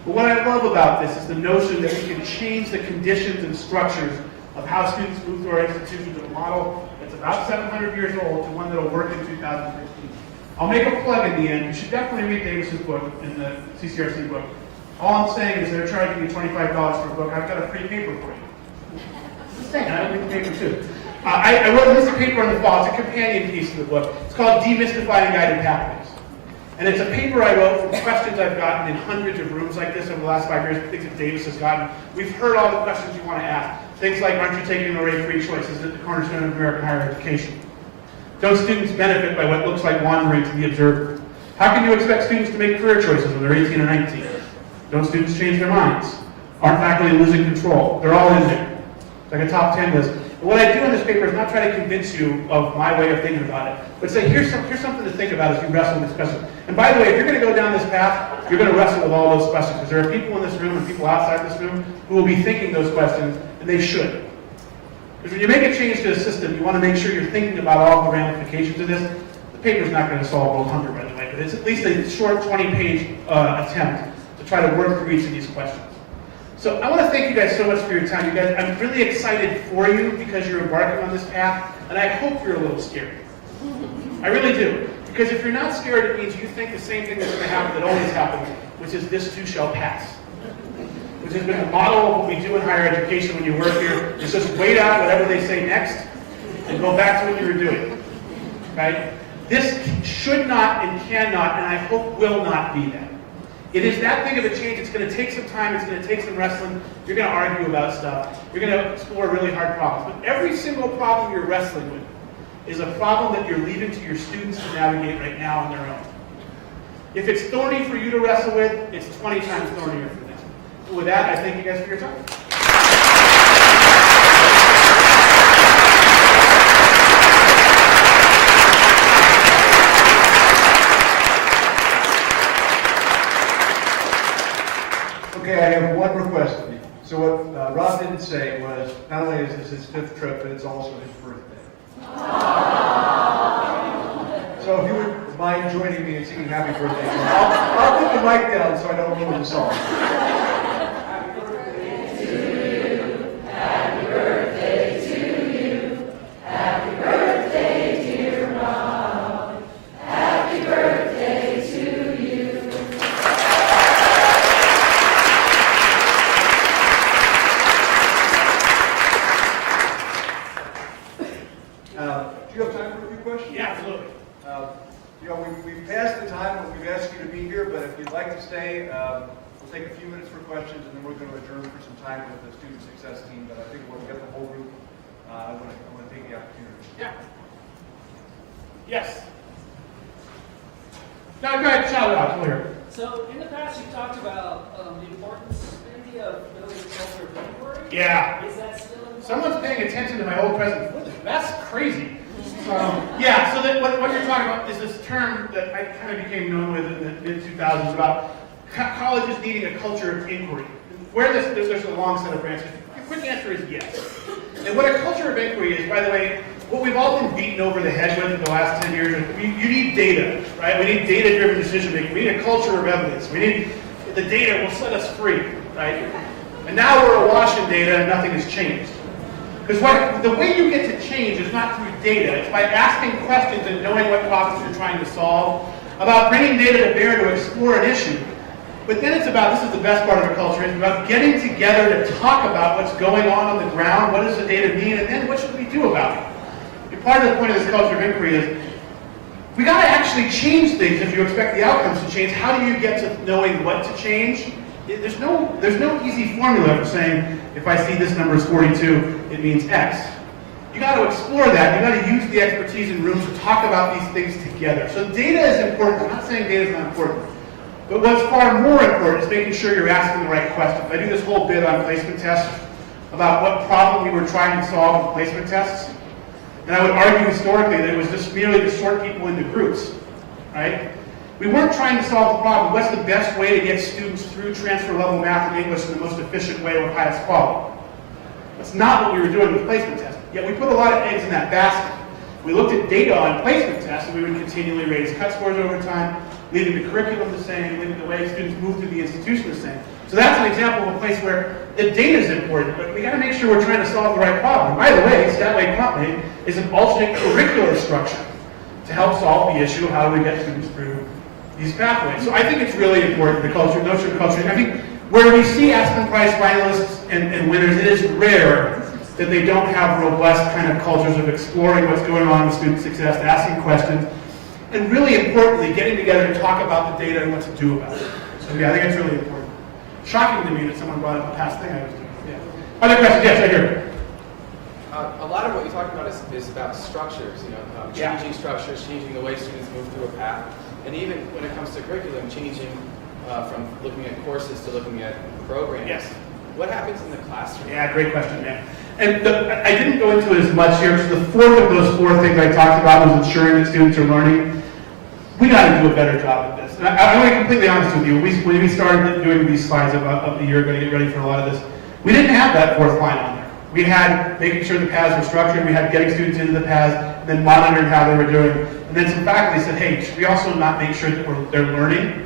But what I love about this is the notion that we can change the conditions and structures of how students move through our institutions to a model that's about 700 years old to one that will work in 2015. I'll make a plug in the end. You should definitely read Davis's book in the CCRC book. All I'm saying is they're charging you $25 for a book. I've got a free paper for you. Just saying, I don't read the paper too. I wrote this paper on the fall. It's a companion piece to the book. It's called Demystifying Guided Pathways. And it's a paper I wrote from questions I've gotten in hundreds of rooms like this over the last 5 years, things that Davis has gotten. We've heard all the questions you want to ask. Things like, aren't you taking away free choices at the cornerstone of American higher education? Don't students benefit by what looks like wandering to the observer? How can you expect students to make career choices when they're 18 or 19? Don't students change their minds? Aren't faculty losing control? They're all in there. It's like a top 10 list. And what I do in this paper is not try to convince you of my way of thinking about it, but say, here's something to think about as you wrestle with this question. And by the way, if you're going to go down this path, you're going to wrestle with all those questions, because there are people in this room and people outside this room who will be thinking those questions, and they should. Because when you make a change to a system, you want to make sure you're thinking about all the ramifications of this. The paper's not going to solve world hunger, by the way, but it's at least a short 20-page attempt to try to work through each of these questions. So I want to thank you guys so much for your time. You guys, I'm really excited for you because you're embarking on this path, and I hope you're a little scared. I really do. Because if you're not scared, it means you think the same thing that's going to happen that always happens, which is this too shall pass. Which has been the model of what we do in higher education when you work here, is just wait out whatever they say next and go back to what you were doing. Right? This should not and cannot, and I hope will not be that. It is that big of a change. It's going to take some time. It's going to take some wrestling. You're going to argue about stuff. You're going to explore really hard problems. But every single problem you're wrestling with is a problem that you're leaving to your students to navigate right now on their own. If it's thorny for you to wrestle with, it's 20 times thornier for them. So with that, I thank you guys for your time. Okay, I have one request of you. So what Rob didn't say was, not only is this his 5th trip, but it's also his birthday. So if you would mind joining me in singing Happy Birthday, I'll put the mic down so I don't ruin the song. Do you have time for a few questions? Yeah, absolutely. You know, we've passed the time when we've asked you to be here, but if you'd like to stay, we'll take a few minutes for questions, and then we're going to adjourn for some time with the student success team. But I think we'll get the whole group. I want to take the opportunity. Yeah. Yes. No, go ahead, shout it out. Clear. So in the past, you talked about the importance maybe of building a culture of inquiry. Yeah. Is that still important? Someone's paying attention to my old presentation. That's crazy. Yeah, so that what you're talking about is this term that I kind of became known with in the mid-2000s about colleges needing a culture of inquiry. Where there's a long set of branches. The quick answer is yes. And what a culture of inquiry is, by the way, what we've all been beaten over the head with in the last 10 years, you need data, right? We need data-driven decision-making. We need a culture of evidence. We need, the data will set us free, right? And now we're awash in data and nothing has changed. Because the way you get to change is not through data. It's by asking questions and knowing what problems you're trying to solve, about bringing data to bear to explore an issue. But then it's about, this is the best part of the culture, it's about getting together to talk about what's going on the ground, what does the data mean, and then what should we do about it? And part of the point of this culture of inquiry is, we got to actually change things if you expect the outcomes to change. How do you get to knowing what to change? There's no easy formula for saying, if I see this number is 42, it means X. You got to explore that. You got to use the expertise in rooms to talk about these things together. So data is important. I'm not saying data is not important. But what's far more important is making sure you're asking the right questions. I do this whole bit on placement tests about what problem we were trying to solve with placement tests. And I would argue historically that it was just merely to sort people into groups, right? We weren't trying to solve the problem. What's the best way to get students through transfer level math and English in the most efficient way with highest quality? That's not what we were doing with placement tests. Yet we put a lot of eggs in that basket. We looked at data on placement tests and we would continually raise cut scores over time, leaving the curriculum the same, leaving the way students move through the institution the same. So that's an example of a place where the data is important, but we got to make sure we're trying to solve the right problem. By the way, Statway Company is an alternate curricular structure to help solve the issue of how do we get students through these pathways. So I think it's really important, the culture, notion of culture. I think where we see Aspen Prize finalists and winners, it is rare that they don't have robust kind of cultures of exploring what's going on with student success, asking questions, and really importantly, getting together to talk about the data and what to do about it. So yeah, I think it's really important. Shocking to me that someone brought up a past thing I was doing. Yeah. Other questions? Yes, right here. A lot of what you talked about is about structures, changing structures, changing the way students move through a path, and even when it comes to curriculum, changing from looking at courses to looking at programs. Yes. What happens in the classroom? Yeah, great question, man. And I didn't go into it as much here, so the fourth of those four things I talked about was ensuring that students are learning. We got to do a better job at this. And I want to be completely honest with you. When we started doing these slides about a year ago to get ready for a lot of this, we didn't have that fourth line on there. We had making sure the paths were structured, we had getting students into the paths, and then monitoring how they were doing. And then some faculty said, hey, should we also not make sure that they're learning?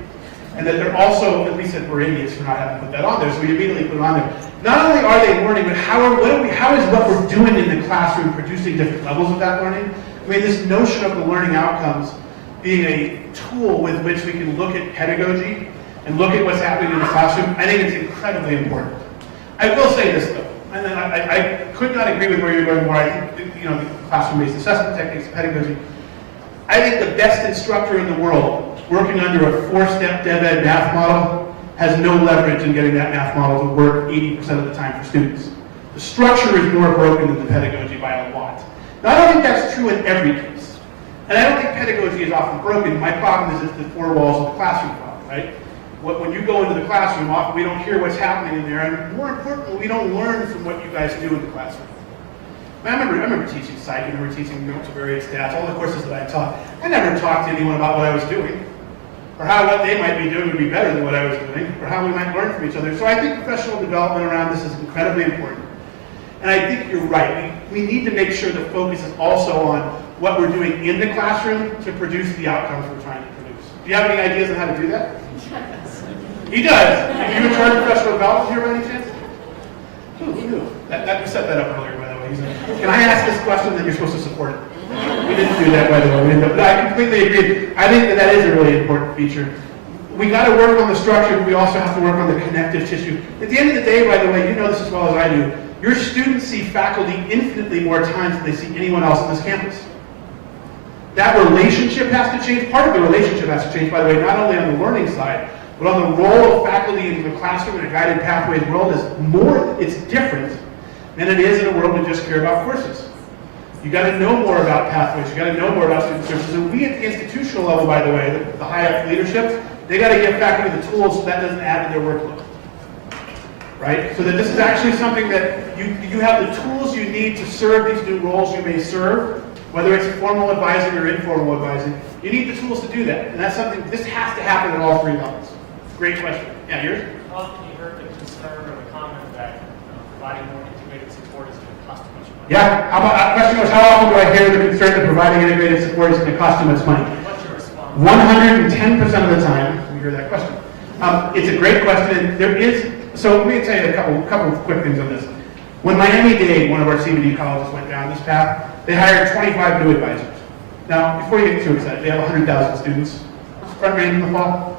And that they're also, at least that we're idiots for not having put that on there, so we immediately put it on there. Not only are they learning, but how is what we're doing in the classroom producing different levels of that learning? I mean, this notion of the learning outcomes being a tool with which we can look at pedagogy and look at what's happening in the classroom, I think it's incredibly important. I will say this though, and then I could not agree with where you're going more. I think, the classroom-based assessment techniques, pedagogy. I think the best instructor in the world working under a 4-step DevEd math model has no leverage in getting that math model to work 80% of the time for students. The structure is more broken than the pedagogy by a lot. Now, I don't think that's true in every case. And I don't think pedagogy is often broken. My problem is it's the four walls of the classroom problem, right? When you go into the classroom, often we don't hear what's happening in there, and more importantly, we don't learn from what you guys do in the classroom. I remember teaching psych, I remember teaching multivariate stats, all the courses that I taught. I never talked to anyone about what I was doing, or how what they might be doing would be better than what I was doing, or how we might learn from each other. So I think professional development around this is incredibly important. And I think you're right. We need to make sure the focus is also on what we're doing in the classroom to produce the outcomes we're trying to produce. Do you have any ideas on how to do that? Yes. He does. Are you in charge of professional development here by any chance? Who knew? We set that up earlier, by the way. Can I ask this question, then you're supposed to support it? We didn't do that, by the way. But I completely agree. I think that is a really important feature. We got to work on the structure, but we also have to work on the connective tissue. At the end of the day, by the way, you know this as well as I do, your students see faculty infinitely more times than they see anyone else on this campus. That relationship has to change. Part of the relationship has to change, by the way, not only on the learning side, but on the role of faculty in the classroom in a guided pathways world it's different than it is in a world we just care about courses. You got to know more about pathways. You got to know more about student services. And we at the institutional level, by the way, the high-up leadership, they got to give faculty the tools so that doesn't add to their workload. Right? So that this is actually something that you have the tools you need to serve these new roles you may serve, Whether it's formal advising or informal advising, you need the tools to do that. And that's something, this has to happen at all three levels. Great question. Yeah, yours? How often you heard the concern or the comment that providing more integrated support is going to cost too much money? Yeah, how about, question was, how often do I hear the concern that providing integrated support is going to cost too much money? What's your response? 110% of the time, we hear that question. It's a great question, and there is, so let me tell you a couple of quick things on this. When Miami-Dade, one of our CBD colleges, went down this path, they hired 25 new advisors. Now, before you get too excited, they have 100,000 students. Front range in the fall?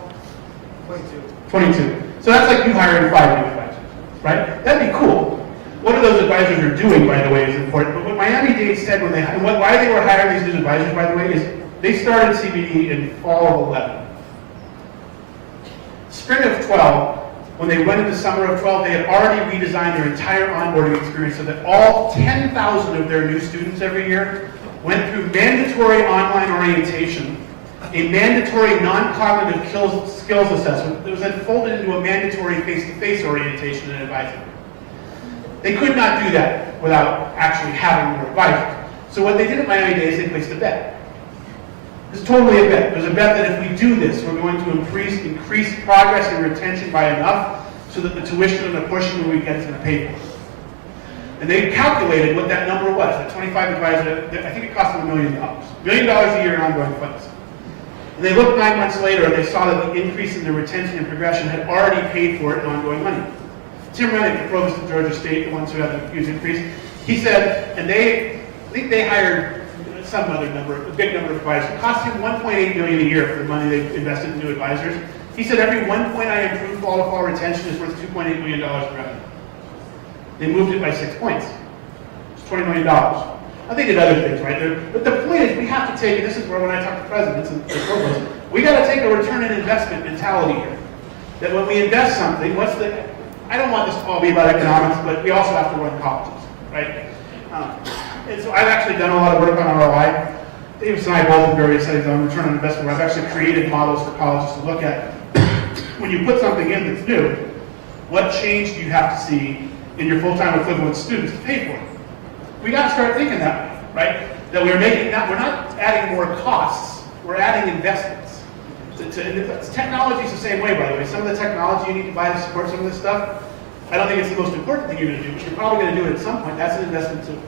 22. So that's like you hiring 5 new advisors, right? That'd be cool. What those advisors are doing, by the way, is important. But what Miami-Dade said when why they were hiring these new advisors, by the way, is they started CBD in fall of 11. Spring of 12, when they went into summer of 12, they had already redesigned their entire onboarding experience so that all 10,000 of their new students every year went through mandatory online orientation, a mandatory non-cognitive skills assessment that was then folded into a mandatory face-to-face orientation and advising. They could not do that without actually having more advisors. So what they did at Miami-Dade is they placed a bet. It's totally a bet. There's a bet that if we do this, we're going to increase progress and retention by enough so that the tuition and the portion we get is going to pay for it. And they calculated what that number was. That 25 advisors, I think it cost them $1 million. $1 million a year in ongoing funds. And they looked 9 months later and they saw that the increase in their retention and progression had already paid for it in ongoing money. Tim Rennick, the provost of Georgia State, the ones who had the huge increase, he said, and I think they hired some other number, a big number of advisors. It cost him $1.8 million a year for the money they invested in new advisors. He said every 1 point I improve fall-to-fall retention is worth $2.8 million in revenue. They moved it by 6 points. It's $20 million. Now they did other things, right? But the point is we have to take, and this is where when I talk to presidents and provosts, we got to take a return on investment mentality here. That when we invest something, I don't want this to all be about economics, but we also have to run colleges, right? And so I've actually done a lot of work on ROI. Davis and I both have various studies on return on investment where I've actually created models for colleges to look at. When you put something in that's new, what change do you have to see in your full-time equivalent students to pay for it? We got to start thinking that way, right? That we're not adding more costs, we're adding investments. Technology is the same way, by the way. Some of the technology you need to buy to support some of this stuff, I don't think it's the most important thing you're going to do, but you're probably going to do it at some point. That's an investment too.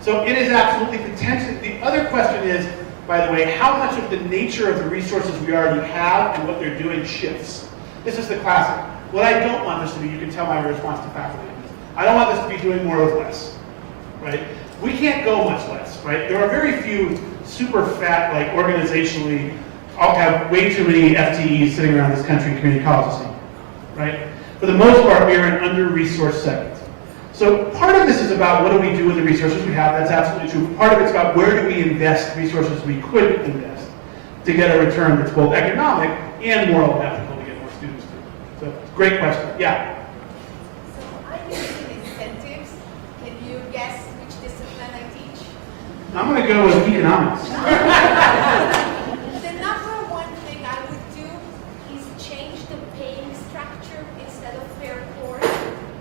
So it is absolutely potentially. The other question is, by the way, how much of the nature of the resources we already have and what they're doing shifts. This is the classic. What I don't want this to be, you can tell my response to faculty on this. I don't want this to be doing more with less, right? We can't go much less, right? There are very few super fat, like organizationally, I'll have way too many FTEs sitting around this country in community colleges, right? For the most part, we are an under-resourced segment. So part of this is about what do we do with the resources we have. That's absolutely true. Part of it's about where do we invest resources we could invest to get a return that's both economic and moral and ethical to get more students through. So great question. Yeah? So I'm using incentives. Can you guess which discipline I teach? I'm going to go with economics. The number one thing I would do is change the paying structure instead of per course,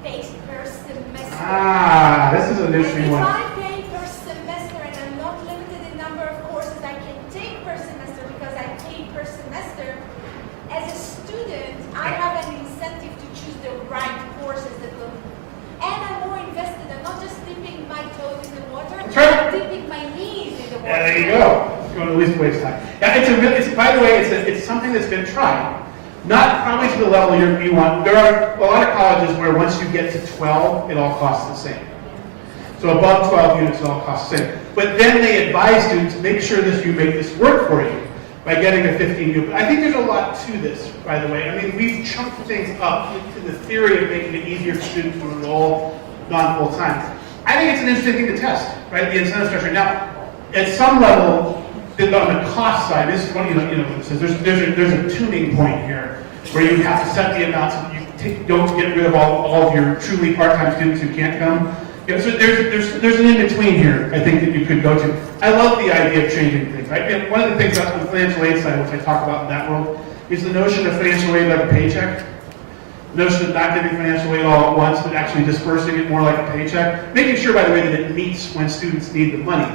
pay per semester. Ah, this is an interesting one. If I pay per semester and I'm not limited in number of courses I can take per semester because I pay per semester, as a student, I have an incentive to choose the right courses that will, and I'm more invested. I'm not just dipping my toes in the water, That's right. I'm dipping my knees in the water. Yeah, there you go. It's going to at least waste time. Yeah, by the way, it's something that's been tried. Not probably to the level you want. There are a lot of colleges where once you get to 12, it all costs the same. So above 12 units, it all costs the same. But then they advise students, make sure that you make this work for you by getting a 15 unit. I think there's a lot to this, by the way. I mean, we've chunked things up into the theory of making it easier for students to enroll non-full time. I think it's an interesting thing to test, right? The incentive structure. Now, at some level, on the cost side, this is one, there's a tuning point here where you have to set the amounts so that you don't get rid of all of your truly part-time students who can't come. So there's an in-between here, I think, that you could go to. I love the idea of changing things, right? And one of the things on the financial aid side, which I talk about in that world, is the notion of financial aid like a paycheck. The notion of not giving financial aid all at once, but actually dispersing it more like a paycheck. Making sure, by the way, that it meets when students need the money.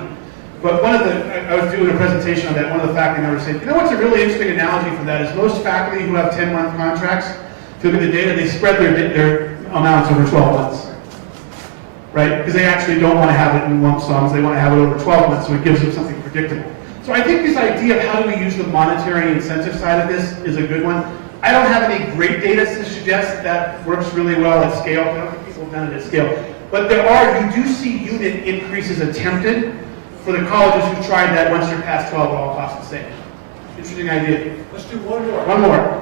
But I was doing a presentation on that, one of the faculty members said, you know what's a really interesting analogy for that is most faculty who have 10-month contracts, if you look at the data, they spread their amounts over 12 months. Right? Because they actually don't want to have it in lump sums, they want to have it over 12 months, so it gives them something predictable. So I think this idea of how do we use the monetary incentive side of this is a good one. I don't have any great data to suggest that works really well at scale. I don't think people have done it at scale. But you do see unit increases attempted for the colleges who tried that once you're past 12, it all costs the same. Interesting idea. Let's do one more. One more.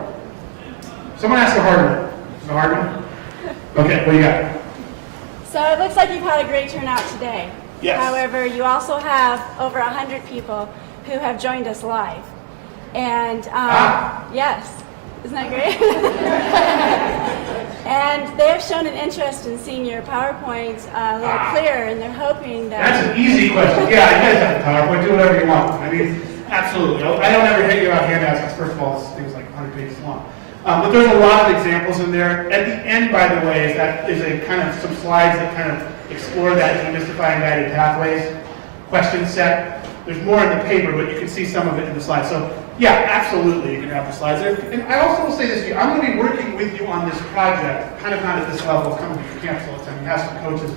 Someone ask a hard one. Is it a hard one? Okay, what do you got? So it looks like you've had a great turnout today. Yes. However, you also have over 100 people who have joined us live. And yes, isn't that great? And they have shown an interest in seeing your PowerPoint a little clearer, and they're hoping that... That's an easy question. Yeah, you guys have a PowerPoint, do whatever you want. I mean, absolutely. I don't ever hit you about handouts, because first of all, this thing's like 100 pages long. But there's a lot of examples in there. At the end, by the way, is a kind of some slides that kind of explore that demystifying guided pathways question set. There's more in the paper, but you can see some of it in the slides. So yeah, absolutely, you can have the slides there. And I also will say this to you, I'm going to be working with you on this project, kind of not at this level of coming to your campus all the time. You have some coaches.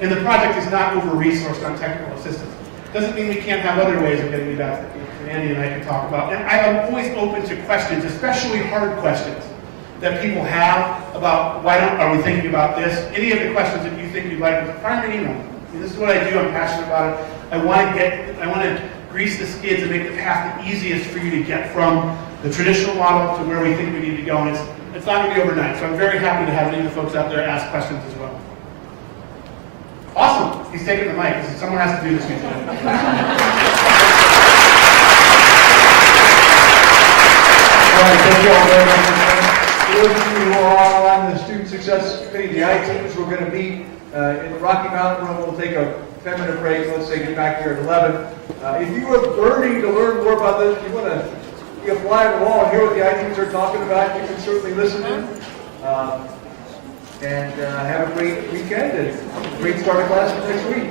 And the project is not over-resourced on technical assistance. Doesn't mean we can't have other ways of getting you back that Andy and I can talk about. And I am always open to questions, especially hard questions that people have about are we thinking about this? Any of the questions that you think you'd like, fire me an email. I mean, this is what I do. I'm passionate about it. I want to grease the skids and make the path the easiest for you to get from the traditional model to where we think we need to go. And it's not going to be overnight. So I'm very happy to have any of the folks out there ask questions as well. Awesome. He's taking the mic. Someone has to do this today. All right, thank you all very much. For those of you who are on the Student Success Committee, the I-teams, we're going to meet in the Rocky Mountain room. We'll take a 10-minute break. Let's say get back here at 11. If you are burning to learn more about this, if you want to be a fly on the wall and hear what the I-teams are talking about, you can certainly listen in. And have a great weekend and great start of class for next week.